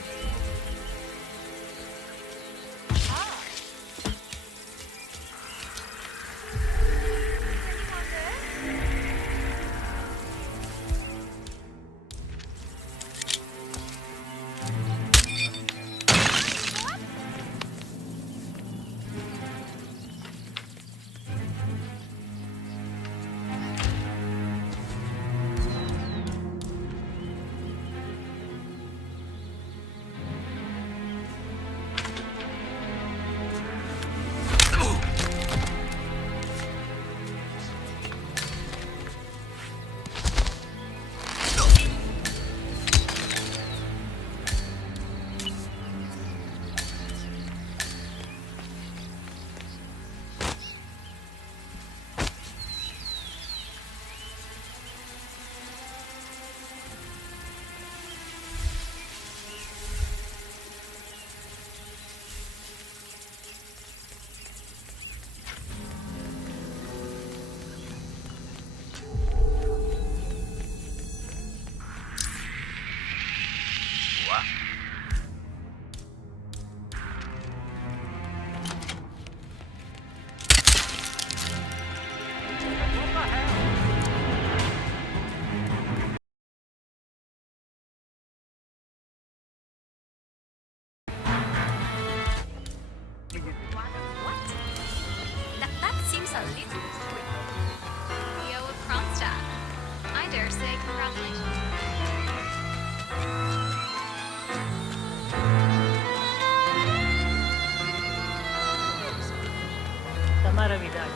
Clara Vidal.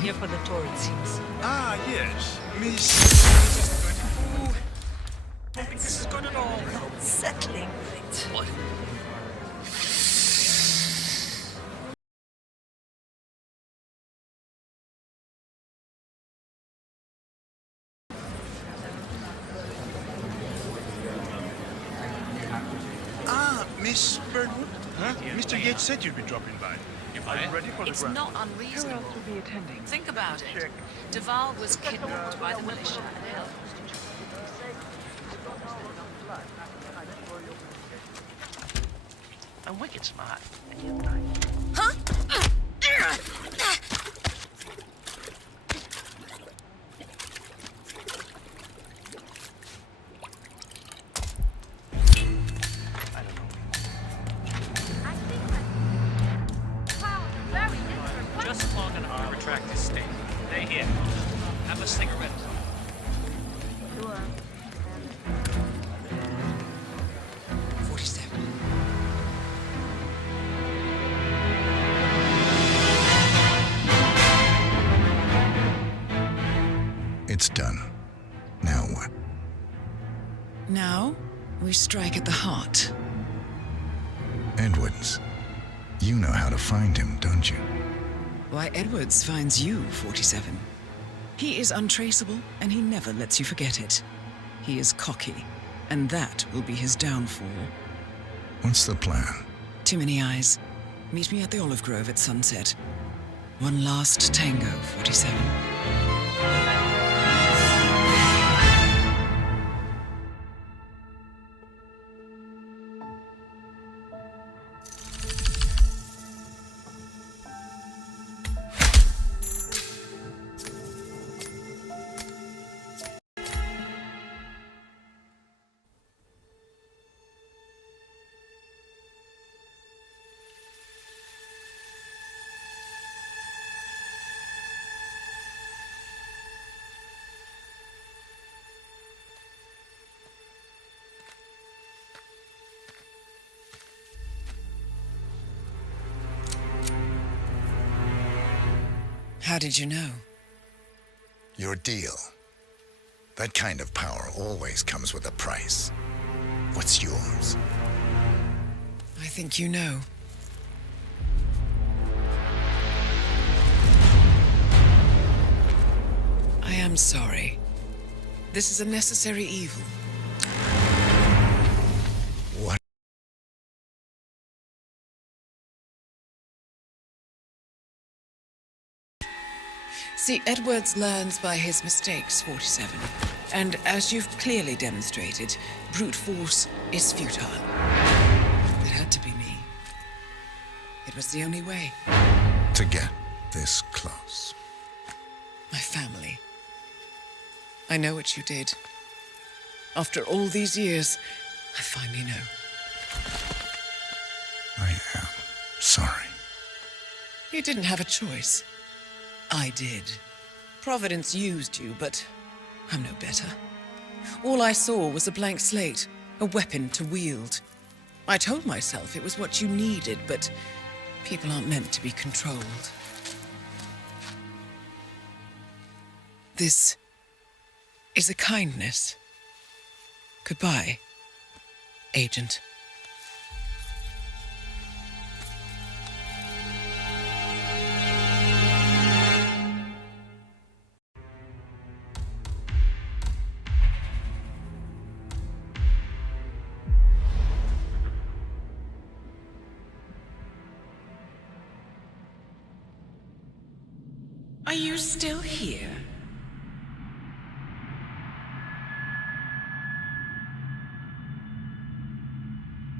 Here for the tour, it seems. Ah, yes. Miss... I think this has got it all settling with it. What? Ah, Miss Birdwood? Huh? Mr. Yates said you'd be dropping by. Are you ready for the It's ground? not unreasonable. Who else will be attending? Think about it. Duval was kidnapped by the militia and held. I'm wicked smart. Huh? Just long enough to retract his statement. Stay here. Have a cigarette. Sure. 47. It's done. Now what? Now, we strike at the heart. Edwards. You know how to find him, don't you? Why Edwards finds you, 47. He is untraceable, and he never lets you forget it. He is cocky, and that will be his downfall. What's the plan? Too many eyes. Meet me at the Olive Grove at sunset. One last tango, 47. How did you know? Your deal. That kind of power always comes with a price. What's yours? I think you know. I am sorry. This is a necessary evil. What? See, Edwards learns by his mistakes, 47. And as you've clearly demonstrated, brute force is futile. It had to be me. It was the only way. To get this close. My family. I know what you did. After all these years, I finally know. I am sorry. You didn't have a choice. I did. Providence used you, but I'm no better. All I saw was a blank slate, a weapon to wield. I told myself it was what you needed, but people aren't meant to be controlled. This is a kindness. Goodbye, Agent. Are you still here?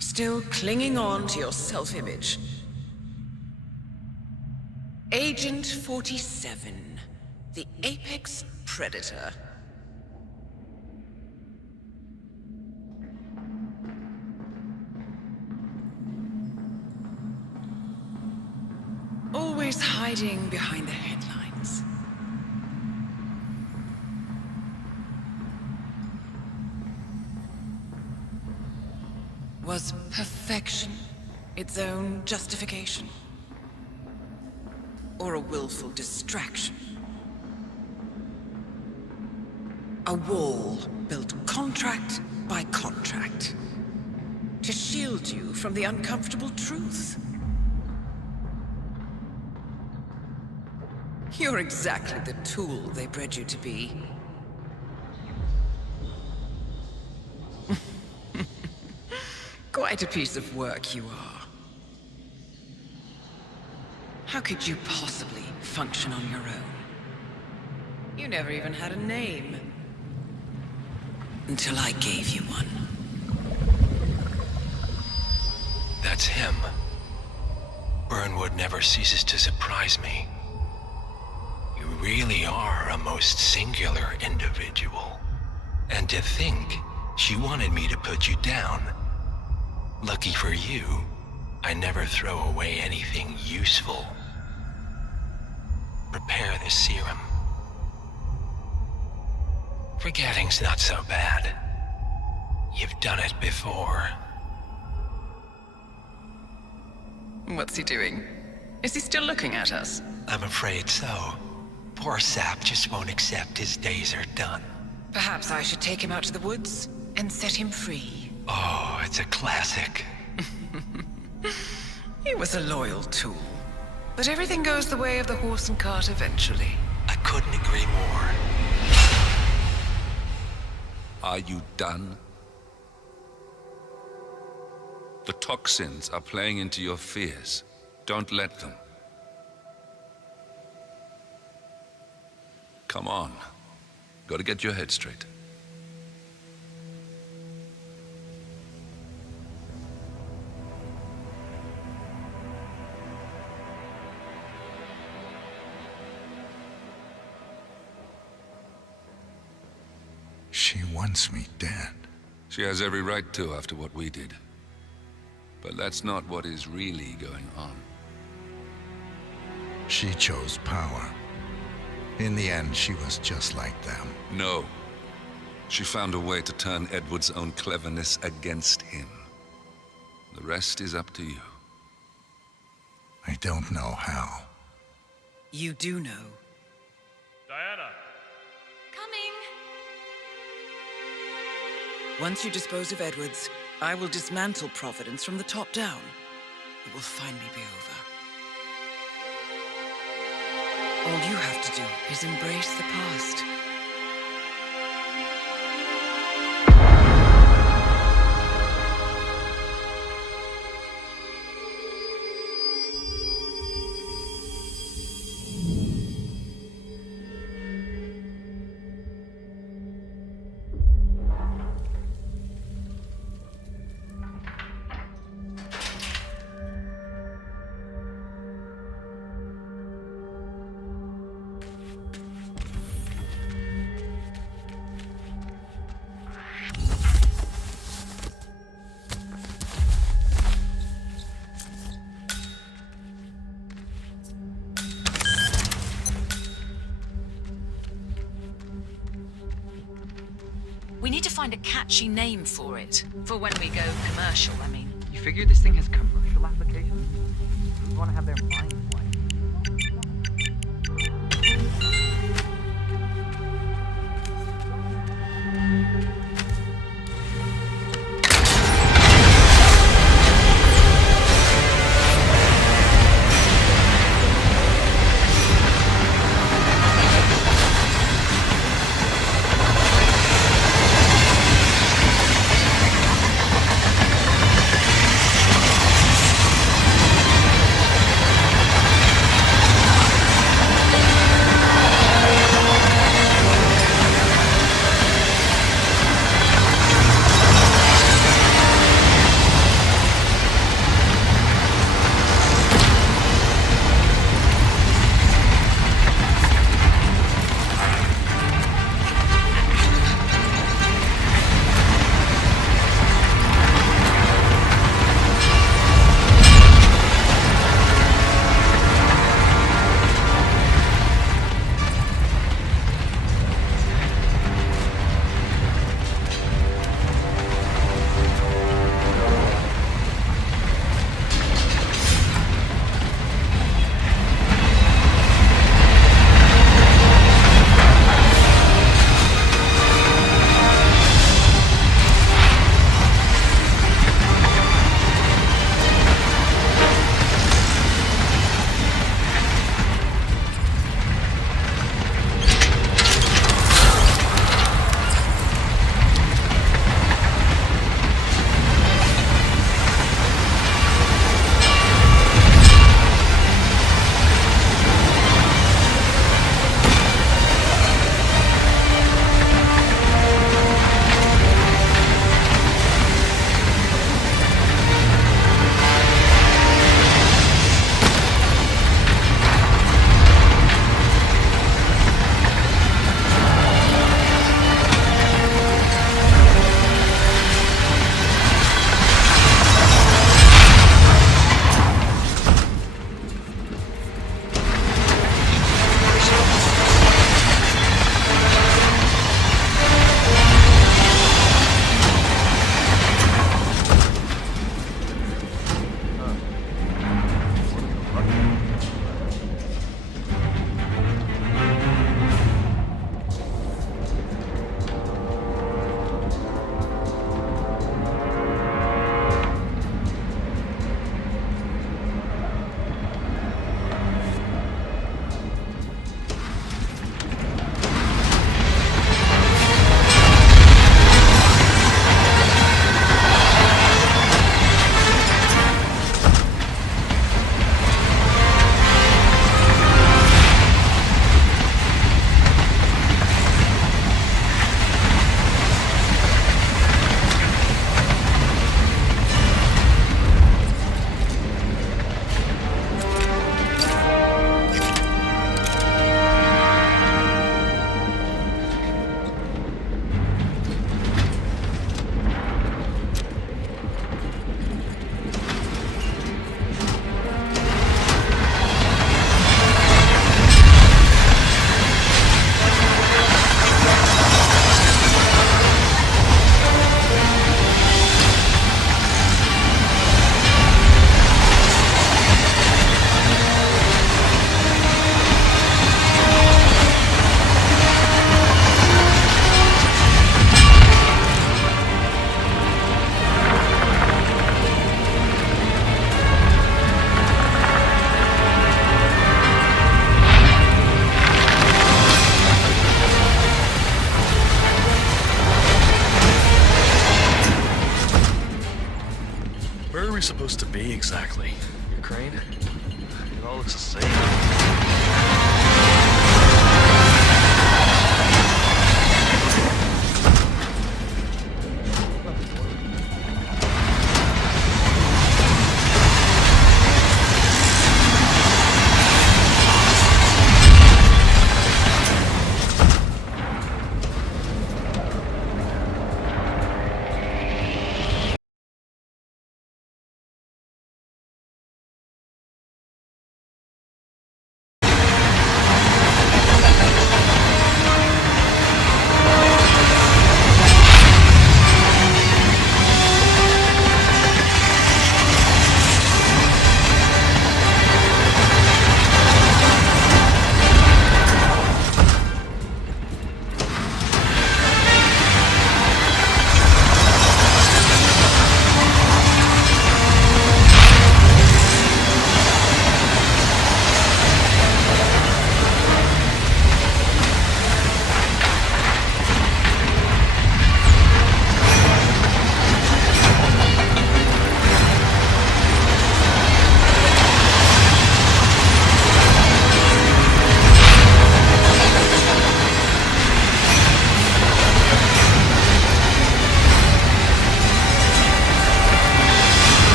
Still clinging on to your self-image? Agent 47, the apex predator. Always hiding behind the headlines. Was perfection its own justification? or a willful distraction. A wall built contract by contract to shield you from the uncomfortable truth. You're exactly the tool they bred you to be. Quite a piece of work you are. How could you possibly function on your own? You never even had a name. Until I gave you one. That's him. Burnwood never ceases to surprise me. You really are a most singular individual. And to think she wanted me to put you down. Lucky for you, I never throw away anything useful. Prepare the serum. Forgetting's not so bad. You've done it before. What's he doing? Is he still looking at us? I'm afraid so. Poor Sap just won't accept his days are done. Perhaps I should take him out to the woods and set him free. Oh, it's a classic. He was a loyal tool. But everything goes the way of the horse and cart eventually. I couldn't agree more. Are you done? The toxins are playing into your fears. Don't let them. Come on. Gotta get your head straight. She wants me dead. She has every right to after what we did. But that's not what is really going on. She chose power. In the end, she was just like them. No. She found a way to turn Edward's own cleverness against him. The rest is up to you. I don't know how. You do know. Diana! Coming! Once you dispose of Edwards, I will dismantle Providence from the top down. It will finally be over. All you have to do is embrace the past. We need to find a catchy name for it. For when we go commercial, I mean. You figure this thing has commercial applications? Who'd want to have their minds blank? we supposed to be exactly? Ukraine? It all looks the same.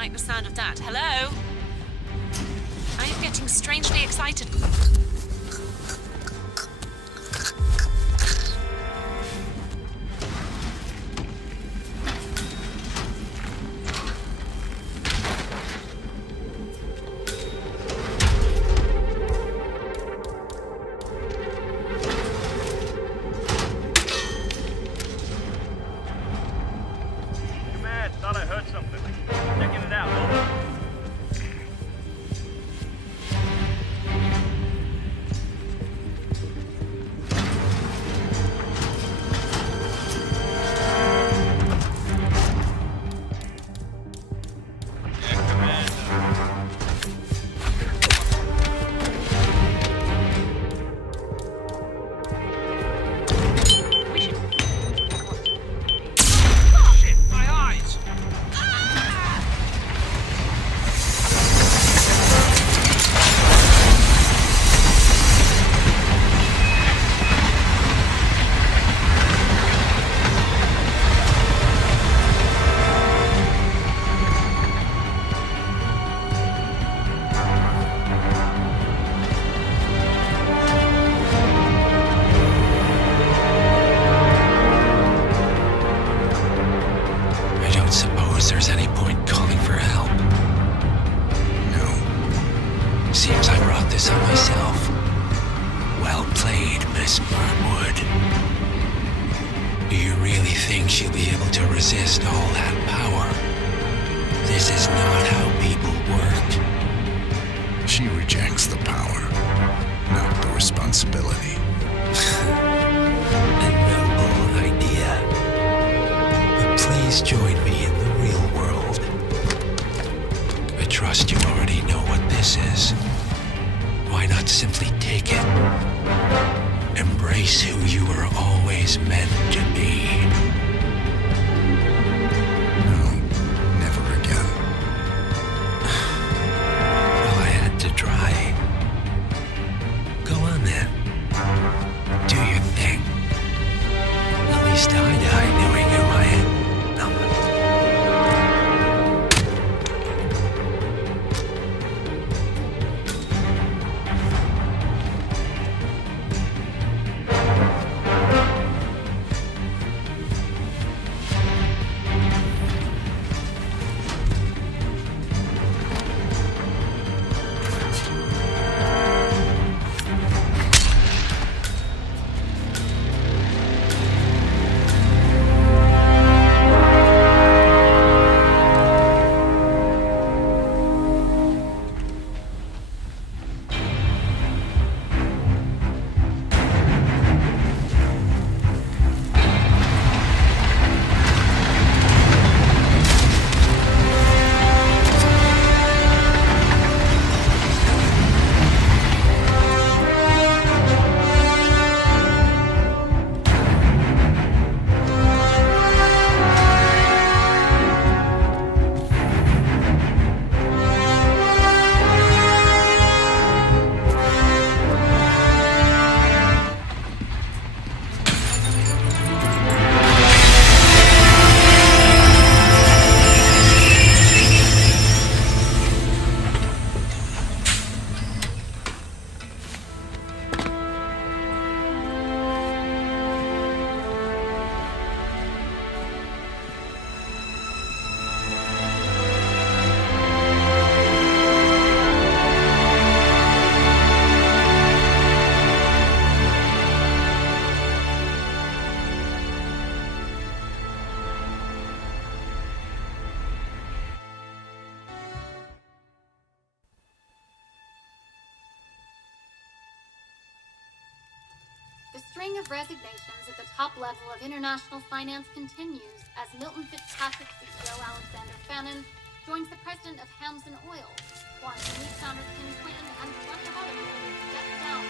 like the sound of that. Hello? I am getting strangely excited. Seems I brought this on myself. Well played, Miss Burnwood. Do you really think she'll be able to resist all that power? This is not how people work. She rejects the power, not the responsibility. A noble idea. But please join me in the real world. I trust you already know what this is. Why not simply take it? Embrace who you were always meant to be. No, never again. Well, I had to try. Go on then. Do your thing. At least I die knowing who I am. The string of resignations at the top level of international finance continues as Milton Fitzpatrick CEO Alexander Fannin joins the president of Hamson Oil, Quantum Leap founder Tim Clinton, and a bunch of others step down.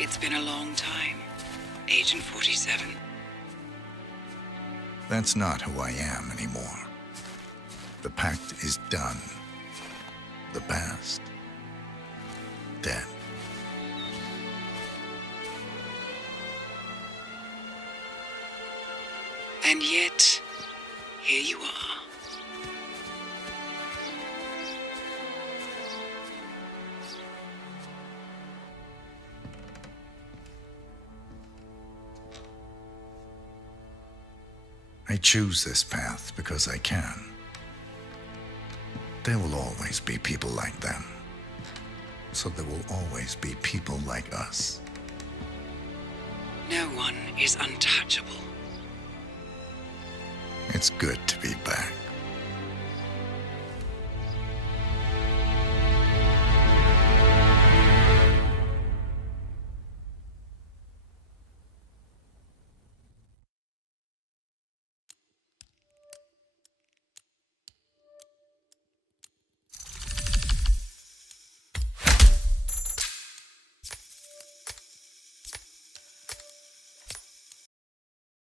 It's been a long time, Agent 47. That's not who I am anymore. The pact is done. The past, dead. And yet, here you are. I choose this path because I can. There will always be people like them. So there will always be people like us. No one is untouchable. It's good to be back.